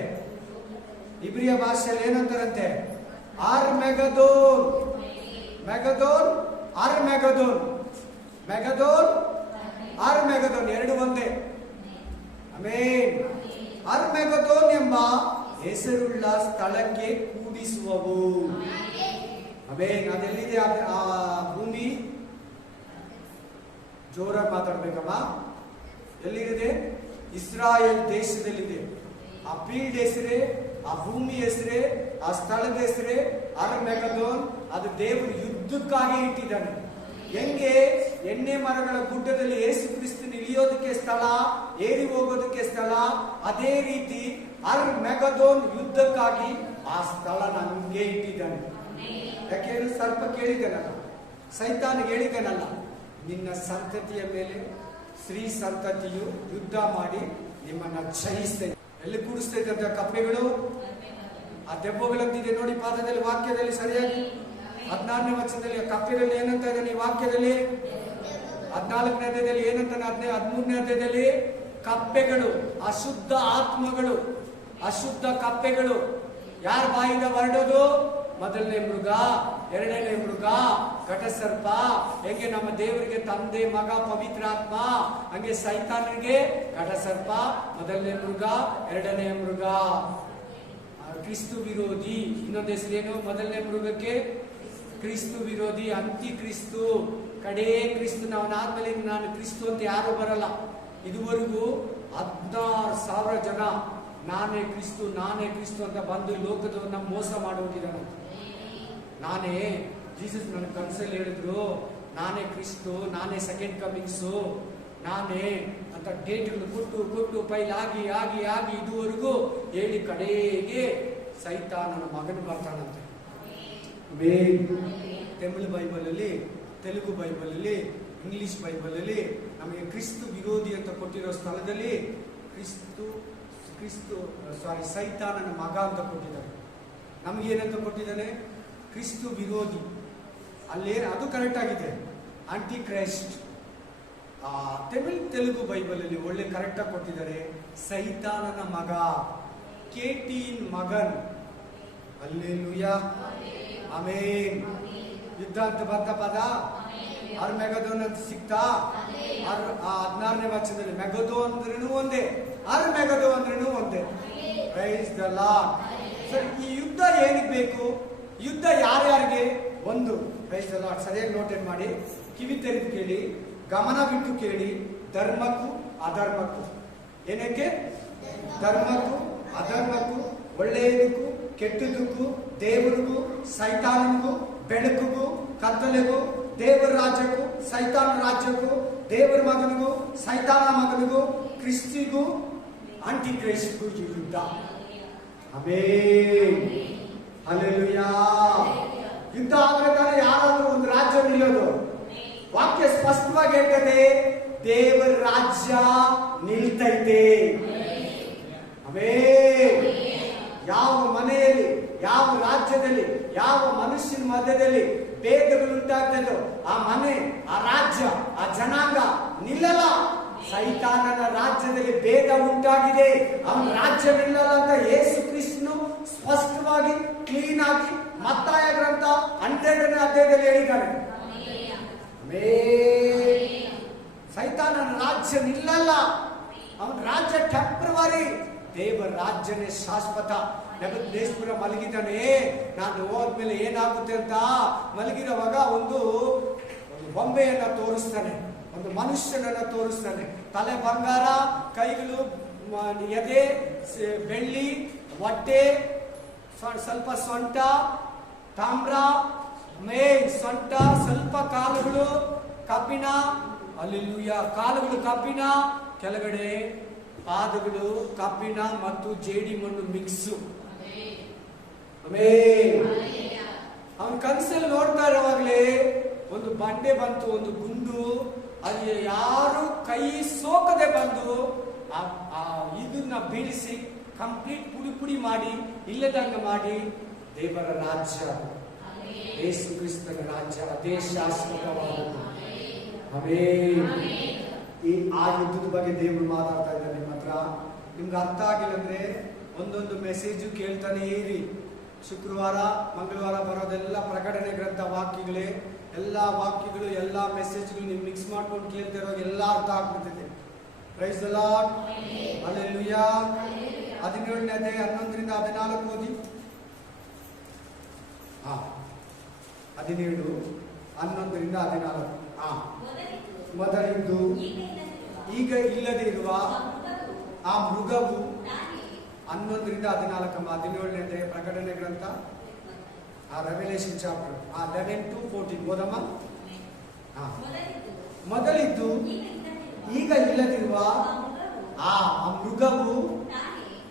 ಇಬ್ರಿಯ ಭಾಷೆಯಲ್ಲಿ ಏನಂತಾರಂತೆ? ಆರ್ಮೆಗದೋನ್. ಮೆಗದೋನ್, ಆರ್ಮೆಗದೋನ್. ಮೆಗದೋನ್, ಆರ್ಮೆಗದೋನ್ ಎರಡು ಒಂದೇ. ಆಮೆನ್. ಆರ್ಮೆಗದೋನ್ ಎಂಬ ಹೆಸರುಳ್ಳ ಸ್ಥಳಕ್ಕೆ ಕೂಡಿಸುವವು. ಆಮೆನ್. ಅದೆಲ್ಲಿದೆ ಆ ಭೂಮಿ? ಜೋರಾಗಿ ಮಾತಾಡ್ಬೇಕಮ್ಮ. ಎಲ್ಲಿದೆ? ಇಸ್ರಾಯೇಲ್ ದೇಶದಲ್ಲಿದೆ. ಆ ಫೀಲ್ಡ್ ಹೆಸರೇ, ಆ ಭೂಮಿ ಹೆಸರೇ, ಆ ಸ್ಥಳದ ಹೆಸರೇ ಆರ್ಮೆಗದೋನ್. ಅದು ದೇವರು ಯುದ್ಧಕ್ಕಾಗಿ ಇಟ್ಟಿದ್ದಾನೆ. ಹೆಂಗೆ ಎಣ್ಣೆ ಮರಗಳ ಗುಡ್ಡದಲ್ಲಿ ಯೇಸು ಕ್ರಿಸ್ತನ ಇಳಿಯೋದಕ್ಕೆ ಸ್ಥಳ, ಏರಿ ಹೋಗೋದಕ್ಕೆ ಸ್ಥಳ, ಅದೇ ರೀತಿ ಆರ್ಮೆಗದೋನ್ ಯುದ್ಧಕ್ಕಾಗಿ ಆ ಸ್ಥಳ ನಮಗೆ ಇಟ್ಟಿದ್ದಾನೆ. ಯಾಕೆಂದ್ರೆ ಸರ್ಪ ಕೇಳಿದ್ದಾನಲ್ಲ, ಸೈತಾನಿಗೆ ಹೇಳಿದ್ದಾನಲ್ಲ, ನಿನ್ನ ಸಂತತಿಯ ಮೇಲೆ ಸ್ತ್ರೀ ಸಂತತಿಯು ಯುದ್ಧ ಮಾಡಿ ನಿಮ್ಮನ್ನ ಜಯಿಸ್ತೇನೆ. ಎಲ್ಲಿ ಕೂಡಿಸ್ತೈತೆ ಅಂತ ಕಪ್ಪೆಗಳು? ಆ ದೆವ್ವಗಳಂತಿದೆ ನೋಡಿ ಪಾದದಲ್ಲಿ, ವಾಕ್ಯದಲ್ಲಿ ಸರಿಯಾಗಿ 16ನೇ ವಚನದಲ್ಲಿ. ಕಪ್ಪೆಗಳು ಏನಂತ ಇದ್ದಾನೆ ಈ ವಾಕ್ಯದಲ್ಲಿ? 14ನೇ ಅಧ್ಯಾಯದಲ್ಲಿ ಏನಂತ? 13ನೇ ಅಧ್ಯಾಯದಲ್ಲಿ ಕಪ್ಪೆಗಳು, ಅಶುದ್ಧ ಆತ್ಮಗಳು, ಅಶುದ್ಧ ಕಪ್ಪೆಗಳು. ಯಾರ ಬಾಯಿಂದ ಹೊರಡೋದು? ಮೊದಲನೇ ಮೃಗ, ಎರಡನೇ ಮೃಗ, ಘಟಸರ್ಪ. ಹೇಗೆ ನಮ್ಮ ದೇವರಿಗೆ ತಂದೆ, ಮಗ, ಪವಿತ್ರ ಆತ್ಮ, ಹಂಗೆ ಸೈತಾನನಿಗೆ ಘಟಸರ್ಪ, ಮೊದಲನೇ ಮೃಗ, ಎರಡನೇ ಮೃಗ. ಕ್ರಿಸ್ತು ವಿರೋಧಿ. ಇನ್ನೊಂದು ಹೆಸರೇನು ಮೊದಲನೇ ಮೃಗಕ್ಕೆ? ಕ್ರಿಸ್ತು ವಿರೋಧಿ, ಅಂತಿ ಕ್ರಿಸ್ತು, ಕಡೇ ಕ್ರಿಸ್ತು. ಅವನಾದ್ಮೇಲೆ ನಾನು ಕ್ರಿಸ್ತು ಅಂತ ಯಾರು ಬರಲ್ಲ. ಇದುವರೆಗೂ 16,000 ಜನ ನಾನೇ ಕ್ರಿಸ್ತು, ನಾನೇ ಕ್ರಿಸ್ತು ಅಂತ ಬಂದು ಲೋಕದವನ್ನ ಮೋಸ ಮಾಡೋಗಿದ್ದಾನೆ. ನಾನೇ ಜೀಸಸ್ ನನ್ನ ಕನಸಲ್ಲಿ ಹೇಳಿದ್ರು, ನಾನೇ ಕ್ರಿಸ್ತು, ನಾನೇ ಸೆಕೆಂಡ್ ಕಮಿಂಗ್ಸು, ನಾನೇ ಅಂತ ಡೇಟ್ಗಳು ಕೊಟ್ಟು ಫೈಲ್ ಆಗಿ ಆಗಿ ಆಗಿ ಇದುವರೆಗೂ ಹೇಳಿ ಕಡೆಗೆ ಸೈತಾನನ ಮಗನ ಬರ್ತಾನಂತೆ. ತಮಿಳು ಬೈಬಲಲ್ಲಿ, ತೆಲುಗು ಬೈಬಲಲ್ಲಿ, ಇಂಗ್ಲಿಷ್ ಬೈಬಲಲ್ಲಿ ನಮಗೆ ಕ್ರಿಸ್ತು ವಿರೋಧಿ ಅಂತ ಕೊಟ್ಟಿರೋ ಸ್ಥಳದಲ್ಲಿ ಸೈತಾನನ ಮಗ ಅಂತ ಕೊಟ್ಟಿದ್ದಾರೆ. ನಮಗೇನಂತ ಕೊಟ್ಟಿದ್ದಾನೆ? ಕ್ರಿಸ್ತು ವಿರೋಧಿ. ಅಲ್ಲೇನು ಅದು ಕರೆಕ್ಟ್ ಆಗಿದೆ, ಆಂಟಿ ಕ್ರೈಸ್ಟ್. ತೆಲುಗು ಬೈಬಲಲ್ಲಿ ಒಳ್ಳೆ ಕರೆಕ್ಟಾಗಿ ಕೊಟ್ಟಿದ್ದಾರೆ, ಸೈತಾನನ ಮಗ, ಕೇಟಿನ್ ಮಗನ್. Alleluia, amen. ಯುದ್ಧ ಅಂತ ಬಂತ ಪದ ಆರ್ಮೆಗದೋನ್ ಅಂತ ಸಿಕ್ತಾ? 16ನೇ ವಚನದಲ್ಲಿ ಮೆಗದೋ ಅಂದ್ರೂ ಒಂದೇ, ಆರ್ಮೆಗದೋ ಅಂದ್ರೂ ಒಂದೇ. Price the lord. ಸರಿ, ಈ ಯುದ್ಧ ಏನಿಗೆ ಬೇಕು? ಯುದ್ಧ ಯಾರ್ಯಾರಿಗೆ? ಒಂದು, ಪ್ರೈಸ್ ದ ಲಾರ್ಡ್. ಸರಿಯಾಗಿ ನೋಟೇಟ್ ಮಾಡಿ, ಕಿವಿ ತೆರೆದು ಕೇಳಿ, ಗಮನ ಬಿಟ್ಟು ಕೇಳಿ. ಧರ್ಮಕ್ಕೂ ಅಧರ್ಮಕ್ಕೂ. ಏನಕ್ಕೆ? ಧರ್ಮಕ್ಕೂ ಅಧರ್ಮಕ್ಕೂ, ಒಳ್ಳೆಯದಕ್ಕೂ ಕೆಟ್ಟದಕ್ಕೂ, ದೇವರಿಗೂ ಸೈತಾನನಿಗೂ, ಬೆಳಕಿಗೂ ಕತ್ತಲೆಗೂ, ದೇವರ ರಾಜ್ಯಕ್ಕೂ ಸೈತಾನ ರಾಜ್ಯಕ್ಕೂ, ದೇವರ ಮಗನಿಗೂ ಸೈತಾನ ಮಗನಿಗೂ, ಕ್ರಿಸ್ತಿಗೂ ಆಂಟಿ ಕ್ರೈಸ್ಟ್ಗೂ ಯುದ್ಧ. Amen, hallelujah. ಯುದ್ಧ ಆಗಬೇಕಾದ್ರೆ ಯಾರಾದ್ರೂ ಒಂದು ರಾಜ್ಯ ನಿಲ್ಲೋದು. ವಾಕ್ಯ ಸ್ಪಷ್ಟವಾಗಿ ಹೇಳ್ತದೆ, ದೇವರ ರಾಜ್ಯ ನಿಲ್ತೈತೆ. ಆಮೆನ್. ಯಾವ ಮನೆಯಲ್ಲಿ, ಯಾವ ರಾಜ್ಯದಲ್ಲಿ, ಯಾವ ಮನುಷ್ಯನ ಮಧ್ಯದಲ್ಲಿ ಭೇದಗಳು ಉಂಟಾಗ್ತದೋ ಆ ಮನೆ, ಆ ರಾಜ್ಯ, ಆ ಜನಾಂಗ ನಿಲ್ಲಲ್ಲ. ಸೈತಾನನ ರಾಜ್ಯದಲ್ಲಿ ಭೇದ ಉಂಟಾಗಿದೆ, ಅವನ ರಾಜ್ಯ ನಿಲ್ಲಲ್ಲ ಅಂತ ಯೇಸು ಕ್ರಿಸ್ತನು ಸ್ಪಷ್ಟವಾಗಿ, ಕ್ಲೀನ್ ಆಗಿ ಮತ್ತಾಯ ಗ್ರಂಥ 12ನೇ ಅಧ್ಯಾಯದಲ್ಲಿ ಹೇಳಿದ್ದಾನೆ. ಸೈತಾನನ ರಾಜ್ಯ ನಿಲ್ಲಲ್ಲ, ಅವನ ರಾಜ್ಯ ಟೆಂಪರವರಿ, ದೇವರ ರಾಜ್ಯನೇ ಶಾಶ್ವತ. ನೆಬೂಕದ್ನೆಚ್ಚರ ಮಲಗಿದ್ದಾನೆ, ನಾನು ಹೋದ್ಮೇಲೆ ಏನಾಗುತ್ತೆ ಅಂತ ಮಲಗಿರುವಾಗ ಒಂದು ಬೊಂಬೆಯನ್ನ ತೋರಿಸ್ತಾನೆ. ಒಂದು ಮನುಷ್ಯನನ್ನ ತೋರಿಸ್ತಾನೆ. ತಲೆ ಬಂಗಾರ, ಕೈಗಳು ಎದೆ ಬೆಳ್ಳಿ, ಹೊಟ್ಟೆ ಸ್ವಲ್ಪ ಸೊಂಟ, ತಾಮ್ರ, ಸೊಂಟ ಸ್ವಲ್ಪ, ಕಾಲುಗಳು ಕಬ್ಬಿಣ, ಅಲ್ಲೆಲೂಯ, ಕಾಲುಗಳು ಕಬ್ಬಿಣ, ಕೆಳಗಡೆ ಪಾದಗಳು ಕಬ್ಬಿಣ ಮತ್ತು ಜೇಡಿ ಮಣ್ಣು ಮಿಕ್ಸ್. ಅವನ ಕನಸಲ್ಲಿ ನೋಡ್ತಾ ಇರುವಾಗಲೇ ಒಂದು ಬಂಡೆ ಬಂತು, ಒಂದು ಗುಂಡು, ಅಲ್ಲಿ ಯಾರು ಕೈ ಸೋಕದೆ ಬಂದು ಇದನ್ನ ಬೀಳಿಸಿ ಕಂಪ್ಲೀಟ್ ಪುಡಿ ಪುಡಿ ಮಾಡಿ ಇಲ್ಲದಂಗ ಮಾಡಿ ದೇವರ ರಾಜ್ಯ, ಯೇಸು ಕ್ರಿಸ್ತನ ರಾಜ್ಯ ಅದೇ ಶಾಶ್ವತವಾದದ್ದು. ಆ ಯುದ್ಧದ ಬಗ್ಗೆ ದೇವರು ಮಾತಾಡ್ತಾ ಇದ್ದಾರೆ ನಿಮ್ಮ ಹತ್ರ. ನಿಮ್ಗೆ ಅರ್ಥ ಆಗಿಲ್ಲ ಅಂದ್ರೆ ಒಂದೊಂದು ಮೆಸೇಜು ಕೇಳ್ತಾನೆ ಇರಿ. ಶುಕ್ರವಾರ ಮಂಗಳವಾರ ಬರೋದೆಲ್ಲ ಪ್ರಕಟಣೆ ಗ್ರಂಥ ವಾಕ್ಯಗಳೇ, ಎಲ್ಲ ವಾಕ್ಯಗಳು ಎಲ್ಲ ಮೆಸೇಜ್ಗಳು ನೀವು ಮಿಕ್ಸ್ ಮಾಡ್ಕೊಂಡು ಕೇಳ್ತಾ ಇರೋ ಎಲ್ಲ ಅರ್ಥ ಆಗ್ಬಿಡ್ತಿದೆ. Praise the Lord, hallelujah. 17ನೇ ಅಧ್ಯಾಯ 11ರಿಂದ 14 ಓದಿ. 17, 11ರಿಂದ 14. ಮೊದಲಿದ್ದು ಈಗ ಇಲ್ಲದೆ ಇರುವ ಆ ಮೃಗವು 11ರಿಂದ 14. 17ನೇ ಅಧ್ಯಾಯ ಪ್ರಕಟಣೆ ಗ್ರಂಥ, ರೆವೆಲೇಷನ್ ಚಾಪ್ಟರ್ 11 to 14 ಓದಮ್ಮ. ಮೊದಲಿದ್ದು ಈಗ ಇಲ್ಲದಿರುವ ಆ ಮೃಗವು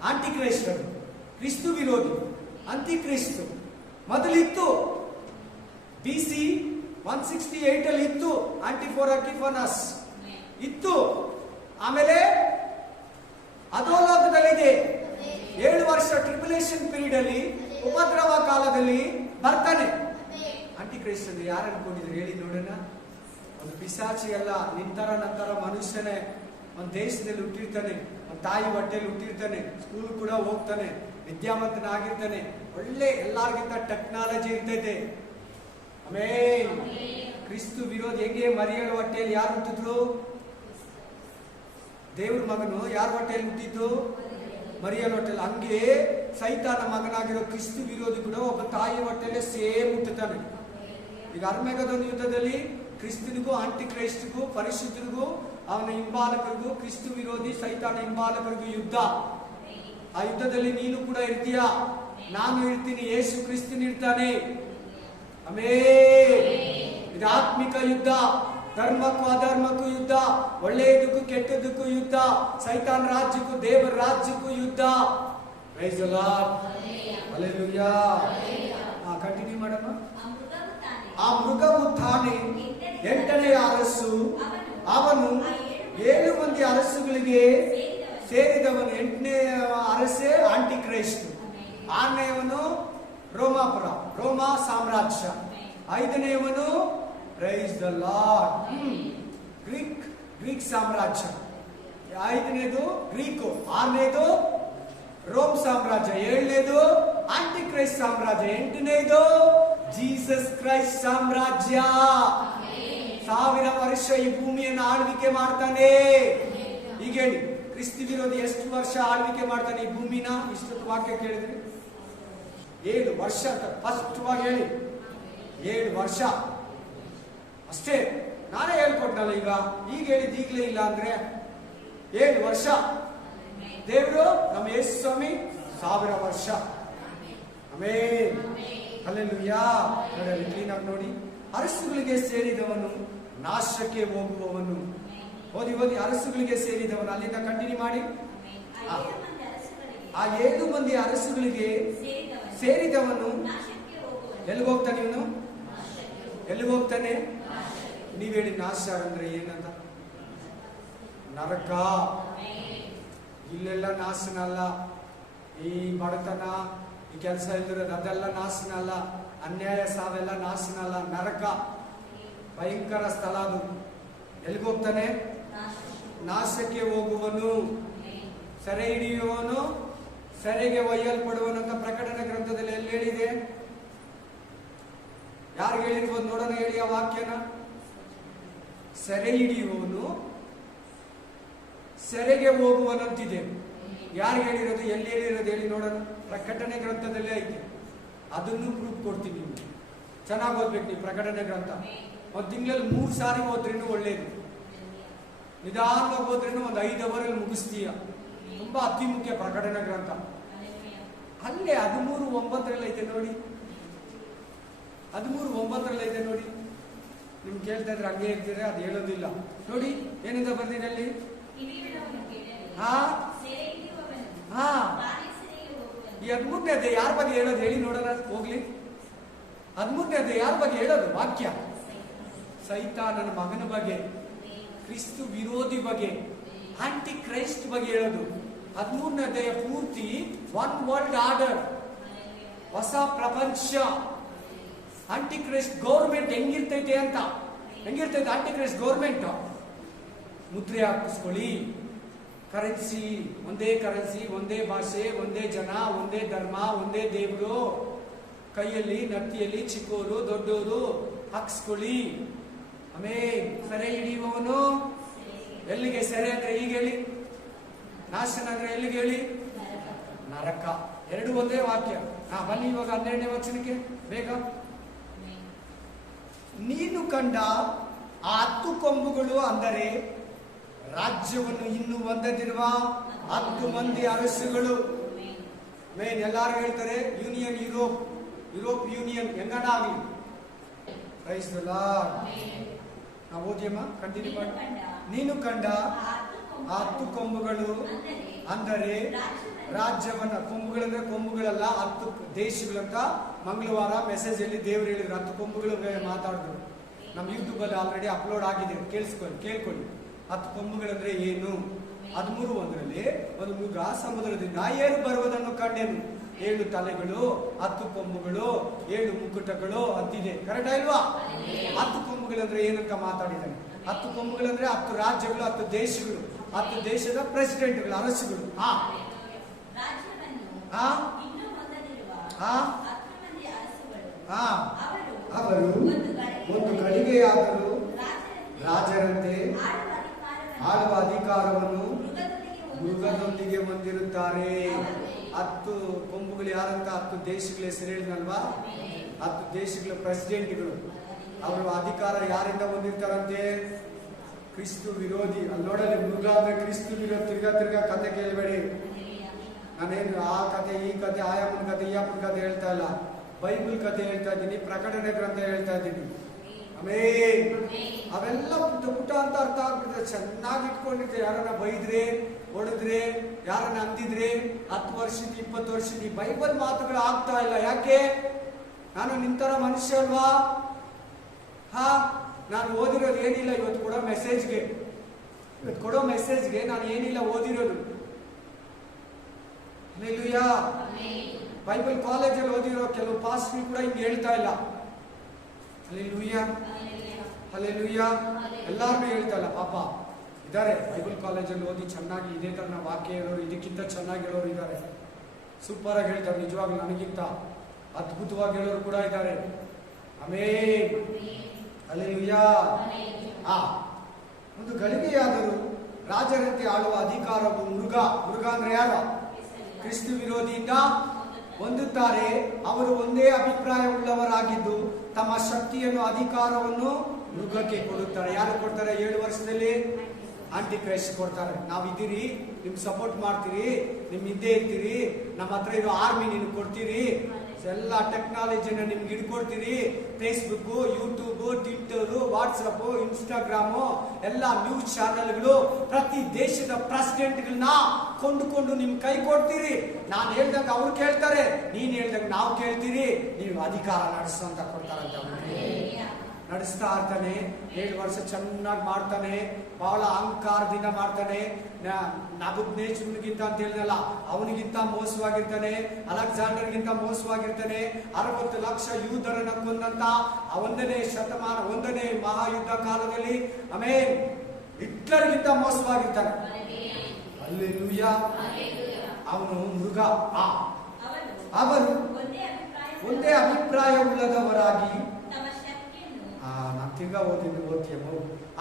ಆಂಟಿಕ್ರೈಸ್ಟ್, ಕ್ರಿಸ್ತು ವಿರೋಧಿ, ಅಂತಿಕ್ರಿಸ್ತು. ಮೊದಲಿತ್ತು BC 168 ಅಲ್ಲಿ ಇತ್ತು, ಆಂಟಿಫೋನಸ್ ಇತ್ತು. ಆಮೇಲೆ ಅಧೋಲೋಕದಲ್ಲಿದೆ. 7 ವರ್ಷ ಟ್ರಿಬುಲೇಷನ್ ಪೀರಿಯಡ್ ಅಲ್ಲಿ, ಉಪದ್ರವ ಕಾಲದಲ್ಲಿ ಬರ್ತಾನೆ ಆಂಟಿಕ್ರೈಸ್ಟ್. ಅಂದ್ರೆ ಯಾರು ಅನ್ಕೊಂಡಿದ್ರು ಹೇಳಿ ನೋಡೋಣ? ಒಂದು ಪಿಶಾಚಿ ಅಲ್ಲ, ನಿಂತರ ನಂತರ ಮನುಷ್ಯನೇ. ಒಂದು ದೇಶದಲ್ಲಿ ಹುಟ್ಟಿರ್ತಾನೆ, ಒಂದು ತಾಯಿ ಹೊಟ್ಟೆಯಲ್ಲಿ ಹುಟ್ಟಿರ್ತಾನೆ, ಸ್ಕೂಲ್ ಕೂಡ ಹೋಗ್ತಾನೆ, ವಿದ್ಯಾವಂತನಾಗಿರ್ತಾನೆ, ಒಳ್ಳೆ ಎಲ್ಲರಿಗಿಂತ ಟೆಕ್ನಾಲಜಿ ಇರ್ತೈತೆ. ಆಮೇಲೆ ಕ್ರಿಸ್ತು ವಿರೋಧಿ. ಹೆಂಗೆ ಮರಿಯಳ ಹೊಟ್ಟೆಯಲ್ಲಿ ಯಾರು ಹುಟ್ಟಿದ್ರು? ದೇವ್ರ ಮಗನು ಯಾರ ಹೊಟ್ಟೆಯಲ್ಲಿ ಹುಟ್ಟಿದ್ದು? ಮರಿಯಳ ಹೊಟ್ಟೆಯಲ್ಲಿ. ಹಂಗೆ ಸೈತಾನ ಮಗನಾಗಿರೋ ಕ್ರಿಸ್ತು ವಿರೋಧಿ ಕೂಡ ಒಬ್ಬ ತಾಯಿ ಹೊಟ್ಟೆಯಲ್ಲೇ ಸೇಮ್ ಹುಟ್ಟುತ್ತಾನೆ. ಈಗ ಅರ್ಮೆಗದೊಂದು ಯುದ್ಧದಲ್ಲಿ ಕ್ರಿಸ್ತನಿಗೂ ಆಂಟಿಕ್ರೈಸ್ಟ್ಗೂ, ಪರಿಶುದ್ಧರಿಗೂ ಅವನ ಹಿಂಬಾಲಕರಿಗೂ, ಕ್ರಿಸ್ತು ವಿರೋಧಿ ಸೈತಾನ ಹಿಂಬಾಲಕರಿಗೂ ಯುದ್ಧ. ಆ ಯುದ್ಧದಲ್ಲಿ ನೀನು ಕೂಡ ಇರ್ತೀಯ, ನಾನು ಇರ್ತೀನಿ, ಯೇಸು ಕ್ರಿಸ್ತನ್ ಇರ್ತಾನೆ. ಇದು ಆತ್ಮಿಕ ಯುದ್ಧ. ಧರ್ಮಕ್ಕೂ ಅಧರ್ಮಕ್ಕೂ ಯುದ್ಧ, ಒಳ್ಳೆಯದಕ್ಕೂ ಕೆಟ್ಟದಕ್ಕೂ ಯುದ್ಧ, ಸೈತಾನ ರಾಜ್ಯಕ್ಕೂ ದೇವರ ರಾಜ್ಯಕ್ಕೂ ಯುದ್ಧ. Praise the Lord, hallelujah. Continue ಮಾಡಮ್ಮ. ಆ ಮೃಗವು ತಾನೇ 8ನೇ ಅರಸು, ಅವನು 7 ಮಂದಿ ಅರಸುಗಳಿಗೆ ಸೇರಿದವನು. 8ನೇ ಅರಸೇ ಆಂಟಿಕ್ರೈಸ್ಟ್, 6ನೇವನು ರೋಮಾಪುರ, ರೋಮಾ ಸಾಮ್ರಾಜ್ಯ, 5ನೇವನು ಪ್ರೈಸ್ ದ ಲಾರ್ಡ್ ಗ್ರೀಕ್ ಸಾಮ್ರಾಜ್ಯ, 5ನೇದು ಗ್ರೀಕು, 6ನೇದು ರೋಮ್ ಸಾಮ್ರಾಜ್ಯ, 7ನೇದು ಆಂಟಿಕ್ರೈಸ್ಟ್ ಸಾಮ್ರಾಜ್ಯ, 8ನೇದು ಜೀಸಸ್ ಕ್ರೈಸ್ಟ್ ಸಾಮ್ರಾಜ್ಯ. 1000 ವರ್ಷ ಈ ಭೂಮಿಯನ್ನು ಆಳ್ವಿಕೆ ಮಾಡ್ತಾನೆ. ಈಗ ಹೇಳಿ, ಕ್ರಿಸ್ತ ವಿರೋಧಿ ಎಷ್ಟು ವರ್ಷ ಆಳ್ವಿಕೆ ಮಾಡ್ತಾನೆ ಈ ಭೂಮಿನ? ಇಷ್ಟೊತ್ತು ವಾಕ್ಯ ಕೇಳಿದ್ರಿ? 7 ವರ್ಷ ಅಂತ ಸ್ಪಷ್ಟವಾಗಿ ಹೇಳಿ. 7 ವರ್ಷ ಅಷ್ಟೇ. ನಾನೇ ಹೇಳ್ಕೊಟ್ನಲ್ಲ ಈಗ ಹೇಳಿದ್ದು ಈಗಲೇ ಇಲ್ಲ ಅಂದ್ರೆ 7 ವರ್ಷ. ದೇವರು ನಮ್ಮ ಯೇಸು ಸ್ವಾಮಿ 1000 ವರ್ಷ. Amen, hallelujah. ನೋಡಿ ಕ್ಲೀನ್ ಆಗಿ ನೋಡಿ. ಅರಸುಗಳಿಗೆ ಸೇರಿದವನು ನಾಶಕ್ಕೆ ಹೋಗುವವನು. ಓದಿ ಅರಸುಗಳಿಗೆ ಸೇರಿದವನು. ಅಲ್ಲಿಂದ ಕಂಟಿನ್ಯೂ ಮಾಡಿ. ಆ 7 ಮಂದಿ ಅರಸುಗಳಿಗೆ ಸೇರಿದವನು ಎಲ್ಲಿಗೆ ಹೋಗ್ತಾನೆ? ಇವನು ಎಲ್ಲಿಗೆ ಹೋಗ್ತಾನೆ? ನೀವ್ ಹೇಳಿ, ನಾಶ ಅಂದ್ರೆ ಏನಂತ? ನರಕ. ಇಲ್ಲೆಲ್ಲ ನಾಶನ ಅಲ್ಲ. ಈ ಬಡತನ, ಈ ಕೆಲಸ ಇಲ್ದಿರೋದು ಅದೆಲ್ಲ ನಾಶನ ಅಲ್ಲ. ಅನ್ಯಾಯ ಸಾವೆಲ್ಲ ನಾಶನ ಅಲ್ಲ. ನರಕ ಭಯಂಕರ ಸ್ಥಳ ಅದು. ಎಲ್ಲಿಗೆ ಹೋಗ್ತಾನೆ? ನಾಶಕ್ಕೆ ಹೋಗುವನು, ಸೆರೆ ಹಿಡಿಯುವವನು, ಸೆರೆಗೆ ಒಯ್ಯಲ್ಪಡುವನು ಅಂತ ಪ್ರಕಟಣೆ ಗ್ರಂಥದಲ್ಲಿ ಎಲ್ಲಿ ಹೇಳಿದೆ? ಯಾರು ಹೇಳಿರ್ಬೋದು ನೋಡೋಣ, ಹೇಳಿ ಆ ವಾಕ್ಯನ. ಸೆರೆ ಹಿಡಿಯುವವನು, ಸೆರೆಗೆ ಹೋಗುವನಂತಿದೆ. ಯಾರು ಹೇಳಿರೋದು? ಎಲ್ಲಿ ಹೇಳಿರೋದು ಹೇಳಿ ನೋಡೋಣ. ಪ್ರಕಟಣೆ ಗ್ರಂಥದಲ್ಲೇ ಐತೆ. ಅದನ್ನು ಪ್ರೂಫ್ ಕೊಡ್ತೀನಿ. ನೀವು ಚೆನ್ನಾಗಿ ಓದ್ಬೇಕು. ನೀವು ಪ್ರಕಟಣೆ ಗ್ರಂಥ ಒಂದು ತಿಂಗಳಲ್ಲಿ 3 ಸಾರಿ ಓದ್ರಿನೂ ಒಳ್ಳೇದು. ನಿಧಾನವಾಗಿ ಹೋದ್ರೇನು ಒಂದು 5 ಅವರಲ್ಲಿ ಮುಗಿಸ್ತೀಯ. ತುಂಬಾ ಅತಿ ಮುಖ್ಯ ಪ್ರಕಟಣೆ ಗ್ರಂಥ. ಅಲ್ಲೇ 13:9 ಐತೆ ನೋಡಿ, 13:9 ಐತೆ ನೋಡಿ. ನಿಮ್ಗೆ ಕೇಳ್ತಾ ಇದ್ರೆ ಹಂಗೆ ಇರ್ತೀರ, ಅದು ಹೇಳೋದಿಲ್ಲ ನೋಡಿ. ಏನಿಂದ ಬಂದಿದೆ ಅಲ್ಲಿ? ಹಾ ಹಾ ಈ 13ನೇ ಅಧ್ಯಾಯ ಯಾರ ಬಗ್ಗೆ ಹೇಳೋದು ಹೇಳಿ ನೋಡೋಣ ಹೋಗ್ಲಿ. 13ನೇ ಅಧ್ಯಾಯ ಯಾರ ಬಗ್ಗೆ ಹೇಳೋದು ವಾಕ್ಯ? ಸೈತಾನನ ಮಗನ ಬಗ್ಗೆ, ಕ್ರಿಸ್ತು ವಿರೋಧಿ ಬಗ್ಗೆ, ಆಂಟಿ ಕ್ರೈಸ್ಟ್ ಬಗ್ಗೆ ಹೇಳೋದು. 13ನೇ ಅಧ್ಯಾಯ ಪೂರ್ತಿ ಒನ್ ವರ್ಲ್ಡ್ ಆರ್ಡರ್, ಹೊಸ ಪ್ರಪಂಚ, ಆಂಟಿ ಕ್ರೈಸ್ಟ್ ಗೌರ್ಮೆಂಟ್ ಹೆಂಗಿರ್ತೈತೆ ಅಂತ. ಹೆಂಗಿರ್ತೈತೆ ಆಂಟಿ ಕ್ರೈಸ್ಟ್ ಗೌರ್ಮೆಂಟ್? ಮುದ್ರೆ ಹಾಕಿಸ್ಕೊಳ್ಳಿ, ಕರೆನ್ಸಿ ಒಂದೇ, ಕರೆನ್ಸಿ ಒಂದೇ, ಭಾಷೆ ಒಂದೇ, ಜನ ಒಂದೇ, ಧರ್ಮ ಒಂದೇ, ದೇವರು, ಕೈಯಲ್ಲಿ ನತ್ತಿಯಲ್ಲಿ ಚಿಕ್ಕವರು ದೊಡ್ಡವರು ಹಾಕ್ಸ್ಕೊಳ್ಳಿ. ಆಮೇಲೆ ಸೆರೆ ಹಿಡಿಯುವವನು ಎಲ್ಲಿಗೆ? ಸೆರೆ ಅಂದ್ರೆ ಈಗ ಹೇಳಿ, ನಾಶನ ಅಂದ್ರೆ ಎಲ್ಲಿಗೆ ಹೇಳಿ? ನರಕ. ಎರಡು ಒಂದೇ ವಾಕ್ಯ. ಬನ್ನಿ ಇವಾಗ 12ನೇ ವಚನಕ್ಕೆ ಬೇಗ. ನೀನು ಕಂಡ ಆ 10 ಕೊಂಬುಗಳು ಅಂದರೆ ರಾಜ್ಯವನ್ನು ಇನ್ನೂ ಹೊಂದದಿರುವ 10 ಮಂದಿ ಅರಸುಗಳು. ಮೇನ್ ಎಲ್ಲಾರು ಹೇಳ್ತಾರೆ ಯೂನಿಯನ್, ಯುರೋಪ್ ಯೂನಿಯನ್ ಹೆಂಗಣ ಆಗಲಿ. Praise the Lord. ನಾವು ಓದಿಯಮ್ಮ, ಕಂಟಿನ್ಯೂ ಮಾಡಿ. ನೀನು ಕಂಡ ಆ 10 ಕೊಂಬುಗಳು ಅಂದರೆ ರಾಜ್ಯವನ್ನ, ಕೊಂಬುಗಳಂದ್ರೆ ಕೊಂಬುಗಳಲ್ಲ 10 ದೇಶಗಳಂತ ಮಂಗಳವಾರ ಮೆಸೇಜ್ ಅಲ್ಲಿ ದೇವರು ಹೇಳಿದ್ರು. 10 ಕೊಂಬುಗಳು ಮಾತಾಡಿದ್ರು. ನಮ್ಮ ಯೂಟ್ಯೂಬ್ ಅಲ್ಲಿ ಆಲ್ರೆಡಿ ಅಪ್ಲೋಡ್ ಆಗಿದೆ, ಕೇಳ್ಕೊಳ್ಳಿ. 10 ಕೊಂಬುಗಳಂದ್ರೆ ಏನು? 13:1 ಒಂದು ಮೃಗ ಸಮುದ್ರದಿಂದ ಏರು ಬರುವುದನ್ನು ಕಂಡೆನು. 7 ತಲೆಗಳು, 10 ಕೊಂಬುಗಳು, 7 ಮುಕುಟಗಳು ಅಂತಿದೆ. ಕರೆಕ್ಟ್ ಅಲ್ವಾ? 10 ಕೊಂಬುಗಳಂದ್ರೆ ಏನಂತ ಮಾತಾಡಿದ್ದಾನೆ. 10 ಕೊಂಬುಗಳಂದ್ರೆ 10 ರಾಜ್ಯಗಳು, 10 ದೇಶಗಳು, 10 ದೇಶದ ಪ್ರೆಸಿಡೆಂಟ್ಗಳು, ಅರಸುಗಳು. ಅವರು ಒಂದು ಗಳಿಗೆಯಾದರೂ ರಾಜರಂತೆ ಆಳುವ ಅಧಿಕಾರವನ್ನು ಮೃಗದೊಂದಿಗೆ ಹೊಂದಿರುತ್ತಾರೆ. 10 ಕೊಂಬುಗಳು ಯಾರಂತ? 10 ದೇಶಗಳ ಹೆಸರು ಹೇಳಿದ್ನಲ್ವಾ? 10 ದೇಶಗಳ ಪ್ರೆಸಿಡೆಂಟ್ಗಳು. ಅವರು ಅಧಿಕಾರ ಯಾರಿಂದ ಹೊಂದಿರ್ತಾರಂತೆ? ಕ್ರಿಸ್ತು ವಿರೋಧಿ. ಅಲ್ಲಿ ನೋಡಲಿ, ಮೃಗ ಅಂದ್ರೆ ಕ್ರಿಸ್ತು ವಿರೋಧಿ. ತಿರ್ಗಾ ಕತೆ ಕೇಳಬೇಡಿ. ನಾನೇನು ಆ ಕತೆ ಈ ಕತೆ, ಆಯಮ್ಮನ ಕತೆ ಈ ಅಪ್ಪನ ಕತೆ ಹೇಳ್ತಾ ಇಲ್ಲ. ಬೈಬಲ್ ಕತೆ ಹೇಳ್ತಾ ಇದ್ದೀನಿ, ಪ್ರಕಟಣೆ ಗ್ರಂಥ ಹೇಳ್ತಾ ಇದ್ದೀನಿ. ಆಮೇನ್. ಅವೆಲ್ಲ ಪುಟ್ಟ ಅಂತ ಅರ್ಥ ಆಗ್ಬಿಡುತ್ತೆ. ಚೆನ್ನಾಗಿ ಇಟ್ಕೊಂಡಿದ್ರೆ, ಯಾರನ್ನ ಬೈದ್ರೆ, ಹೊಡೆದ್ರೆ, ಯಾರನ್ನ ಅಂದಿದ್ರೆ, 10 ವರ್ಷದ 20 ವರ್ಷದ ಈ ಬೈಬಲ್ ಮಾತುಗಳು ಆಗ್ತಾ ಇಲ್ಲ. ಯಾಕೆ? ನಾನು ನಿಂತರ ಮನುಷ್ಯ ಅಲ್ವಾ? ನಾನು ಓದಿರೋದು ಏನಿಲ್ಲ. ಇವತ್ತು ಕೊಡೋ ಮೆಸೇಜ್ಗೆ ನಾನು ಏನಿಲ್ಲ ಓದಿರೋದು. ಹಲ್ಲೆಲೂಯಾ. ಬೈಬಲ್ ಕಾಲೇಜಲ್ಲಿ ಓದಿರೋ ಕೆಲವು ಪಾಸ್ಟ್ರು ಕೂಡ ಹಿಂಗೆ ಹೇಳ್ತಾ ಇಲ್ಲ. Hallelujah, hallelujah. ಎಲ್ಲಾರು ಹೇಳ್ತಾ ಇಲ್ಲ. ಪಾಪ ಇದ್ದಾರೆ ಬೈಬಲ್ ಕಾಲೇಜಲ್ಲಿ ಓದಿ ಚೆನ್ನಾಗಿ ಇದೇ ತರ ವಾಕ್ಯ ಹೇಳೋರು, ಇದಕ್ಕಿಂತ ಚೆನ್ನಾಗಿ ಹೇಳೋರು ಇದ್ದಾರೆ. ಸೂಪರ್ ಆಗಿ ಹೇಳ್ತಾರೆ. ನಿಜವಾಗ್ಲೂ ನನಗಿಂತ ಅದ್ಭುತವಾಗಿ ಹೇಳೋರು ಕೂಡ ಇದ್ದಾರೆ. ಆಮೇನ್. ಹಲ್ಲೆಲೂಯಾ. ಒಂದು ಗಳಿಗೆಯಾದರೂ ರಾಜರಂತೆ ಆಳುವ ಅಧಿಕಾರವು ಮೃಗ ಅಂದ್ರೆ ಯಾರು? ಕ್ರಿಸ್ತು ವಿರೋಧಿಯಿಂದ ಹೊಂದುತ್ತಾರೆ. ಅವರು ಒಂದೇ ಅಭಿಪ್ರಾಯ ಉಳ್ಳವರಾಗಿದ್ದು ತಮ್ಮ ಶಕ್ತಿಯನ್ನು, ಅಧಿಕಾರವನ್ನು ಮೃಗಕ್ಕೆ ಕೊಡುತ್ತಾರೆ. ಯಾರು ಕೊಡ್ತಾರೆ? 7 ವರ್ಷದಲ್ಲಿ ಆಂಟಿ ಕ್ರೈಸ್ಟ್ ಕೊಡ್ತಾರೆ. ನಾವಿದ್ದೀರಿ, ನಿಮ್ಗೆ ಸಪೋರ್ಟ್ ಮಾಡ್ತೀರಿ, ನಿಮ್ ಹಿಂದೆ ಇರ್ತೀರಿ, ನಮ್ಮ ಹತ್ರ ಇರೋ ಆರ್ಮಿ ನಿಮ್ಗೆ ಕೊಡ್ತೀರಿ, ಎಲ್ಲ ಟೆಕ್ನಾಲಜಿನ ನಿಮ್ಗೆ ಹಿಡ್ಕೊಡ್ತೀರಿ. Facebook, YouTube, Twitter, WhatsApp, Instagram, ಎಲ್ಲ ನ್ಯೂಸ್ ಚಾನೆಲ್ಗಳು, ಪ್ರತಿ ದೇಶದ ಪ್ರೆಸಿಡೆಂಟ್ಗಳನ್ನ ಕೊಂಡುಕೊಂಡು ನಿಮ್ ಕೈ ಕೊಡ್ತೀರಿ. ನಾನು ಹೇಳ್ದಂಗ ಅವ್ರು ಕೇಳ್ತಾರೆ, ನೀನ್ ಹೇಳ್ದಂಗ ನಾವು ಕೇಳ್ತೀರಿ. ನೀವು ಅಧಿಕಾರ ನಡೆಸಂತ ಕೊಡ್ತಾರಂತ. ನಡೆಸ್ತಾ ಇರ್ತಾನೆ. 7 ವರ್ಷ ಚೆನ್ನಾಗಿ ಮಾಡ್ತಾನೆ. ಬಹಳ ಅಹಂಕಾರದಿಂದ ಮಾಡ್ತಾನೆ. ನಬುಕದ್ನೆಚ್ಚರನಿಗಿಂತ ಅಂತ ಹೇಳಿದಲ್ಲ, ಅವನಿಗಿಂತ ಮೋಸವಾಗಿರ್ತಾನೆ. ಅಲೆಕ್ಸಾಂಡರ್ಗಿಂತ ಮೋಸವಾಗಿರ್ತಾನೆ. 60 ಲಕ್ಷ ಯೂದರನ್ನ ಕೊಂದಂತ 1ನೇ ಶತಮಾನ, 1ನೇ ಮಹಾಯುದ್ಧ ಕಾಲದಲ್ಲಿ ಆಮೇಲೆ ಹಿಟ್ಲರ್ಗಿಂತ ಮೋಸವಾಗಿರ್ತಾನೆ. ಹಲ್ಲೆಲೂಯಾ. ಅವನು ಮೃಗ. ಅವರು ಒಂದೇ ಅಭಿಪ್ರಾಯ ಉಳ್ಳದವರಾಗಿ, ತಿರ್ಗಾ ಓದ್ತೀಯಮ್ಮ.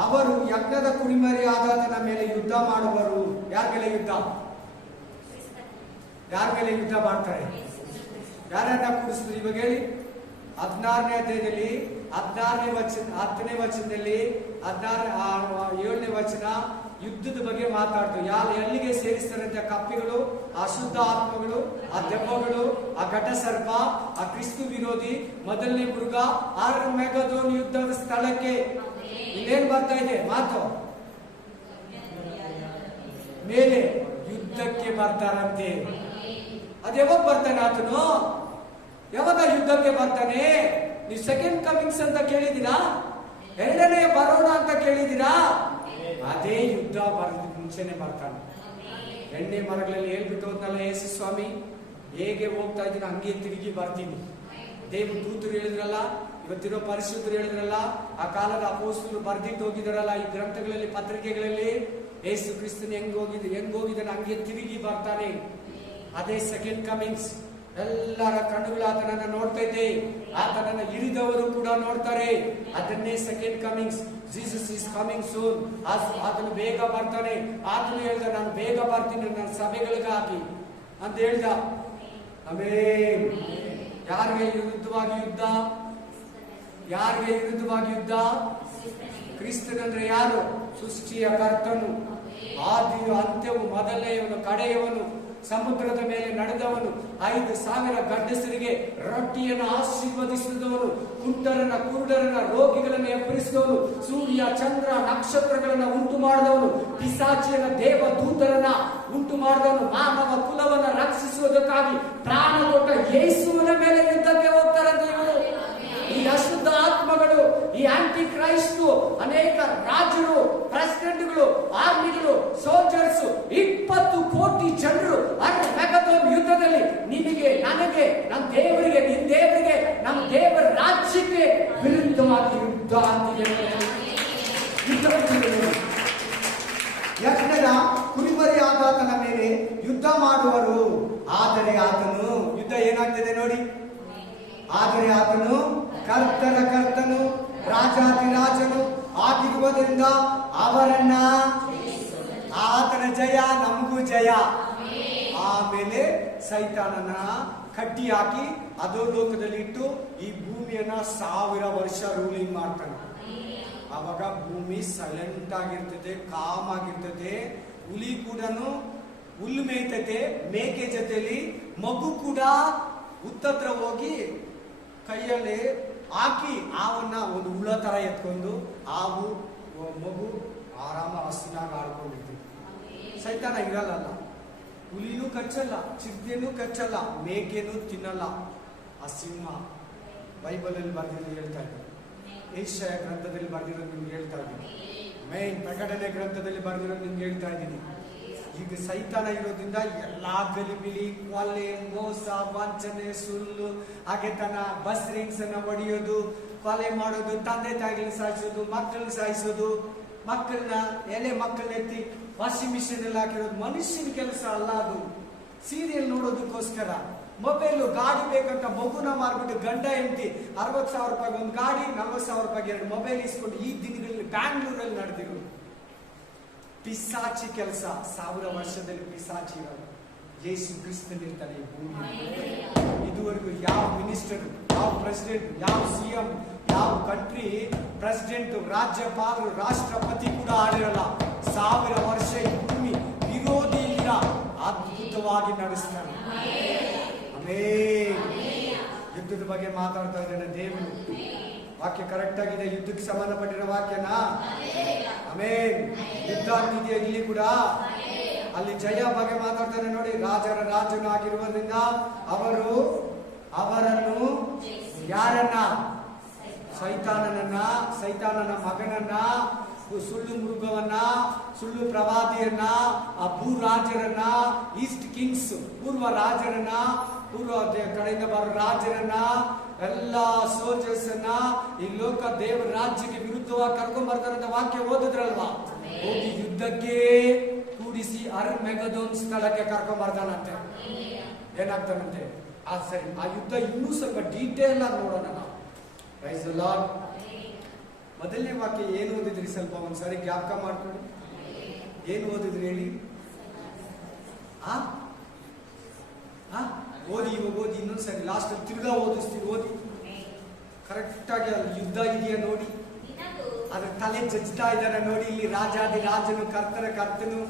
ಅವರು ಯಜ್ಞದ ಕುರಿಮರಿ ಆದಾತನ ಮೇಲೆ ಯುದ್ಧ ಮಾಡುವರು. ಯಾರ ಮೇಲೆ ಯುದ್ಧ? ಯಾರ ಮೇಲೆ ಯುದ್ಧ ಮಾಡ್ತಾರೆ? ಯಾರನ್ನ ಕೂಡಿಸಿದ್ರು ಇವಾಗ ಹೇಳಿ? 16ನೇ ಅಧ್ಯಾಯದಲ್ಲಿ 10ನೇ ವಚನದಲ್ಲಿ 7ನೇ ವಚನ ಯುದ್ಧದ ಬಗ್ಗೆ ಮಾತಾಡ್ತು. ಎಲ್ಲಿಗೆ ಸೇರಿಸ್ತಾರಂತೆ? ಕಪ್ಪಿಗಳು, ಅಶುದ್ಧ ಆತ್ಮಗಳು, ಆ ದೆವ್ವಗಳು, ಆ ಘಟ ಸರ್ಪ, ಆ ಕ್ರಿಸ್ತು ವಿರೋಧಿ, ಮೊದಲನೇ ಮೃಗ, ಅರ್ಮೆಗದೋನ್ ಯುದ್ಧದ ಸ್ಥಳಕ್ಕೆ. ಇಲ್ಲೇನ್ ಬರ್ತಾ ಇದೆ ಮಾತು? ಮೇಲೆ ಯುದ್ಧಕ್ಕೆ ಬರ್ತಾರಂತೆ. ಅದ್ ಯಾವಾಗ ಬರ್ತಾನೆ ಆತನು? ಯಾವಾಗ ಯುದ್ಧಕ್ಕೆ ಬರ್ತಾನೆ? ನೀವು ಸೆಕೆಂಡ್ ಕಮಿಂಗ್ಸ್ ಅಂತ ಕೇಳಿದ್ದೀರಾ? ಎರಡನೇ ಬರೋಣ ಅಂತ ಕೇಳಿದ್ದೀರಾ? ಅದೇ ಯುದ್ಧ ಬರೋದಕ್ಕೆ ಮುಂಚೆನೆ ಬರ್ತಾನೆ. ಎಣ್ಣೆ ಮರಗಳಲ್ಲಿ ಹೇಳ್ಬಿಟ್ಟು ಹೋದ್ನಲ್ಲ ಯೇಸು ಸ್ವಾಮಿ, ಹೇಗೆ ಹೋಗ್ತಾ ಇದ್ದೀನಿ ಹಂಗೆ ತಿರುಗಿ ಬರ್ತೀನಿ. ದೇವ್ರ ದೂತರು ಹೇಳಿದ್ರಲ್ಲ, ಇವತ್ತಿರೋ ಪರಿಶುದ್ಧರು ಹೇಳಿದ್ರಲ್ಲ, ಆ ಕಾಲದ ಅಪೊಸ್ತಲರು ಬರ್ದಿಟ್ಟು ಹೋಗಿದಾರಲ್ಲ ಈ ಗ್ರಂಥಗಳಲ್ಲಿ, ಪತ್ರಿಕೆಗಳಲ್ಲಿ, ಯೇಸು ಕ್ರಿಸ್ತನ್ ಹೆಂಗ್ ಹೋಗಿದ್ದಾನೆ ಹಂಗೆ ತಿರುಗಿ ಬರ್ತಾನೆ. ಅದೇ ಸೆಕೆಂಡ್ ಕಮಿಂಗ್ಸ್. ಎಲ್ಲರ ಕಣ್ಣುಗಳು ಆತನನ್ನ ನೋಡ್ತಾ ಇದೆ, ಆತನನ್ನ ಹಿರಿದವರು ಕೂಡ ನೋಡ್ತಾರೆ. ಅದನ್ನೇ second comings. Jesus is coming soon. ಆತನು ಬೇಗ ಬರ್ತಾನೆ. ಆತನು ಹೇಳ್ದ, ನಾನು ಬೇಗ ಬರ್ತೀನಿ ನನ್ನ ಸಭೆಗಳಿಗಾಗಿ ಅಂತ ಹೇಳ್ದ. ಆಮೆನ್. ಯಾರಿಗೆ ವಿರುದ್ಧವಾಗಿ ಯುದ್ಧ? ಯಾರಿಗೆ ವಿರುದ್ಧವಾಗಿ ಯುದ್ಧ? ಕ್ರಿಸ್ತನಂದ್ರೆ ಯಾರು? ಸೃಷ್ಟಿಯ ಕರ್ತನು, ಆದಿಯು ಅಂತ್ಯವು, ಮೊದಲನೆಯವನು ಕಡೆಯವನು, ಸಮುದ್ರದ ಮೇಲೆ ನಡೆದವನು, 5,000 ಗಂಡಸರಿಗೆ ರೊಟ್ಟಿಯನ್ನು ಆಶೀರ್ವದಿಸಿದವನು, ಕುಂಟರನ್ನ, ಕುರುಡರನ್ನ, ರೋಗಿಗಳನ್ನು ಎಬ್ಬರಿಸಿದವನು, ಸೂರ್ಯ ಚಂದ್ರ ನಕ್ಷತ್ರಗಳನ್ನ ಉಂಟು ಮಾಡಿದವನು, ಪಿಶಾಚಿಯನ್ನ, ದೇವದೂತರನ್ನ ಉಂಟು ಮಾಡಿದವನು, ಮಾನವ ಕುಲವನ್ನ ರಕ್ಷಿಸುವುದಕ್ಕಾಗಿ ಪ್ರಾಣ ಕೊಟ್ಟ ಯೇಸುವಿನ ಮೇಲೆ ಯುದ್ಧಕ್ಕೆ ಹೋಗ್ತಾರಂತೆ ಇವರು. ಈ ಅಶುದ್ಧ ಆತ್ಮಗಳು, ಈ ಆಂಟಿ ಕ್ರೈಸ್ತು, ಅನೇಕ ರಾಜರು, ಪ್ರೆಸಿಡೆಂಟ್ಗಳು, ಆರ್ಮಿಗಳು, ಸೋಲ್ಜರ್ಸ್, 20 ಕೋಟಿ ಜನರು ಅರ್ಮೆಗದೋನ್ ಯುದ್ಧದಲ್ಲಿ ನಿನಗೆ, ನನಗೆ, ನಮ್ಮ ದೇವರಿಗೆ, ನಿನ್ನ ದೇವರಿಗೆ, ನಮ್ಮ ದೇವರ ರಾಜ್ಯಕ್ಕೆ ವಿರುದ್ಧವಾಗಿ ಯುದ್ಧ ಅಂತಿದೆ. ಯಜ್ಞದ ಕುರಿಮರಿ ಆದಾತನ ಮೇಲೆ ಯುದ್ಧ ಮಾಡುವರು. ಆದರೆ ಆತನು, ಯುದ್ಧ ಏನಾಗ್ತದೆ ನೋಡಿ, ಆದರೆ ಆತನು ಕರ್ತರ ಕರ್ತನು, ರಾಜಾಧಿರಾಜನು ಆಗಿರುವುದರಿಂದ ಅವರನ್ನ, ಆತನ ಜಯ ನಮಗೂ ಜಯ. ಆಮೇಲೆ ಸೈತಾನನ ಕಟ್ಟಿ ಹಾಕಿ ಅಧೋಲೋಕದಲ್ಲಿ ಇಟ್ಟು ಈ ಭೂಮಿಯನ್ನ 1000 ವರ್ಷ ರೂಲಿಂಗ್ ಮಾಡ್ತಾನೆ. ಆವಾಗ ಭೂಮಿ ಸೈಲೆಂಟ್ ಆಗಿರ್ತದೆ, ಕಾಮ್ ಆಗಿರ್ತದೆ. ಹುಲಿ ಕೂಡ ಹುಲ್ಲು ಮೇಯ್ತದೆ ಮೇಕೆ ಜೊತೆಲಿ. ಮಗು ಕೂಡ ಉತ್ತತ್ರ ಹೋಗಿ ಕೈಯಲ್ಲಿ ಹಾಕಿ ಅವನ್ನ ಒಂದು ಹುಳ ತರ ಎತ್ಕೊಂಡು ಹಾವು ಮಗು ಆರಾಮ ಹಸಿನಾಗ ಆಡ್ಕೊಂಡಿರ್ತೀವಿ. ಸೈತಾನ ಇರಲ್ಲ. ಹುಲಿನೂ ಕಚ್ಚಲ್ಲ, ಚಿರತೆನೂ ಕಚ್ಚಲ್ಲ, ಮೇಕೆನೂ ತಿನ್ನಲ್ಲ. ಆ ಸಿಂಹ ಬೈಬಲಲ್ಲಿ ಬರ್ದಿರೋದು ಹೇಳ್ತಾ ಇದ್ದೀನಿ, ಏಷ್ಯ ಗ್ರಂಥದಲ್ಲಿ ಬರ್ದಿರೋದು ನಿಮ್ಗೆ ಹೇಳ್ತಾ ಇದ್ದೀನಿ, ಮೇನ್ ಪ್ರಕಟಣೆ ಗ್ರಂಥದಲ್ಲಿ ಬರ್ದಿರೋದು ನಿಮ್ಗೆ ಹೇಳ್ತಾ ಇದ್ದೀನಿ. ಈಗ ಸೈತಾನ ಇರೋದ್ರಿಂದ ಎಲ್ಲಾ ಗಲಿಬಿಲಿ, ಕೊಲೆ, ಮೋಸ, ವಂಚನೆ, ಸುಳ್ಳು, ಹಾಗೆತನ, ಬಸ್ ರಿಂಗ್ಸ್ ಅನ್ನ ಹೊಡೆಯೋದು, ಕೊಲೆ ಮಾಡೋದು, ತಂದೆ ತಾಯಿಗಳನ್ನ ಸಾಯಿಸೋದು, ಮಕ್ಕಳನ್ನ ಸಾಯಿಸೋದು, ಮಕ್ಕಳನ್ನ ಮಕ್ಕಳನ್ನ ಎತ್ತಿ ವಾಷಿಂಗ್ ಮಿಷಿನ್ ಅಲ್ಲಿ ಹಾಕಿರೋದು ಮನುಷ್ಯನ ಕೆಲಸ ಅಲ್ಲ. ಅದು ಸೀರಿಯಲ್ ನೋಡೋದಕ್ಕೋಸ್ಕರ. ಮೊಬೈಲು, ಗಾಡಿ ಬೇಕಂತ ಮಗುನ ಮಾರ್ಬಿಟ್ಟು ಗಂಡ ಹೆಂಡತಿ 60,000 ರೂಪಾಯಿಗೆ ಒಂದು ಗಾಡಿ, 40,000 ರೂಪಾಯಿಗೆ 2 ಮೊಬೈಲ್ ಇಸ್ಕೊಂಡು ಈ ದಿನಗಳಲ್ಲಿ ಬ್ಯಾಂಗ್ಳೂರಲ್ಲಿ ನಡೆದಿರೋದು. ಪಿಸಾಚಿ ಕೆಲಸ. 1000 ವರ್ಷದಲ್ಲಿ ಪಿಸಾಚಿ ಇರೋದು. ಯೇಸು ಕ್ರಿಸ್ತನಿರ್ತಾನೆ ಈ ಭೂಮಿ. ಇದುವರೆಗೂ ಯಾವ ಮಿನಿಸ್ಟರ್, ಯಾವ ಪ್ರೆಸಿಡೆಂಟ್, ಯಾವ ಸಿಎಂ, ಯಾವ ಕಂಟ್ರಿ ಪ್ರೆಸಿಡೆಂಟ್, ರಾಜ್ಯಪಾಲರು, ರಾಷ್ಟ್ರಪತಿ ಕೂಡ ಆಳಿರಲ್ಲ. 1000 ವರ್ಷ ಈ ಭೂಮಿ ವಿರೋಧಿ ಇಲ್ಲ, ಅದ್ಭುತವಾಗಿ ನಡೆಸ್ತಾನೆ. ಆಮೆನ್. ಯುದ್ಧದ ಬಗ್ಗೆ ಮಾತಾಡ್ತಾ ಇದ್ದಾನೆ ದೇವರು. ವಾಕ್ಯ ಕರೆಕ್ಟ್ ಆಗಿದೆ. ಯುದ್ಧಕ್ಕೆ ಸಂಬಂಧಪಟ್ಟಿರೋ ವಾಕ್ಯನಾ? ಆಮೆನ್. ಯುದ್ಧ ಅಂತಿದೆಯಾ ಇಲ್ಲಿ ಕೂಡ? ಅಲ್ಲಿ ಜಯ ಬಗ್ಗೆ ಮಾತಾಡ್ತಾನೆ ನೋಡಿ. ರಾಜರ ರಾಜನು ಆಗಿರುವುದರಿಂದ ಅವರನ್ನು ಯಾರನ್ನ? ಸೈತಾನನ ಮಗನನ್ನ, ಸುಳ್ಳು ಮೃಗವನ್ನ, ಸುಳ್ಳು ಪ್ರವಾದಿಯನ್ನ, ಆ ಭೂ ರಾಜರನ್ನ, ಈಸ್ಟ್ ಕಿಂಗ್ಸ್, ಪೂರ್ವ ರಾಜರನ್ನ, ಪೂರ್ವ ಕಡೆಯಿಂದ ಬರೋ ರಾಜರನ್ನ, ಎಲ್ಲಾ ಸೋಲ್ಜರ್ಸ್ ಅನ್ನ ಈ ಲೋಕ ದೇವರ ರಾಜ್ಯಕ್ಕೆ ವಿರುದ್ಧವಾಗಿ ಕರ್ಕೊಂಡ್ ಬರ್ತಾರಂತ ವಾಕ್ಯ ಓದಿದ್ರಲ್ವಾ? ಹೋಗಿ ಯುದ್ಧಕ್ಕೆ ಕೂಡಿಸಿ ಅರ್ಮೆಗದೋನ್ ಸ್ಥಳಕ್ಕೆ ಕರ್ಕೊಂಡ್ ಬರ್ತಾನಂತೆ. ಏನಾಗ್ತಾನಂತೆ? ಸರಿ, ಆ ಯುದ್ಧ ಇನ್ನೂ ಸ್ವಲ್ಪ ಡೀಟೇಲ್ ಆಗಿ ನೋಡೋಣ ನಾವು. Praise the Lord. ಮೊದಲನೇ ವಾಕ್ಯ ಏನು ಓದಿದ್ರಿ? ಸ್ವಲ್ಪ ಒಂದ್ಸರಿ ಜ್ಞಾಪಕ ಮಾಡ್ಕೊಳ್ಳಿ. ಏನು ಓದಿದ್ರಿ ಹೇಳಿ? ಓದಿ, ಇವಾಗ ಓದಿ, ಇನ್ನೊಂದ್ಸರಿ ಲಾಸ್ಟ್ ತಿರ್ಗಾ ಓದಿಸ್ತೀವಿ. ಓದಿ ಕರೆಕ್ಟ್ ಆಗಿ. ಅಲ್ಲಿ ಯುದ್ಧ ಇದೆಯಾ ನೋಡಿ. ಅದ್ರ ತಲೆ ಜಜ್ತಾ ಇದ್ದಾರೆ ನೋಡಿ. ಇಲ್ಲಿ ರಾಜಾದಿ ರಾಜನು ಕರ್ತರ ಕರ್ತನು.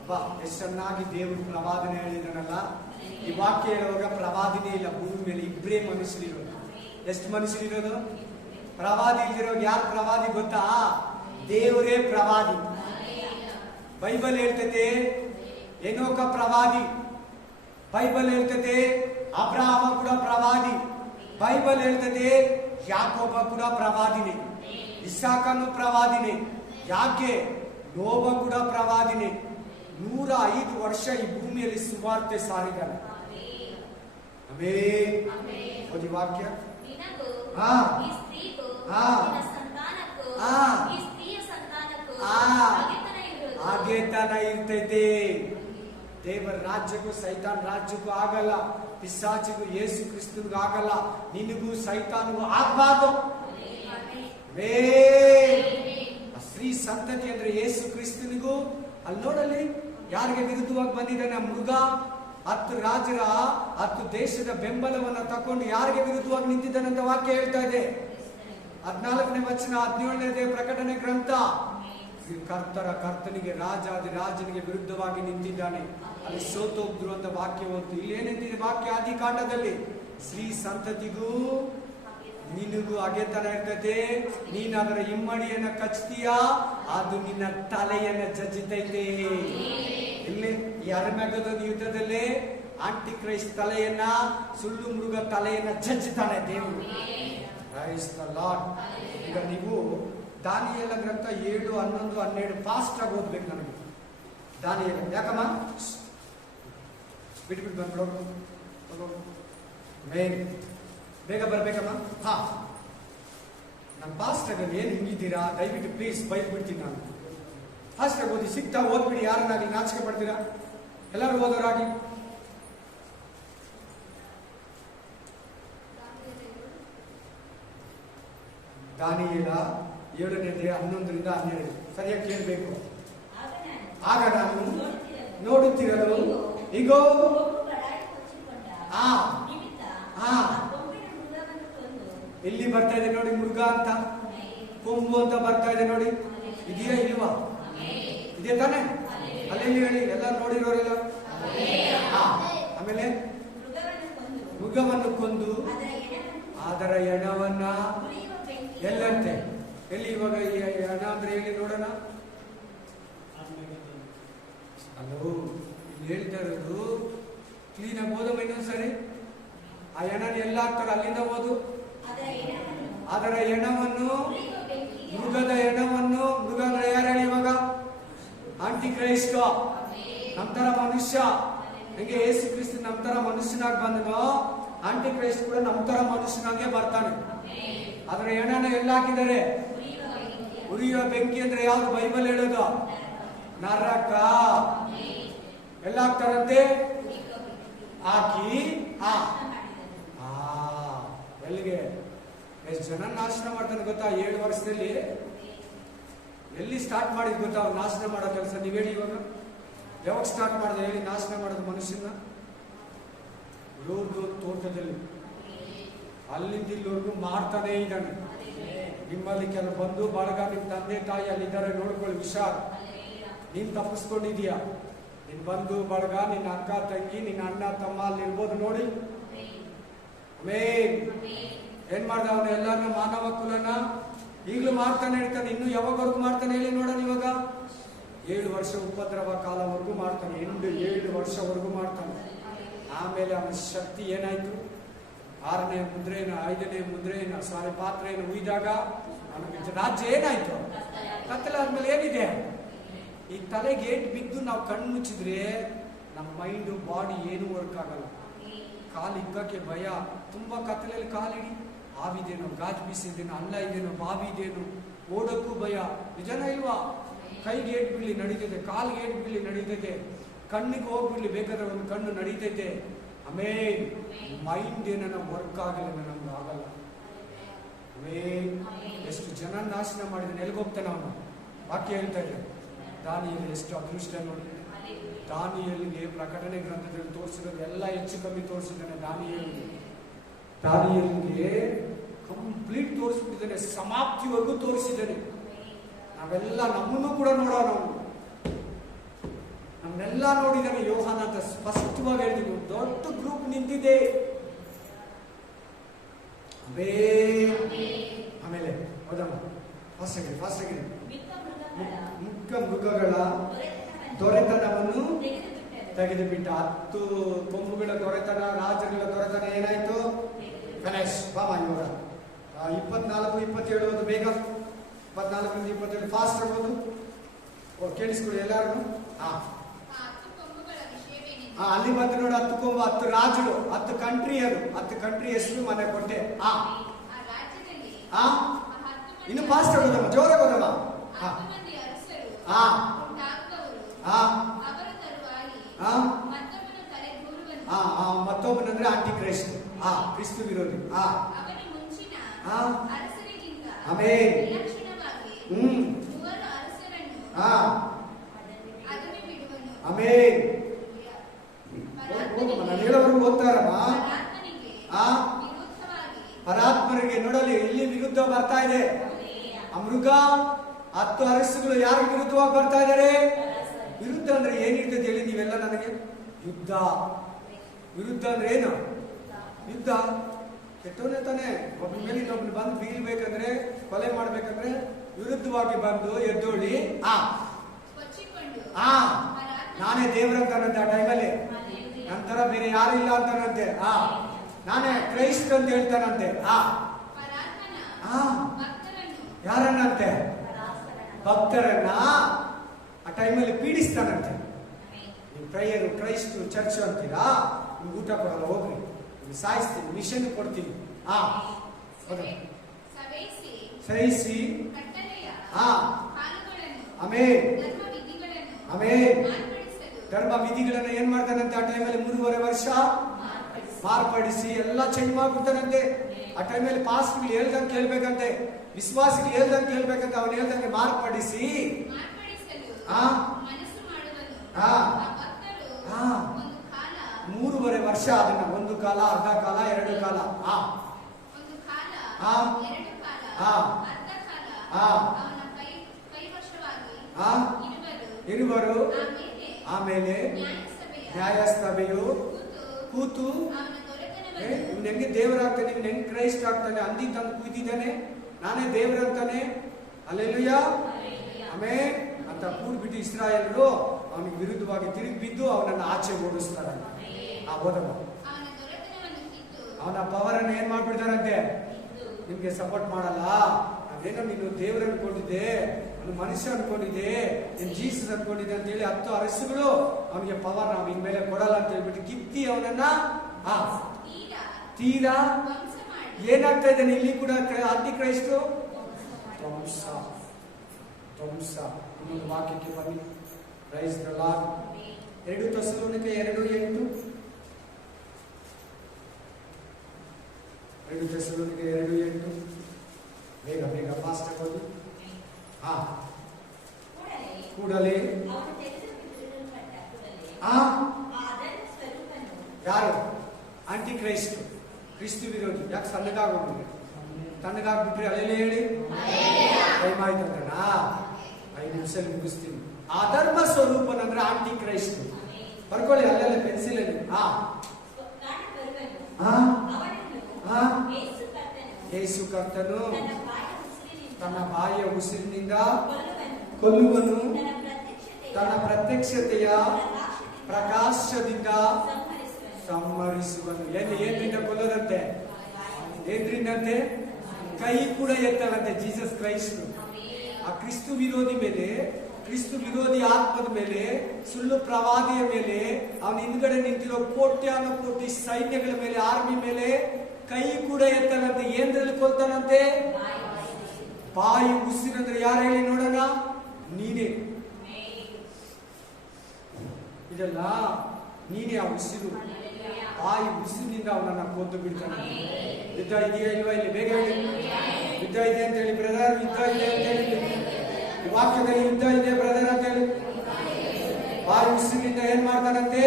ಅಬ್ಬಾ ಎಷ್ಟು ಚೆನ್ನಾಗಿ ದೇವರು ಪ್ರವಾದನೆ ಹೇಳಿದನಲ್ಲ. ಈ ವಾಕ್ಯ ಹೇಳುವಾಗ ಪ್ರವಾದಿನೇ ಇಲ್ಲ ಭೂಮಿ ಮೇಲೆ, ಇಬ್ಬರೇ ಮನುಷ್ಯರಿರೋದು. ಎಷ್ಟು ಮನುಷ್ಯರಿರೋದು? ಪ್ರವಾದಿ ಇಲ್ದಿರೋದು ಯಾರು ಪ್ರವಾದಿ ಗೊತ್ತಾ? ದೇವರೇ ಪ್ರವಾದಿ. ಬೈಬಲ್ ಹೇಳ್ತದೆ ಏನೋಕ ಪ್ರವಾದಿ, ಬೈಬಲ್ ಹೇಳ್ತದೆ ಅಬ್ರಹಾಮ ಕೂಡ ಪ್ರವಾದಿ, ಬೈಬಲ್ ಹೇಳ್ತದೆ ಯಾಕೋಬ ಕೂಡ ಪ್ರವಾದಿನೇ, ಇಸಾಕನು ಪ್ರವಾದಿನೇ. ಯಾಕೆ? ನೋಬ ಕೂಡ ಪ್ರವಾದಿನೇ. 105 ವರ್ಷ ಈ ಭೂಮಿಯಲ್ಲಿ ಸುವಾರ್ತೆ ಸಾರಿದ್ದಾನೆ. ಓದಿ ವಾಕ್ಯ. ಹಾಗೆ ತನ ಇರ್ತೈತೆ. ದೇವರ ರಾಜ್ಯಕ್ಕೂ ಸೈತಾನ್ ರಾಜ್ಯಕ್ಕೂ ಆಗಲ್ಲ, ಪಿಶಾಚಿಗೂ ಯೇಸು ಕ್ರಿಸ್ತನಿಗೂ ಆಗಲ್ಲ, ನಿನಗೂ ಸೈತಾನಿಗೂ ಆಗಬಾರ್ದು. ಸ್ತ್ರೀ ಸಂತತಿ ಅಂದ್ರೆ ಯೇಸು ಕ್ರಿಸ್ತನಿಗೂ. ಅಲ್ಲಿ ನೋಡಲ್ಲಿ ಯಾರಿಗೆ ವಿರುದ್ಧವಾಗಿ ಬಂದಿದ್ದಾನೆ ಮೃಗ. 10 ರಾಜರ 10 ದೇಶದ ಬೆಂಬಲವನ್ನ ತಕೊಂಡು ಯಾರಿಗೆ ವಿರುದ್ಧವಾಗಿ ನಿಂತಿದ್ದಾನೆ ಅಂತ ವಾಕ್ಯ ಹೇಳ್ತಾ ಇದೆ. 14ನೇ ವಚನ 17ನೇ ಪ್ರಕಟಣೆ ಗ್ರಂಥ. ಕರ್ತನಿಗೆ ರಾಜಾದಿ ರಾಜನಿಗೆ ವಿರುದ್ಧವಾಗಿ ನಿಂತಿದ್ದಾನೆ. ಅಲ್ಲಿ ಸೋತೋಗ್ದ್ರು ಅಂತ ವಾಕ್ಯ ಓದ್ತು. ಇಲ್ಲಿ ಏನಂತಿದೆ ವಾಕ್ಯ? ಆದಿಕಾಂಡದಲ್ಲಿ ಸ್ತ್ರೀ ಸಂತತಿಗೂ ನಿನಗೂ ಅಗೆತನ ಇರ್ತದೆ. ನೀನ್ ಅದರ ಇಮ್ಮಡಿಯನ್ನ ಕಚ್ತೀಯ, ಅದು ನಿನ್ನ ತಲೆಯನ್ನ ಜಜ್ಜಿತೈತೆ. ಇಲ್ಲಿ ಈ ಅರ್ಮೆಗದೋನ್ ಯುದ್ಧದಲ್ಲಿ ಆಂಟಿ ಕ್ರೈಸ್ಟ್ ತಲೆಯನ್ನ, ಸುಳ್ಳು ಮೃಗ ತಲೆಯನ್ನ ಜಜ್ಜುತ್ತಾನೆ ದೇವರು. ಈಗ ನೀವು ದಾನಿಯೇಲ ಗ್ರಂಥ 7, 11, 12 ಫಾಸ್ಟ್ ಆಗಿ ಓದ್ಬೇಕು ನನಗೆ. ದಾನಿಯೇಲ ಯಾಕಮ್ಮ ಬಿಟ್ಬಿಟ್ಟು ಬಂದ್ಬಿಡೋ ಮೇನ್ ಬೇಗ ಬರ್ಬೇಕಮ್ಮ. ಹಾ, ನಾನು ಫಾಸ್ಟ್ ಆಗಿ ಏನ್ ಹಿಂಗಿದ್ದೀರಾ ದಯವಿಟ್ಟು ಪ್ಲೀಸ್ ಬೈಕ್ ಬಿಡ್ತೀನಿ. ನಾನು ಫಾಸ್ಟ್ ಆಗಿ ಓದಿ, ಸಿಗ್ತಾ ಓದ್ಬಿಡಿ. ಯಾರನ್ನಾಗಿ ನಾಚಿಕೆ ಪಡ್ತೀರಾ? ಎಲ್ಲರೂ ಓದೋರಾಗಿ. ದಾನಿಯೇಲ 7ನೇ ಅಧ್ಯಾಯ 11ರಿಂದ 12 ಸರಿಯಾಗಿ ಕೇಳಬೇಕು. ಆಗ ನಾನು ನೋಡುತ್ತಿರಲು ಇಗೋ ಇಲ್ಲಿ ಬರ್ತಾ ಇದೆ ನೋಡಿ ಮೃಗ ಅಂತ, ಕೊಂಬು ಅಂತ ಬರ್ತಾ ಇದೆ ನೋಡಿ. ಇದೆಯಾ ಇಲ್ವಾ? ಇದೆ ತಾನೆ? ಅಲ್ಲೆಲ್ಲಿ ಹೇಳಿ ಎಲ್ಲ ನೋಡಿರೋರೆಲ್ಲ. ಆಮೇಲೆ ಮೃಗವನ್ನು ಕೊಂದು ಅದರ ಎಣವನ್ನ ಎಲ್ಲಂತೆ ಎಲ್ಲಿ? ಇವಾಗ ಎಣ ಅಂದ್ರೆ ಹೇಳಿ ನೋಡೋಣ. ಅಲ್ಲೋ ಇಲ್ಲಿ ಹೇಳ್ತಾ ಇರೋದು ಕ್ಲೀನ್ ಆಗಿ ಓದಮ್ಮ ಇನ್ನೊಂದ್ಸರಿ. ಆ ಎಣನ ಎಲ್ಲ ಹಾಕ್ತಾರೆ ಅಲ್ಲಿಂದ ಓದು. ಅದರ ಎಣವನ್ನು, ಮೃಗದ ಎಣವನ್ನು. ಮೃಗ ಅಂದ್ರೆ ಯಾರು ಹೇಳಿ ಇವಾಗ? Aunty Christ. ನಮ್ತರ ಮನುಷ್ಯ. ಹಂಗೆ ಯೇಸು ಕ್ರಿಸ್ತ ನಮ್ತರ ಮನುಷ್ಯನಾಗಿ ಬಂದನೋ, ಆಂಟಿ ಕ್ರೈಸ್ಟ್ ಕೂಡ ನಮ್ತರ ಮನುಷ್ಯನಾಗೆ ಬರ್ತಾನೆ. ಅದರ ಎಣನ ಎಲ್ಲ ಹಾಕಿದ್ದಾರೆ? ಉರಿಯುವ ಬೆಂಕಿ ಅಂದ್ರೆ ಯಾವ್ದು ಬೈಬಲ್ ಹೇಳೋದು? ನರಕ. ಎಲ್ಲ ಹಾಕ್ತಾರಂತೆ ಹಾಕಿ. ಎಲ್ಲಿಗೆ? ಎಷ್ಟು ಜನ ನಾಶನ ಮಾಡ್ತಾನೆ ಗೊತ್ತಾ? 7 ವರ್ಷದಲ್ಲಿ ಎಲ್ಲಿ ಸ್ಟಾರ್ಟ್ ಮಾಡಿದ್ ಗೊತ್ತಾ ಅವ್ರು ನಾಶನ ಮಾಡೋ ಕೆಲಸ? ನೀವ್ ಹೇಳಿ ಇವಾಗ ಯಾವಾಗ ಸ್ಟಾರ್ಟ್ ಮಾಡಿದೆ ಹೇಳಿ ನಾಶನ ಮಾಡೋದು ಮನುಷ್ಯನ? ಲೋಕ ತೋಟದಲ್ಲಿ ಅಲ್ಲಿಂದ ಇಲ್ಲಿವರೆಗೂ ಮಾಡ್ತಾನೆ ಇದ್ದಾನೆ. ನಿಮ್ಮಲ್ಲಿ ಕೆಲವು ಬಂಧು ಬಳಗ, ನಿಮ್ ತಂದೆ ತಾಯಿ ಅಲ್ಲಿದ್ದಾರೆ ನೋಡ್ಕೊಳ್ಳಿ, ಹುಷಾರ್. ನೀನ್ ತಪ್ಪಿಸ್ಕೊಂಡಿದೀಯಾ? ನಿನ್ ಬಂಧು ಬಳಗ, ನಿನ್ನ ಅಕ್ಕ ತಂಗಿ, ನಿನ್ನ ಅಣ್ಣ ತಮ್ಮ ಅಲ್ಲಿರ್ಬೋದು ನೋಡಿ. ಏನ್ ಮಾಡ್ದ ಅವನು? ಎಲ್ಲಾರು ಮಾನವ ಕುಲನ ಈಗಲೂ ಮಾಡ್ತಾನೆ ಇರ್ತಾನೆ. ಇನ್ನು ಯಾವಾಗವರೆಗೂ ಮಾಡ್ತಾನೆ ಹೇಳಿ ನೋಡೋಣ. ಇವಾಗ 7 ವರ್ಷ ಉಪದ್ರವ ಕಾಲವರೆಗೂ ಮಾಡ್ತಾನೆ. 7 ವರ್ಷವರೆಗೂ ಮಾಡ್ತಾನೆ. ಆಮೇಲೆ ಅವನ ಶಕ್ತಿ ಏನಾಯ್ತು? 6ನೇ ಮುದ್ರೆನ 5ನೇ ಮುದ್ರೆನ ಪಾತ್ರೆಯನ್ನು ಉಯ್ದಾಗ ಅವನಿಗೆ ರಾಜ್ಯ ಏನಾಯ್ತು? ಕತ್ತಲಾದ್ಮೇಲೆ ಏನಿದೆ? ಈ ತಲೆಗೆ ಏಟ್ ಬಿದ್ದು ನಾವು ಕಣ್ಣು ಮುಚ್ಚಿದ್ರೆ ನಮ್ಮ ಮೈಂಡು ಬಾಡಿ ಏನು ವರ್ಕ್ ಆಗಲ್ಲ. ಕಾಲು ಇಕ್ಕಕ್ಕೆ ಭಯ. ತುಂಬಾ ಕತ್ತಲೆಯಲ್ಲಿ ಕಾಲಿಡಿ, ಹಾವಿದೇನೋ, ಗಾಜು ಬೀಸಿದೇನೋ, ಅಲ್ಲ ಇದೇನೋ, ಬಾವಿ ಇದೇನೋ, ಓಡಕ್ಕೂ ಭಯ. ನಿಜನ ಇಲ್ವಾ? ಕೈಗೆ ಏಟ್ ಬೀಳಿ ನಡೀತೈತೆ, ಕಾಲಿಗೆ ಏಟ್ ಬೀಳಿ ನಡೀತೈತೆ, ಕಣ್ಣಿಗೆ ಹೋಗ್ಬಿಡ್ಲಿ ಬೇಕಾದ್ರೆ ಒಂದು ಕಣ್ಣು ನಡೀತೈತೆ. ಆಮೇಲೆ ಮೈಂಡ್ ಏನನ್ನ ವರ್ಕ್ ಆಗಿಲ್ಲ, ನಮ್ಗೆ ಆಗಲ್ಲ. ಎಷ್ಟು ಜನ ನಾಶನ ಮಾಡಿದಾನೆ, ಎಲ್ಗೋಗ್ತಾನೆ ಅವನು? ವಾಕ್ಯ ಹೇಳ್ತಾ ಇದೆ. ದಾನಿಯೇಲ ಎಷ್ಟು ಅದೃಷ್ಟ ನೋಡಿ. ದಾನಿಯೇಲನಿಗೆ ಪ್ರಕಟಣೆ ಗ್ರಂಥದಲ್ಲಿ ತೋರಿಸಿರೋದು ಎಲ್ಲ ಹೆಚ್ಚು ಕಮ್ಮಿ ತೋರಿಸಿದ್ದಾನೆ. ದಾನಿಯೇಲನಿಗೆ ಕಂಪ್ಲೀಟ್ ತೋರಿಸ್ಬಿಟ್ಟಿದ್ದಾನೆ, ಸಮಾಪ್ತಿವರೆಗೂ ತೋರಿಸಿದ್ದಾನೆ. ನಾವೆಲ್ಲ ನಮ್ಮನ್ನು ಕೂಡ ನೋಡೋಣ, ನಮ್ಮನ್ನೆಲ್ಲ ನೋಡಿದ್ದಾನೆ ಯೋಹಾನ ಅಂತ ಸ್ಪಷ್ಟವಾಗಿ ಹೇಳ್ತೀವಿ. ದೊಡ್ಡ ಗ್ರೂಪ್ ನಿಂತಿದೆ. ಆಮೇಲೆ ಹೌದಮ್ಮ, ಫಾಸ್ಟ್ ಆಗಿದೆ. ಮುಖ್ಯ ಮೃಗಗಳ ದೊರೆತನವನ್ನು ತೆಗೆದು ಬಿಟ್ಟ. 10 ಕೊಂಬುಗಳ ದೊರೆತನ, ರಾಜಗಳ ದೊರೆತನ ಏನಾಯ್ತು? ಗಣೇಶ್ ಬಾಮ ಇವಾಗ 24-27 ಬೇಗ 24-27 ಫಾಸ್ಟ್ ಆಗ್ಬೋದು. ಕೇಳಿಸ್ಕೊಳ್ಳಿ ಎಲ್ಲಾರು. ಅಲ್ಲಿ ಬಂದು ನೋಡಿ 10 ಕೊಂಬು, 10 ರಾಜರು, 10 ಕಂಟ್ರಿ, ಅದು 10 ಕಂಟ್ರಿ ಹೆಸರು ಮನೆ ಕೊಟ್ಟೆ. ಇನ್ನು ಫಾಸ್ಟ್ ಆಗೋದಮ್ಮ, ಜೋರಾಗಿ ಹೋದಮ್ಮ. ಮತ್ತೊಬ್ಬನಂದ್ರೆ ಆಂಟಿ ಕ್ರೈಸ್ಟ್, ಕ್ರಿಸ್ತು ವಿರೋಧಿ. ಆಮೇನ್. ಆಮೇನ್. ನಾನು ಹೇಳೋರು ಓದ್ತಾರಮ್ಮ. ಪರಾತ್ಮರಿಗೆ ನೋಡಲಿ ಇಲ್ಲಿ ವಿರುದ್ಧ ಬರ್ತಾ ಇದೆ. ಆ ಮೃಗ 10 ಅರಸುಗಳು ಯಾರಿಗೆ ವಿರುದ್ಧವಾಗಿ ಬರ್ತಾ ಇದ್ದಾರೆ? ವಿರುದ್ಧ ಅಂದ್ರೆ ಏನಿರ್ತದೆ ಹೇಳಿ ನೀವೆಲ್ಲ ನನಗೆ? ಯುದ್ಧ. ವಿರುದ್ಧ ಅಂದ್ರೆ ಏನು? ಯುದ್ಧ. ಕೆಟ್ಟವನೇ ತಾನೆ. ಒಬ್ಬನ ಮೇಲೆ ಇನ್ನೊಬ್ರು ಬಂದು ಬೀಳ್ಬೇಕಂದ್ರೆ, ಕೊಲೆ ಮಾಡ್ಬೇಕಂದ್ರೆ ವಿರುದ್ಧವಾಗಿ ಬಂದು ಎದ್ದೋಳಿ ನಾನೇ ದೇವರಂತಾನಂತೆ. ಆ ಟೈಮಲ್ಲಿ ನಂತರ ಬೇರೆ ಯಾರು ಇಲ್ಲ ಅಂತಾನಂತೆ. ನಾನೇ ಕ್ರೈಸ್ಟ್ ಅಂತ ಹೇಳ್ತಾನಂತೆ. ಯಾರನ್ನಂತೆ? ಭಕ್ತರನ್ನ ಆ ಟೈಮಲ್ಲಿ ಪೀಡಿಸ್ತಾನಂತೆ. ನೀವು ಪ್ರೇಯರು ಕ್ರೈಸ್ಟ್ ಚರ್ಚ್ ಅಂತೀರಾ, ನಿಮ್ಗೆ ಊಟ ಕೊಡಲ್ಲ, ಹೋಗ್ರಿ, ಸಾಯಿಸ್ತೀನಿ, ಮಿಷನ್ ಕೊಡ್ತೀನಿ. ಸಹಿಸಿ ಆಮೇಲೆ ಧರ್ಮ ವಿಧಿಗಳನ್ನ ಏನ್ ಮಾಡ್ತಾನಂತೆ? ಆ ಟೈಮಲ್ಲಿ 3.5 ವರ್ಷ ಮಾರ್ಪಡಿಸಿ ಎಲ್ಲ ಚೇಂಜ್ ಮಾಡ್ಬಿಡ್ತಾನಂತೆ. ಆ ಟೈಮಲ್ಲಿ ಪಾಸ್ಟ್ಗಳು ಹೇಳ್ದಂಗೆ ಕೇಳ್ಬೇಕಂತೆ, ವಿಶ್ವಾಸಿಗಳು ಹೇಳ್ದಂಗೆ ಕೇಳ್ಬೇಕಂತೆ. ಅವನು ಹೇಳ್ದಂಗೆ ಮಾರ್ಪಡಿಸಿ 3.5 ವರ್ಷ ಅದನ್ನ, 1 ಕಾಲ, ಅರ್ಧ ಕಾಲ, 2 ಕಾಲ, ಇರುವರು. ಆಮೇಲೆ ನ್ಯಾಯಸಭೆಯು ಕೂತು ಇವ್ನು ಹೆಂಗೆ ದೇವರಾಗ್ತಾನೆ, ಇವ್ನು ಹೆಂಗೆ ಕ್ರೈಸ್ಟ್ ಆಗ್ತಾನೆ, ಅಂದಿ ತಂದು ಕೂತಿದ್ದಾನೆ, ನಾನೇ ದೇವರಂತಾನೆ, ಅಲ್ಲೆಲ್ಲೂಯಾ ಆಮೇಲೆ ಅಂತ ಕೂಡ್ಬಿಟ್ಟು ಇಸ್ರಾಯೇಲರು ಅವನಿಗೆ ವಿರುದ್ಧವಾಗಿ ತಿರುಗಿ ಬಿದ್ದು ಅವನನ್ನು ಆಚೆ ಓಡಿಸ್ತಾರೆ. ಓದಮ್ಮ, ಅವನ ಪವರ್ ಅನ್ನು ಏನ್ ಮಾಡ್ಬಿಡ್ತಾರಂತೆ? ನಿಮ್ಗೆ ಸಪೋರ್ಟ್ ಮಾಡಲ್ಲ, ಅದೇನೋ ನೀನು ದೇವರು ಅನ್ಕೊಂಡಿದ್ದೆ, ಅವನು ಮನುಷ್ಯ ಅನ್ಕೊಂಡಿದ್ದೆ, ನೀನು ಜೀಸಸ್ ಅನ್ಕೊಂಡಿದ್ದೆ ಅಂತ ಹೇಳಿ 10 ಅರಸುಗಳು ಅವನಿಗೆ ಪವರ್ ನಾವು ಇನ್ಮೇಲೆ ಕೊಡಲ್ಲ ಅಂತ ಹೇಳ್ಬಿಟ್ಟು ಕಿತ್ತಿ ಅವನನ್ನ ತೀರಾ ಏನಾಗ್ತಾ ಇದ್ದಾನೆ ಇಲ್ಲಿ ಕೂಡ ಆಂಟಿ ಕ್ರೈಸ್ತು ಧ್ವಂಸ. ಇನ್ನೊಂದು ವಾಕ್ಯಕ್ಕೆ ಬನ್ನಿ. Price the lord. 2 ಥೆಸಲೋನಿಕೆ 2:8. 2 ಥೆಸಲೋನಿಕೆ 2:8. ಬೇಗ ಫಾಸ್ಟ್ ಆಗೋದು. ಕೂಡಲೇ ಯಾರು? ಆಂಟಿ ಕ್ರೈಸ್ಟ್, ಕ್ರಿಸ್ತು ವಿರೋಧಿ. ಯಾಕೆ ಸಣ್ಣಗಾಗ್ಬಿಟ್ರಿ? ತಣ್ಣಗಾಗ್ಬಿಟ್ರಿ ಅಲ್ಲೆಲ್ಲ ಹೇಳಿ ಟೈಮ್ ಆಯ್ತಂತಣ್ಣ, 5 ನಿಮಿಷದಲ್ಲಿ ಮುಗಿಸ್ತೀನಿ. ಅಧರ್ಮ ಸ್ವರೂಪನಂದ್ರೆ ಆಂಟಿ ಕ್ರೈಸ್ಟ್. ಬರ್ಕೊಳ್ಳಿ ಅಲ್ಲೆಲ್ಲ ಪೆನ್ಸಿಲ್ ಅಲ್ಲಿ. ಯೇಸು ಕರ್ತನು ತನ್ನ ಬಾಯಿಯ ಉಸಿರಿನಿಂದ ಕೊಲ್ಲುವನು, ತನ್ನ ಪ್ರತ್ಯಕ್ಷತೆಯ ಪ್ರಕಾಶದಿಂದ ಸಂಹರಿಸುವನು. ಏನ್ರಿಂದ ಕೊಲ್ಲೋದಂತೆ? ಏನ್ರಿಂದಂತೆ? ಕೈ ಕೂಡ ಎತ್ತವಂತೆ ಜೀಸಸ್ ಕ್ರೈಸ್ಟ್. ಆ ಕ್ರಿಸ್ತು ವಿರೋಧಿ ಮೇಲೆ, ಕ್ರಿಸ್ತು ವಿರೋಧಿ ಆತ್ಮದ ಮೇಲೆ, ಸುಳ್ಳು ಪ್ರವಾದಿಯ ಮೇಲೆ, ಅವನ ಹಿಂದ್ಗಡೆ ನಿಂತಿರೋ ಕೋಟ್ಯಾನುಕೋಟಿ ಸೈನ್ಯಗಳ ಮೇಲೆ, ಆರ್ಮಿ ಮೇಲೆ ಕೈ ಕೂಡ ಎತ್ತವಂತೆ. ಏನ್ರಲ್ಲಿ ಕೊಲ್ತಾನಂತೆ? ಬಾಯಿ ಉಸಿರಂದ್ರೆ ಯಾರು ಹೇಳಿ ನೋಡೋಣ? ನೀನೇ. ಇದೆಲ್ಲ ನೀನೇ. ಆ ಉಸಿರು, ಬಾಯಿ ಉಸಿರಿನಿಂದ ಅವನನ್ನ ಕೊಂದು ಬಿಡ್ತಾನೆ. ಯುದ್ಧ ಇದೆಯಾ ಇಲ್ವಾ? ಇಲ್ಲಿ ಬೇಗ ಹೇಳಿ. ಯುದ್ಧ ಇದೆ ಅಂತ ಹೇಳಿ ಬ್ರದರ್, ಯುದ್ಧ ಇದೆ ಅಂತ ಹೇಳಿ. ವಾಕ್ಯದಲ್ಲಿ ಯುದ್ಧ ಇದೆ ಬ್ರದರ್ ಅಂತ ಹೇಳಿ. ಬಾಯಿ ಉಸಿರಿನಿಂದ ಏನ್ ಮಾಡ್ತಾನಂತೆ?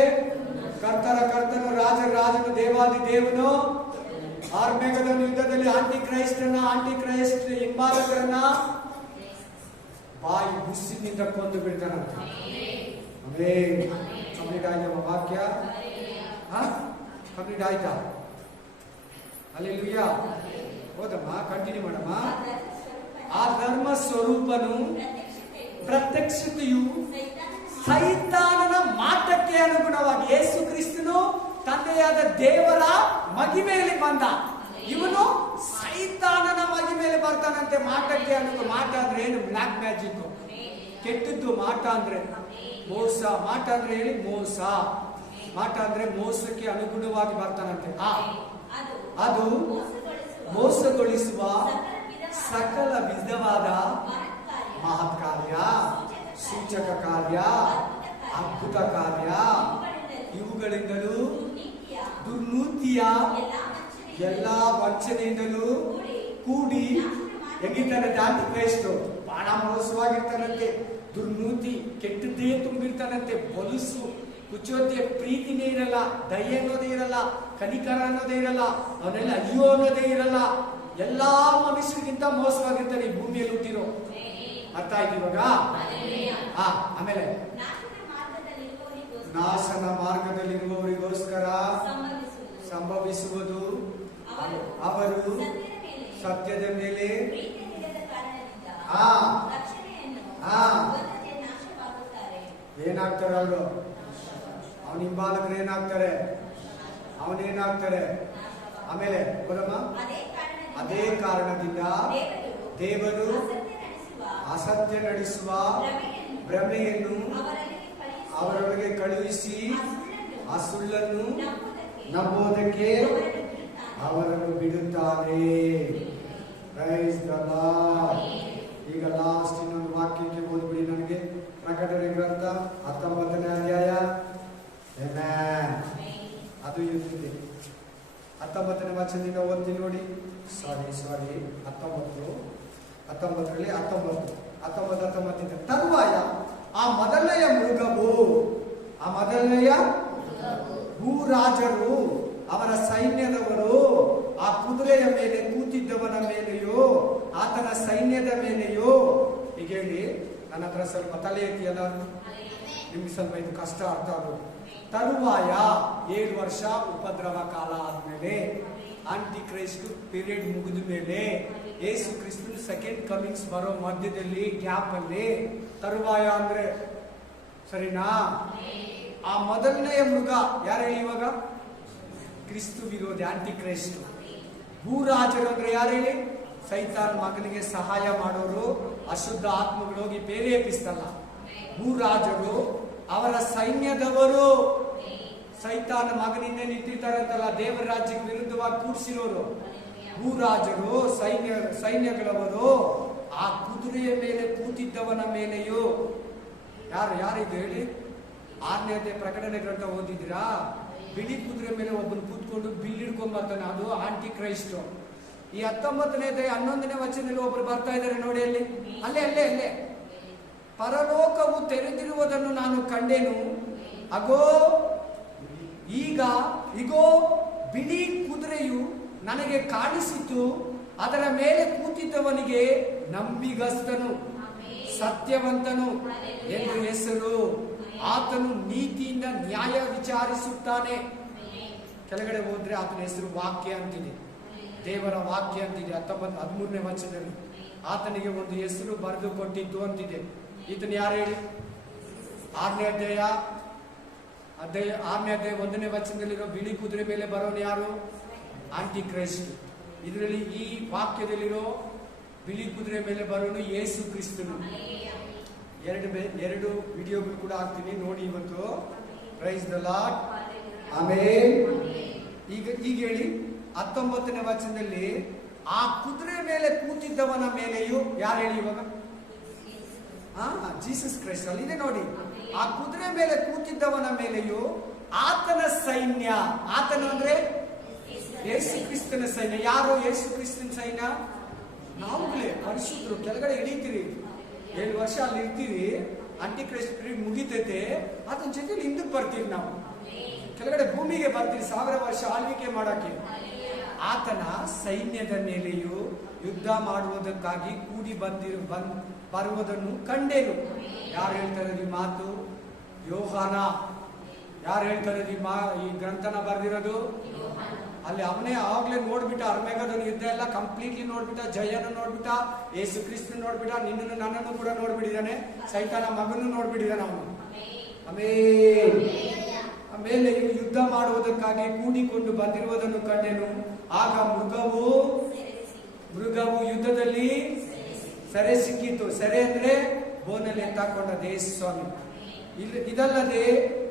ಕರ್ತನ ಕರ್ತನು, ರಾಜನ ರಾಜನು, ದೇವಾದಿ ದೇವನು ಆರ್ಮೆಗದನ್ ಯುದ್ಧದಲ್ಲಿ ಆಂಟಿ ಕ್ರೈಸ್ಟ್ ಹಿಂಬಾಲಕರನ್ನ ಬಾಯಿ ಬುಸ್ಸಿನಿಂದ ಕೊಂದು ಬಿಡ್ತಾನಂತ. ಕಂಪ್ಲೀಟ್ ಆಯ್ತಮ್ಮ ವಾಕ್ಯ? ಕಂಪ್ಲೀಟ್ ಆಯ್ತಾ? ಅಲ್ಲೆಲ್ಲೂಯಾ. ಹೋದಮ್ಮ, ಕಂಟಿನ್ಯೂ ಮಾಡಮ್ಮ. ಆ ಧರ್ಮ ಸ್ವರೂಪನು ಪ್ರತ್ಯಕ್ಷತೆಯು ಸೈತಾನನ ಮಾಟಕ್ಕೆ ಅನುಗುಣವಾಗಿ ಯೇಸು ಕ್ರಿಸ್ತನು ತಂದೆಯಾದ ದೇವರ ಮಹಿಮೆಯಲ್ಲಿ ಬಂದ. ಇವನು ಸೈತಾನನ ಮಹಿಮೆಯಲ್ಲಿ ಬರ್ತಾನಂತೆ. ಮಾಟಕ್ಕೆ ಮಾಟ ಅಂದ್ರೆ ಏನು? ಬ್ಲಾಕ್ ಮ್ಯಾಜಿಕ್, ಕೆಟ್ಟದ್ದು. ಮಾಟ ಅಂದ್ರೆ ಮೋಸ. ಮಾಟ ಅಂದ್ರೆ ಹೇಳಿ ಮೋಸ. ಮಾಟ ಅಂದ್ರೆ ಮೋಸಕ್ಕೆ ಅನುಗುಣವಾಗಿ ಬರ್ತಾನಂತೆ. ಅದು ಮೋಸಗೊಳಿಸುವ ಸಕಲ ವಿಧವಾದ ಮಹತ್ ಕಾರ್ಯ, ಸೂಚಕ ಕಾರ್ಯ, ಅದ್ಭುತ ಕಾರ್ಯ ಇವುಗಳಿಂದಲೂ ದುರ್ನೀತಿಯ ಎಲ್ಲಾ ವಂಚನೆಯಿಂದಲೂ ಕೂಡಿ ಹೇಗಿರ್ತಾನಂತೆ ಆಂಟಿ ಕ್ರೈಸ್ತ. ಬಹಳ ಮೋಸವಾಗಿರ್ತಾನಂತೆ. ದುರ್ನೀತಿ, ಕೆಟ್ಟದ್ದೇ ತುಂಬಿರ್ತಾನಂತೆ. ಹೊಲಸು, ಕುಚೋದ್ಯ, ಪ್ರೀತಿನೇ ಇರಲ್ಲ, ದಯೆ ಅನ್ನೋದೇ ಇರಲ್ಲ, ಕನಿಕರ ಅನ್ನೋದೇ ಇರಲ್ಲ, ಅವನೆಲ್ಲ ಅಯ್ಯೋ ಅನ್ನೋದೇ ಇರಲ್ಲ. ಎಲ್ಲಾ ಮನುಷ್ಯರಿಗಿಂತ ಮೋಸವಾಗಿರ್ತಾನೆ ಈ ಭೂಮಿಯಲ್ಲಿ ಹುಟ್ಟಿರೋ. ಅರ್ಥ ಆಯ್ತು ಇವಾಗ? ಆಮೇಲೆ ನಾಶನ ಮಾರ್ಗದಲ್ಲಿರುವವರಿಗೋಸ್ಕರ ಸಂಭವಿಸುವುದು ಅವರು ಸತ್ಯದ ಮೇಲೆ ಏನಾಗ್ತಾರೆ ಅವರು? ಅವನ ಹಿಂಬಾಲಕರು ಏನಾಗ್ತಾರೆ? ಅವನೇನಾಗ್ತಾರೆ? ಆಮೇಲೆ ಬರಮ್ಮ. ಅದೇ ಕಾರಣದಿಂದ ದೇವರು ಅಸತ್ಯ ನಡೆಸುವ ಭ್ರಮೆಯನ್ನು ಅವರೊಳಗೆ ಕಳುಹಿಸಿ ಆ ಸುಳ್ಳನ್ನು ನಂಬೋದಕ್ಕೆ ಅವರನ್ನು ಬಿಡುತ್ತಾನೆ. Praise the Lord. ಈಗ ಲಾಸ್ಟ್ ಇನ್ನೊಂದು ವಾಕ್ಯಕ್ಕೆ ಓದ್ಬಿಡಿ ನನಗೆ. ಪ್ರಕಟಣೆ ಗ್ರಂಥ 19ನೇ ಅಧ್ಯಾಯ. ಅದು ಇರುತ್ತದೆ 19ನೇ ವಚನದಿಂದ ಓದ್ತೀನಿ ನೋಡಿ. ಸಾರಿ 19ರಲ್ಲಿ 19 ತರುವಾಯ ಆ ಮೊದಲನೆಯ ಭೂರಾಜರು, ಅವರ ಸೈನ್ಯದವರು ಆ ಕುದುರೆಯ ಮೇಲೆ ಕೂತಿದ್ದವನ ಮೇಲೆಯೋ ಆತನ ಸೈನ್ಯದ ಮೇಲೆಯೋ, ಹೀಗೆ ಹೇಳಿ ನನ್ನ ಹತ್ರ ಸ್ವಲ್ಪ ತಲೆ ಎತ್ತಿ ಎಲ್ಲ ನಿಮ್ಗೆ ಸ್ವಲ್ಪ ಇದು ಕಷ್ಟ ಅರ್ಥ ಆಗೋದು. ತರುವಾಯ 7 ವರ್ಷ ಉಪದ್ರವ ಕಾಲ ಆದ್ಮೇಲೆ, ಆಂಟಿ ಕ್ರೈಸ್ಟ್ ಪೀರಿಯಡ್ ಮುಗಿದ ಮೇಲೆ, ಯೇಸು ಕ್ರಿಸ್ತನ ಸೆಕೆಂಡ್ ಕಮಿಂಗ್ಸ್ ಬರೋ ಮಧ್ಯದಲ್ಲಿ ಗ್ಯಾಪ್ ಅಲ್ಲಿ ತರುವಾಯ ಅಂದ್ರೆ ಸರಿನಾ? ಆ ಮೊದಲನೆಯ ಮೃಗ ಯಾರು ಹೇಳಿ ಇವಾಗ? ಕ್ರಿಸ್ತು ವಿರೋಧಿ ಆಂಟಿ ಕ್ರೈಸ್ಟ್. ಭೂರಾಜರು ಅಂದ್ರೆ ಯಾರು ಹೇಳಿ? ಸೈತಾನ್ ಮಗನಿಗೆ ಸಹಾಯ ಮಾಡೋರು, ಅಶುದ್ಧ ಆತ್ಮಗಳು ಹೋಗಿ ಪ್ರೇರೇಪಿಸ್ತಲ್ಲ. ಭೂರಾಜರು ಅವರ ಸೈನ್ಯದವರು, ಸೈತಾನ ಮಗನಿಂದ ನಿಂತಿರ್ತಾರಂತಲ್ಲ, ದೇವರ ರಾಜ್ಯಕ್ಕೆ ವಿರುದ್ಧವಾಗಿ ಕೂಡಿಸಿರೋರು. ಭೂರಾಜರು ಸೈನ್ಯಗಳವರು ಆ ಕುದುರೆಯ ಮೇಲೆ ಕೂತಿದ್ದವನ ಮೇಲೆಯೋ. ಯಾರಿದು ಹೇಳಿ? 6ನೇ ಅಧ್ಯಾಯ ಪ್ರಕಟಣೆ ಗ್ರಂಥ ಓದಿದ್ದೀರಾ? ಬಿಳಿ ಕುದುರೆ ಮೇಲೆ ಒಬ್ಬನು ಕೂತ್ಕೊಂಡು ಬಿಲ್ ಹಿಡ್ಕೊಂಡ್ ಬರ್ತಾನೆ, ಅದು ಆಂಟಿ ಕ್ರೈಸ್ಟ್. ಈ 19ನೇ ಅಧ್ಯಾಯ 11ನೇ ವಚನದಲ್ಲಿ ಒಬ್ರು ಬರ್ತಾ ಇದ್ದಾರೆ ನೋಡಿ. ಅಲ್ಲೇ ಪರಲೋಕವು ತೆರೆದಿರುವುದನ್ನು ನಾನು ಕಂಡೆನು. ಇಗೋ ಬಿಳಿ ಕುದುರೆಯು ನನಗೆ ಕಾಣಿಸಿತು. ಅದರ ಮೇಲೆ ಕೂತಿದ್ದವನಿಗೆ ನಂಬಿಗಸ್ತನು, ಸತ್ಯವಂತನು ಎಂದು ಹೆಸರು. ಆತನು ನೀತಿಯಿಂದ ನ್ಯಾಯ ವಿಚಾರಿಸುತ್ತಾನೆ. ಕೆಳಗಡೆ ಹೋದ್ರೆ ಆತನ ಹೆಸರು ವಾಕ್ಯ ಅಂತಿದೆ, ದೇವರ ವಾಕ್ಯ ಅಂತಿದೆ. 13ನೇ ವಚನದಲ್ಲಿ ಆತನಿಗೆ ಒಂದು ಹೆಸರು ಬರೆದು ಕೊಟ್ಟಿದ್ದು ಅಂತಿದೆ. ಈತನು ಯಾರು ಹೇಳಿ? 6ನೇ ಅಧ್ಯಾಯ 1ನೇ ವಚನದಲ್ಲಿರೋ ಬಿಳಿ ಕುದುರೆ ಮೇಲೆ ಬರೋನು ಯಾರು? Antichrist. ಇದರಲ್ಲಿ ಈ ವಾಕ್ಯದಲ್ಲಿರೋ ಬಿಳಿ ಕುದುರೆ ಮೇಲೆ ಬರೋನು ಯೇಸು ಕ್ರಿಸ್ತನು. ಎರಡು ವಿಡಿಯೋಗಳು ಕೂಡ ಹಾಕ್ತೀನಿ ನೋಡಿ ಇವತ್ತು. Price the lord. ಆಮೇಲೆ ಈಗ ಹೇಳಿ 19ನೇ ವಚನದಲ್ಲಿ ಆ ಕುದುರೆ ಮೇಲೆ ಕೂತಿದ್ದವನ ಮೇಲೆಯೂ ಯಾರು ಹೇಳಿ ಇವಾಗ? ಜೀಸಸ್ ಕ್ರೈಸ್ಟ್ ಅಲ್ಲಿ ಇದೆ ನೋಡಿ. ಆ ಕುದುರೆ ಮೇಲೆ ಕೂತಿದ್ದವನ ಮೇಲೆಯೂ ಆತನ ಸೈನ್ಯ. ಆತನ ಅಂದ್ರೆ ಯೇಸು ಕ್ರಿಸ್ತನ ಸೈನ್ಯ. ಯಾರು ಯೇಸು ಕ್ರಿಸ್ತನ ಸೈನ್ಯ? ನಾವುಗಳೇ ಪರಿಶುದ್ಧರು. ಕೆಳಗಡೆ ಇಳಿತೀರಿ, 7 ವರ್ಷ ಅಲ್ಲಿ ಇರ್ತೀವಿ, ಆಂಟಿ ಕ್ರೈಸ್ಟ್ ಪೀರಿಯಡ್ ಮುಗಿತೈತೆ, ಅದ್ರ ಜೊತೆಲಿ ಹಿಂದಕ್ಕೆ ಬರ್ತೀವಿ ನಾವು. ಕೆಳಗಡೆ ಭೂಮಿಗೆ ಬರ್ತೀವಿ 1000 ವರ್ಷ ಆಳ್ವಿಕೆ ಮಾಡಕ್ಕೆ. ಆತನ ಸೈನ್ಯದ ಮೇಲೆಯೂ ಯುದ್ಧ ಮಾಡುವುದಕ್ಕಾಗಿ ಕೂಡಿ ಬರುವುದನ್ನು ಕಂಡೆನು. ಯಾರು ಹೇಳ್ತಾರೆ ಈ ಮಾತು? ಯೋಹಾನ. ಯಾರು ಹೇಳ್ತಾರೆ ಈ ಗ್ರಂಥನ ಬರೆದಿರೋದು? ಅಲ್ಲಿ ಅವನೇ ಆಗ್ಲೇ ನೋಡ್ಬಿಟ್ಟ, ಅರ್ಮೆಗದನ್ ಯುದ್ಧ ಎಲ್ಲ ಕಂಪ್ಲೀಟ್ಲಿ ನೋಡ್ಬಿಟ್ಟ, ಜಯನ ನೋಡ್ಬಿಟ್ಟ, ಯೇಸು ಕ್ರಿಸ್ತನ ನೋಡ್ಬಿಟ್ಟ, ನಿನ್ನನ್ನು ನನ್ನನ್ನು ಕೂಡ ನೋಡ್ಬಿಟ್ಟಿದ್ದಾನೆ, ಸೈತಾನ ಮಗನ್ನು ನೋಡ್ಬಿಟ್ಟಿದ್ದಾನೆ ಅವನು. ಆಮೇಲೆ ಇವು ಯುದ್ಧ ಮಾಡುವುದಕ್ಕಾಗಿ ಕೂಡಿಕೊಂಡು ಬಂದಿರುವುದನ್ನು ಕಂಡೆನು. ಆಗ ಮೃಗವು ಯುದ್ಧದಲ್ಲಿ ಸೆರೆ ಸಿಕ್ಕಿತು. ಸೆರೆ ಅಂದ್ರೆ ಬೋನಲ್ಲಿ ಎತ್ತಾಕೊಂಡ ದೇಶ ಸ್ವಾಮಿ. ಇದಲ್ಲದೆ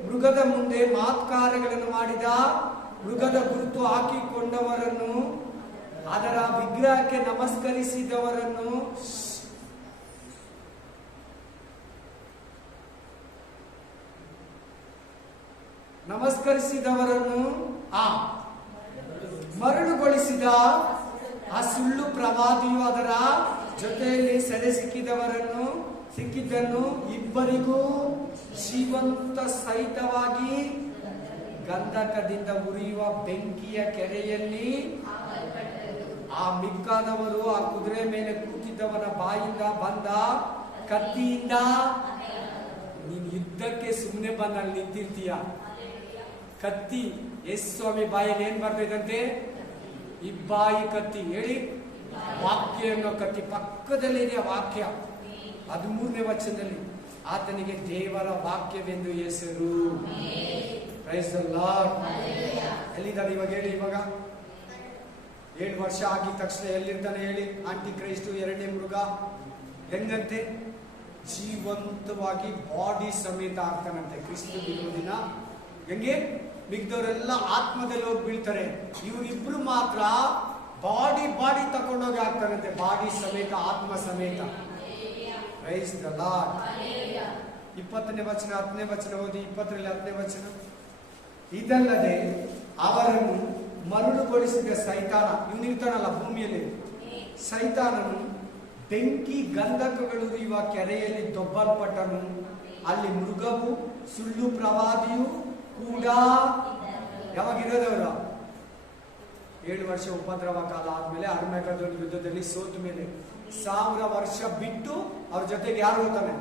ಮೃಗದ ಮುಂದೆ ಮಾತ್ಕಾರ್ಯಗಳನ್ನು ಮಾಡಿದ, ಮೃಗದ ಗುರುತು ಹಾಕಿಕೊಂಡವರನ್ನು, ಅದರ ವಿಗ್ರಹಕ್ಕೆ ನಮಸ್ಕರಿಸಿದವರನ್ನು, ಮರಳುಗೊಳಿಸಿದ ಆ ಸುಳ್ಳು ಪ್ರವಾದಿಯು ಅದರ ಜೊತೆಯಲ್ಲಿ ಸೆರೆ ಸಿಕ್ಕಿದ್ದನ್ನು ಇಬ್ಬರಿಗೂ ಜೀವಂತ ಸಹಿತವಾಗಿ ಗಂಧಕದಿಂದ ಉರಿಯುವ ಬೆಂಕಿಯ ಕೆರೆಯಲ್ಲಿ ಆ ಮಿಕ್ಕಾದವರು ಆ ಕುದುರೆ ಮೇಲೆ ಕೂತಿದ್ದವನ ಬಾಯಿಂದ ಬಂದ ಕತ್ತಿಯಿಂದ, ನೀನು ಯುದ್ಧಕ್ಕೆ ಸುಮ್ಮನೆ ಬಂದ ಅಲ್ಲಿ ನಿಂತಿರ್ತೀಯ. ಕತ್ತಿ ಯೇಸು ಸ್ವಾಮಿ ಬಾಯಲ್ಲಿ ಏನ್ ಬರ್ತಿದಂತೆ? ಇಬ್ಬಾಯಿ ಕತ್ತಿ. ಹೇಳಿ, ವಾಕ್ಯ ಅನ್ನೋ ಕತ್ತಿ ಪಕ್ಕದಲ್ಲಿ ಇದೆ. ವಾಕ್ಯ 13ನೇ ವಚನದಲ್ಲಿ ಆತನಿಗೆ ದೇವರ ವಾಕ್ಯವೆಂದು ಹೆಸರು. Praise the Lord. ಎಲ್ಲಿದ್ದಾರೆ ಇವಾಗ? ಹೇಳಿ, ಇವಾಗ 7 ವರ್ಷ ಆಗಿದ ತಕ್ಷಣ ಎಲ್ಲಿರ್ತಾನೆ ಹೇಳಿ? ಆಂಟಿ ಕ್ರೈಸ್ಟು, 2ನೇ ಮೃಗ. ಹೆಂಗಂತೆ? ಜೀವಂತವಾಗಿ ಬಾಡಿ ಸಮೇತ ಆಗ್ತಾನಂತೆ ಕ್ರಿಸ್ತ ವಿರೋಧಿನ. ಹೆಂಗೆ? ಮಿಗ್ದವರೆಲ್ಲ ಆತ್ಮದಲ್ಲಿ ಹೋಗಿ ಬೀಳ್ತಾರೆ, ಇವರಿಬ್ರು ಮಾತ್ರ ಬಾಡಿ ತಕೊಂಡೋಗಿ ಆಗ್ತಾರಂತೆ, ಬಾಡಿ ಸಮೇತ, ಆತ್ಮ ಸಮೇತ. Price the lord. 20ನೇ ವಚನ, 10ನೇ ವಚನ ಓದಿ. 20ರಲ್ಲಿ 10ನೇ ವಚನ. ಇದಲ್ಲದೆ ಅವರನ್ನು ಮರಳುಗೊಳಿಸಿದ ಸೈತಾನ, ಇವನಿರ್ತಾನಲ್ಲ ಭೂಮಿಯಲ್ಲಿ, ಸೈತಾನನು ಬೆಂಕಿ ಗಂಧಕಗಳು ಇರುವ ಕೆರೆಯಲ್ಲಿ ದೊಬ್ಬಲ್ಪಟ್ಟನು. ಅಲ್ಲಿ ಮೃಗವು ಸುಳ್ಳು ಪ್ರವಾದಿಯು ಕೂಡ ಯಾವಾಗಿರೋದವರು 7 ವರ್ಷ ಉಪದ್ರವ ಕಾಲ ಆದ್ಮೇಲೆ ಅರ್ಮೆಗದೋನ್ ಯುದ್ಧದಲ್ಲಿ ಸೋತ ಮೇಲೆ 1000 ವರ್ಷ ಬಿಟ್ಟು ಅವ್ರ ಜೊತೆಗೆ ಯಾರು ಹೋಗ್ತಾನೆ?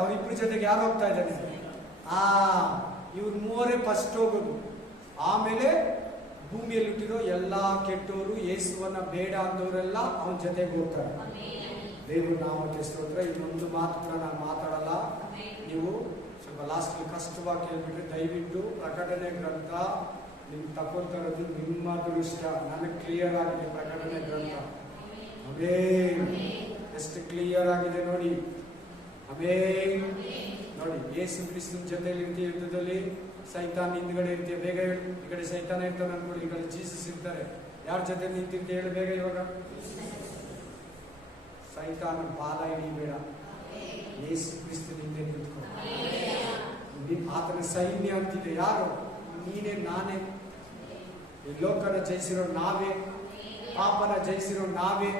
ಅವರಿಬ್ಬರ ಜೊತೆಗೆ ಯಾರು ಹೋಗ್ತಾ ಇದ್ದಾನೆ? ಇವ್ರು 3 ಫಸ್ಟ್ ಹೋಗೋದು. ಆಮೇಲೆ ಭೂಮಿಯಲ್ಲಿ ಹುಟ್ಟಿರೋ ಎಲ್ಲಾ ಕೆಟ್ಟವರು, ಯೇಸುವನ್ನ ಬೇಡ ಅಂದವರೆಲ್ಲ ಅವನ ಜೊತೆಗೆ ಹೋಗ್ತಾರೆ. ದೇವರು ನಾಮಕ್ಕೆ ಸ್ತೋತ್ರ. ಇನ್ನೊಂದು ಮಾತು ಕೂಡ ನಾನು ಮಾತಾಡಲ್ಲ. ನೀವು ಸ್ವಲ್ಪ ಲಾಸ್ಟ್ ಕಷ್ಟವಾಗಿ ಕೇಳ್ಬಿಟ್ರೆ ದಯವಿಟ್ಟು ಪ್ರಕಟಣೆ ಗ್ರಂಥ ನಿಮ್ಗೆ ತಕೊಂತ ಇರೋದು ನಿಮ್ಮ ದೃಷ್ಟ. ನನಗೆ ಕ್ಲಿಯರ್ ಆಗಿದೆ ಪ್ರಕಟಣೆ ಗ್ರಂಥ. ಎಷ್ಟು ಕ್ಲಿಯರ್ ಆಗಿದೆ ನೋಡಿ. ನೋಡಿ, ಯೇಸು ಕ್ರಿಸ್ತನ ಜೊತೆಯಲ್ಲಿ ಇರ್ತೀವಿ ಯುದ್ಧದಲ್ಲಿ, ಸೈತಾನ್ ಹಿಂದ್ಗಡೆ ಇರ್ತೀವಿ. ಬೇಗ ಹೇಳು. ಈ ಕಡೆ ಸೈತಾನ ಇರ್ತಾನೆ ಅನ್ಕೊಳ್ಳಿ, ಈ ಕಡೆ ಜೀಸಸ್ ಇರ್ತಾರೆ. ಯಾರ ಜೊತೆ ನಿಂತಿರ್ತೀವಿ ಹೇಳು ಬೇಗ. ಇವಾಗ ಸೈತಾನ ಬಾಲ ಹಿಡಿಬೇಡ, ಯೇಸು ಕ್ರಿಸ್ತನ ಹಿಂದೆ ನಿಂತ್ಕೊ. ಆತನ ಸೈನ್ಯ ಅಂತಿದೆ. ಯಾರು? ನೀನೇ, ನಾನೇ. ಈ ಲೋಕನ ಜಯಿಸಿರೋ ನಾವೇ, ಪಾಪನ ಜಯಿಸಿರೋ ನಾವೇ.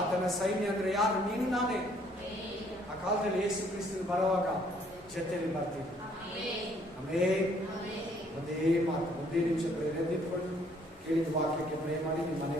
ಆತನ ಸೈನ್ಯ ಅಂದ್ರೆ ಯಾರು? ನೀನು, ನಾನೇ. ಆ ಕಾಲದಲ್ಲಿ ಯೇಸು ಕ್ರಿಸ್ತನ ಬರುವಾಗ ಜೊತೆಯಲ್ಲಿ ಬರ್ತೀವಿ. ಒಂದೇ ಮಾತು, ಒಂದೇ ನಿಮಿಷ ನಿಂತ್ಕೊಂಡು ಕೇಳಿದ ವಾಕ್ಯಕ್ಕೆ ಪ್ರೇ ಮಾಡಿ ನಿಮ್ಮ ಮನೆ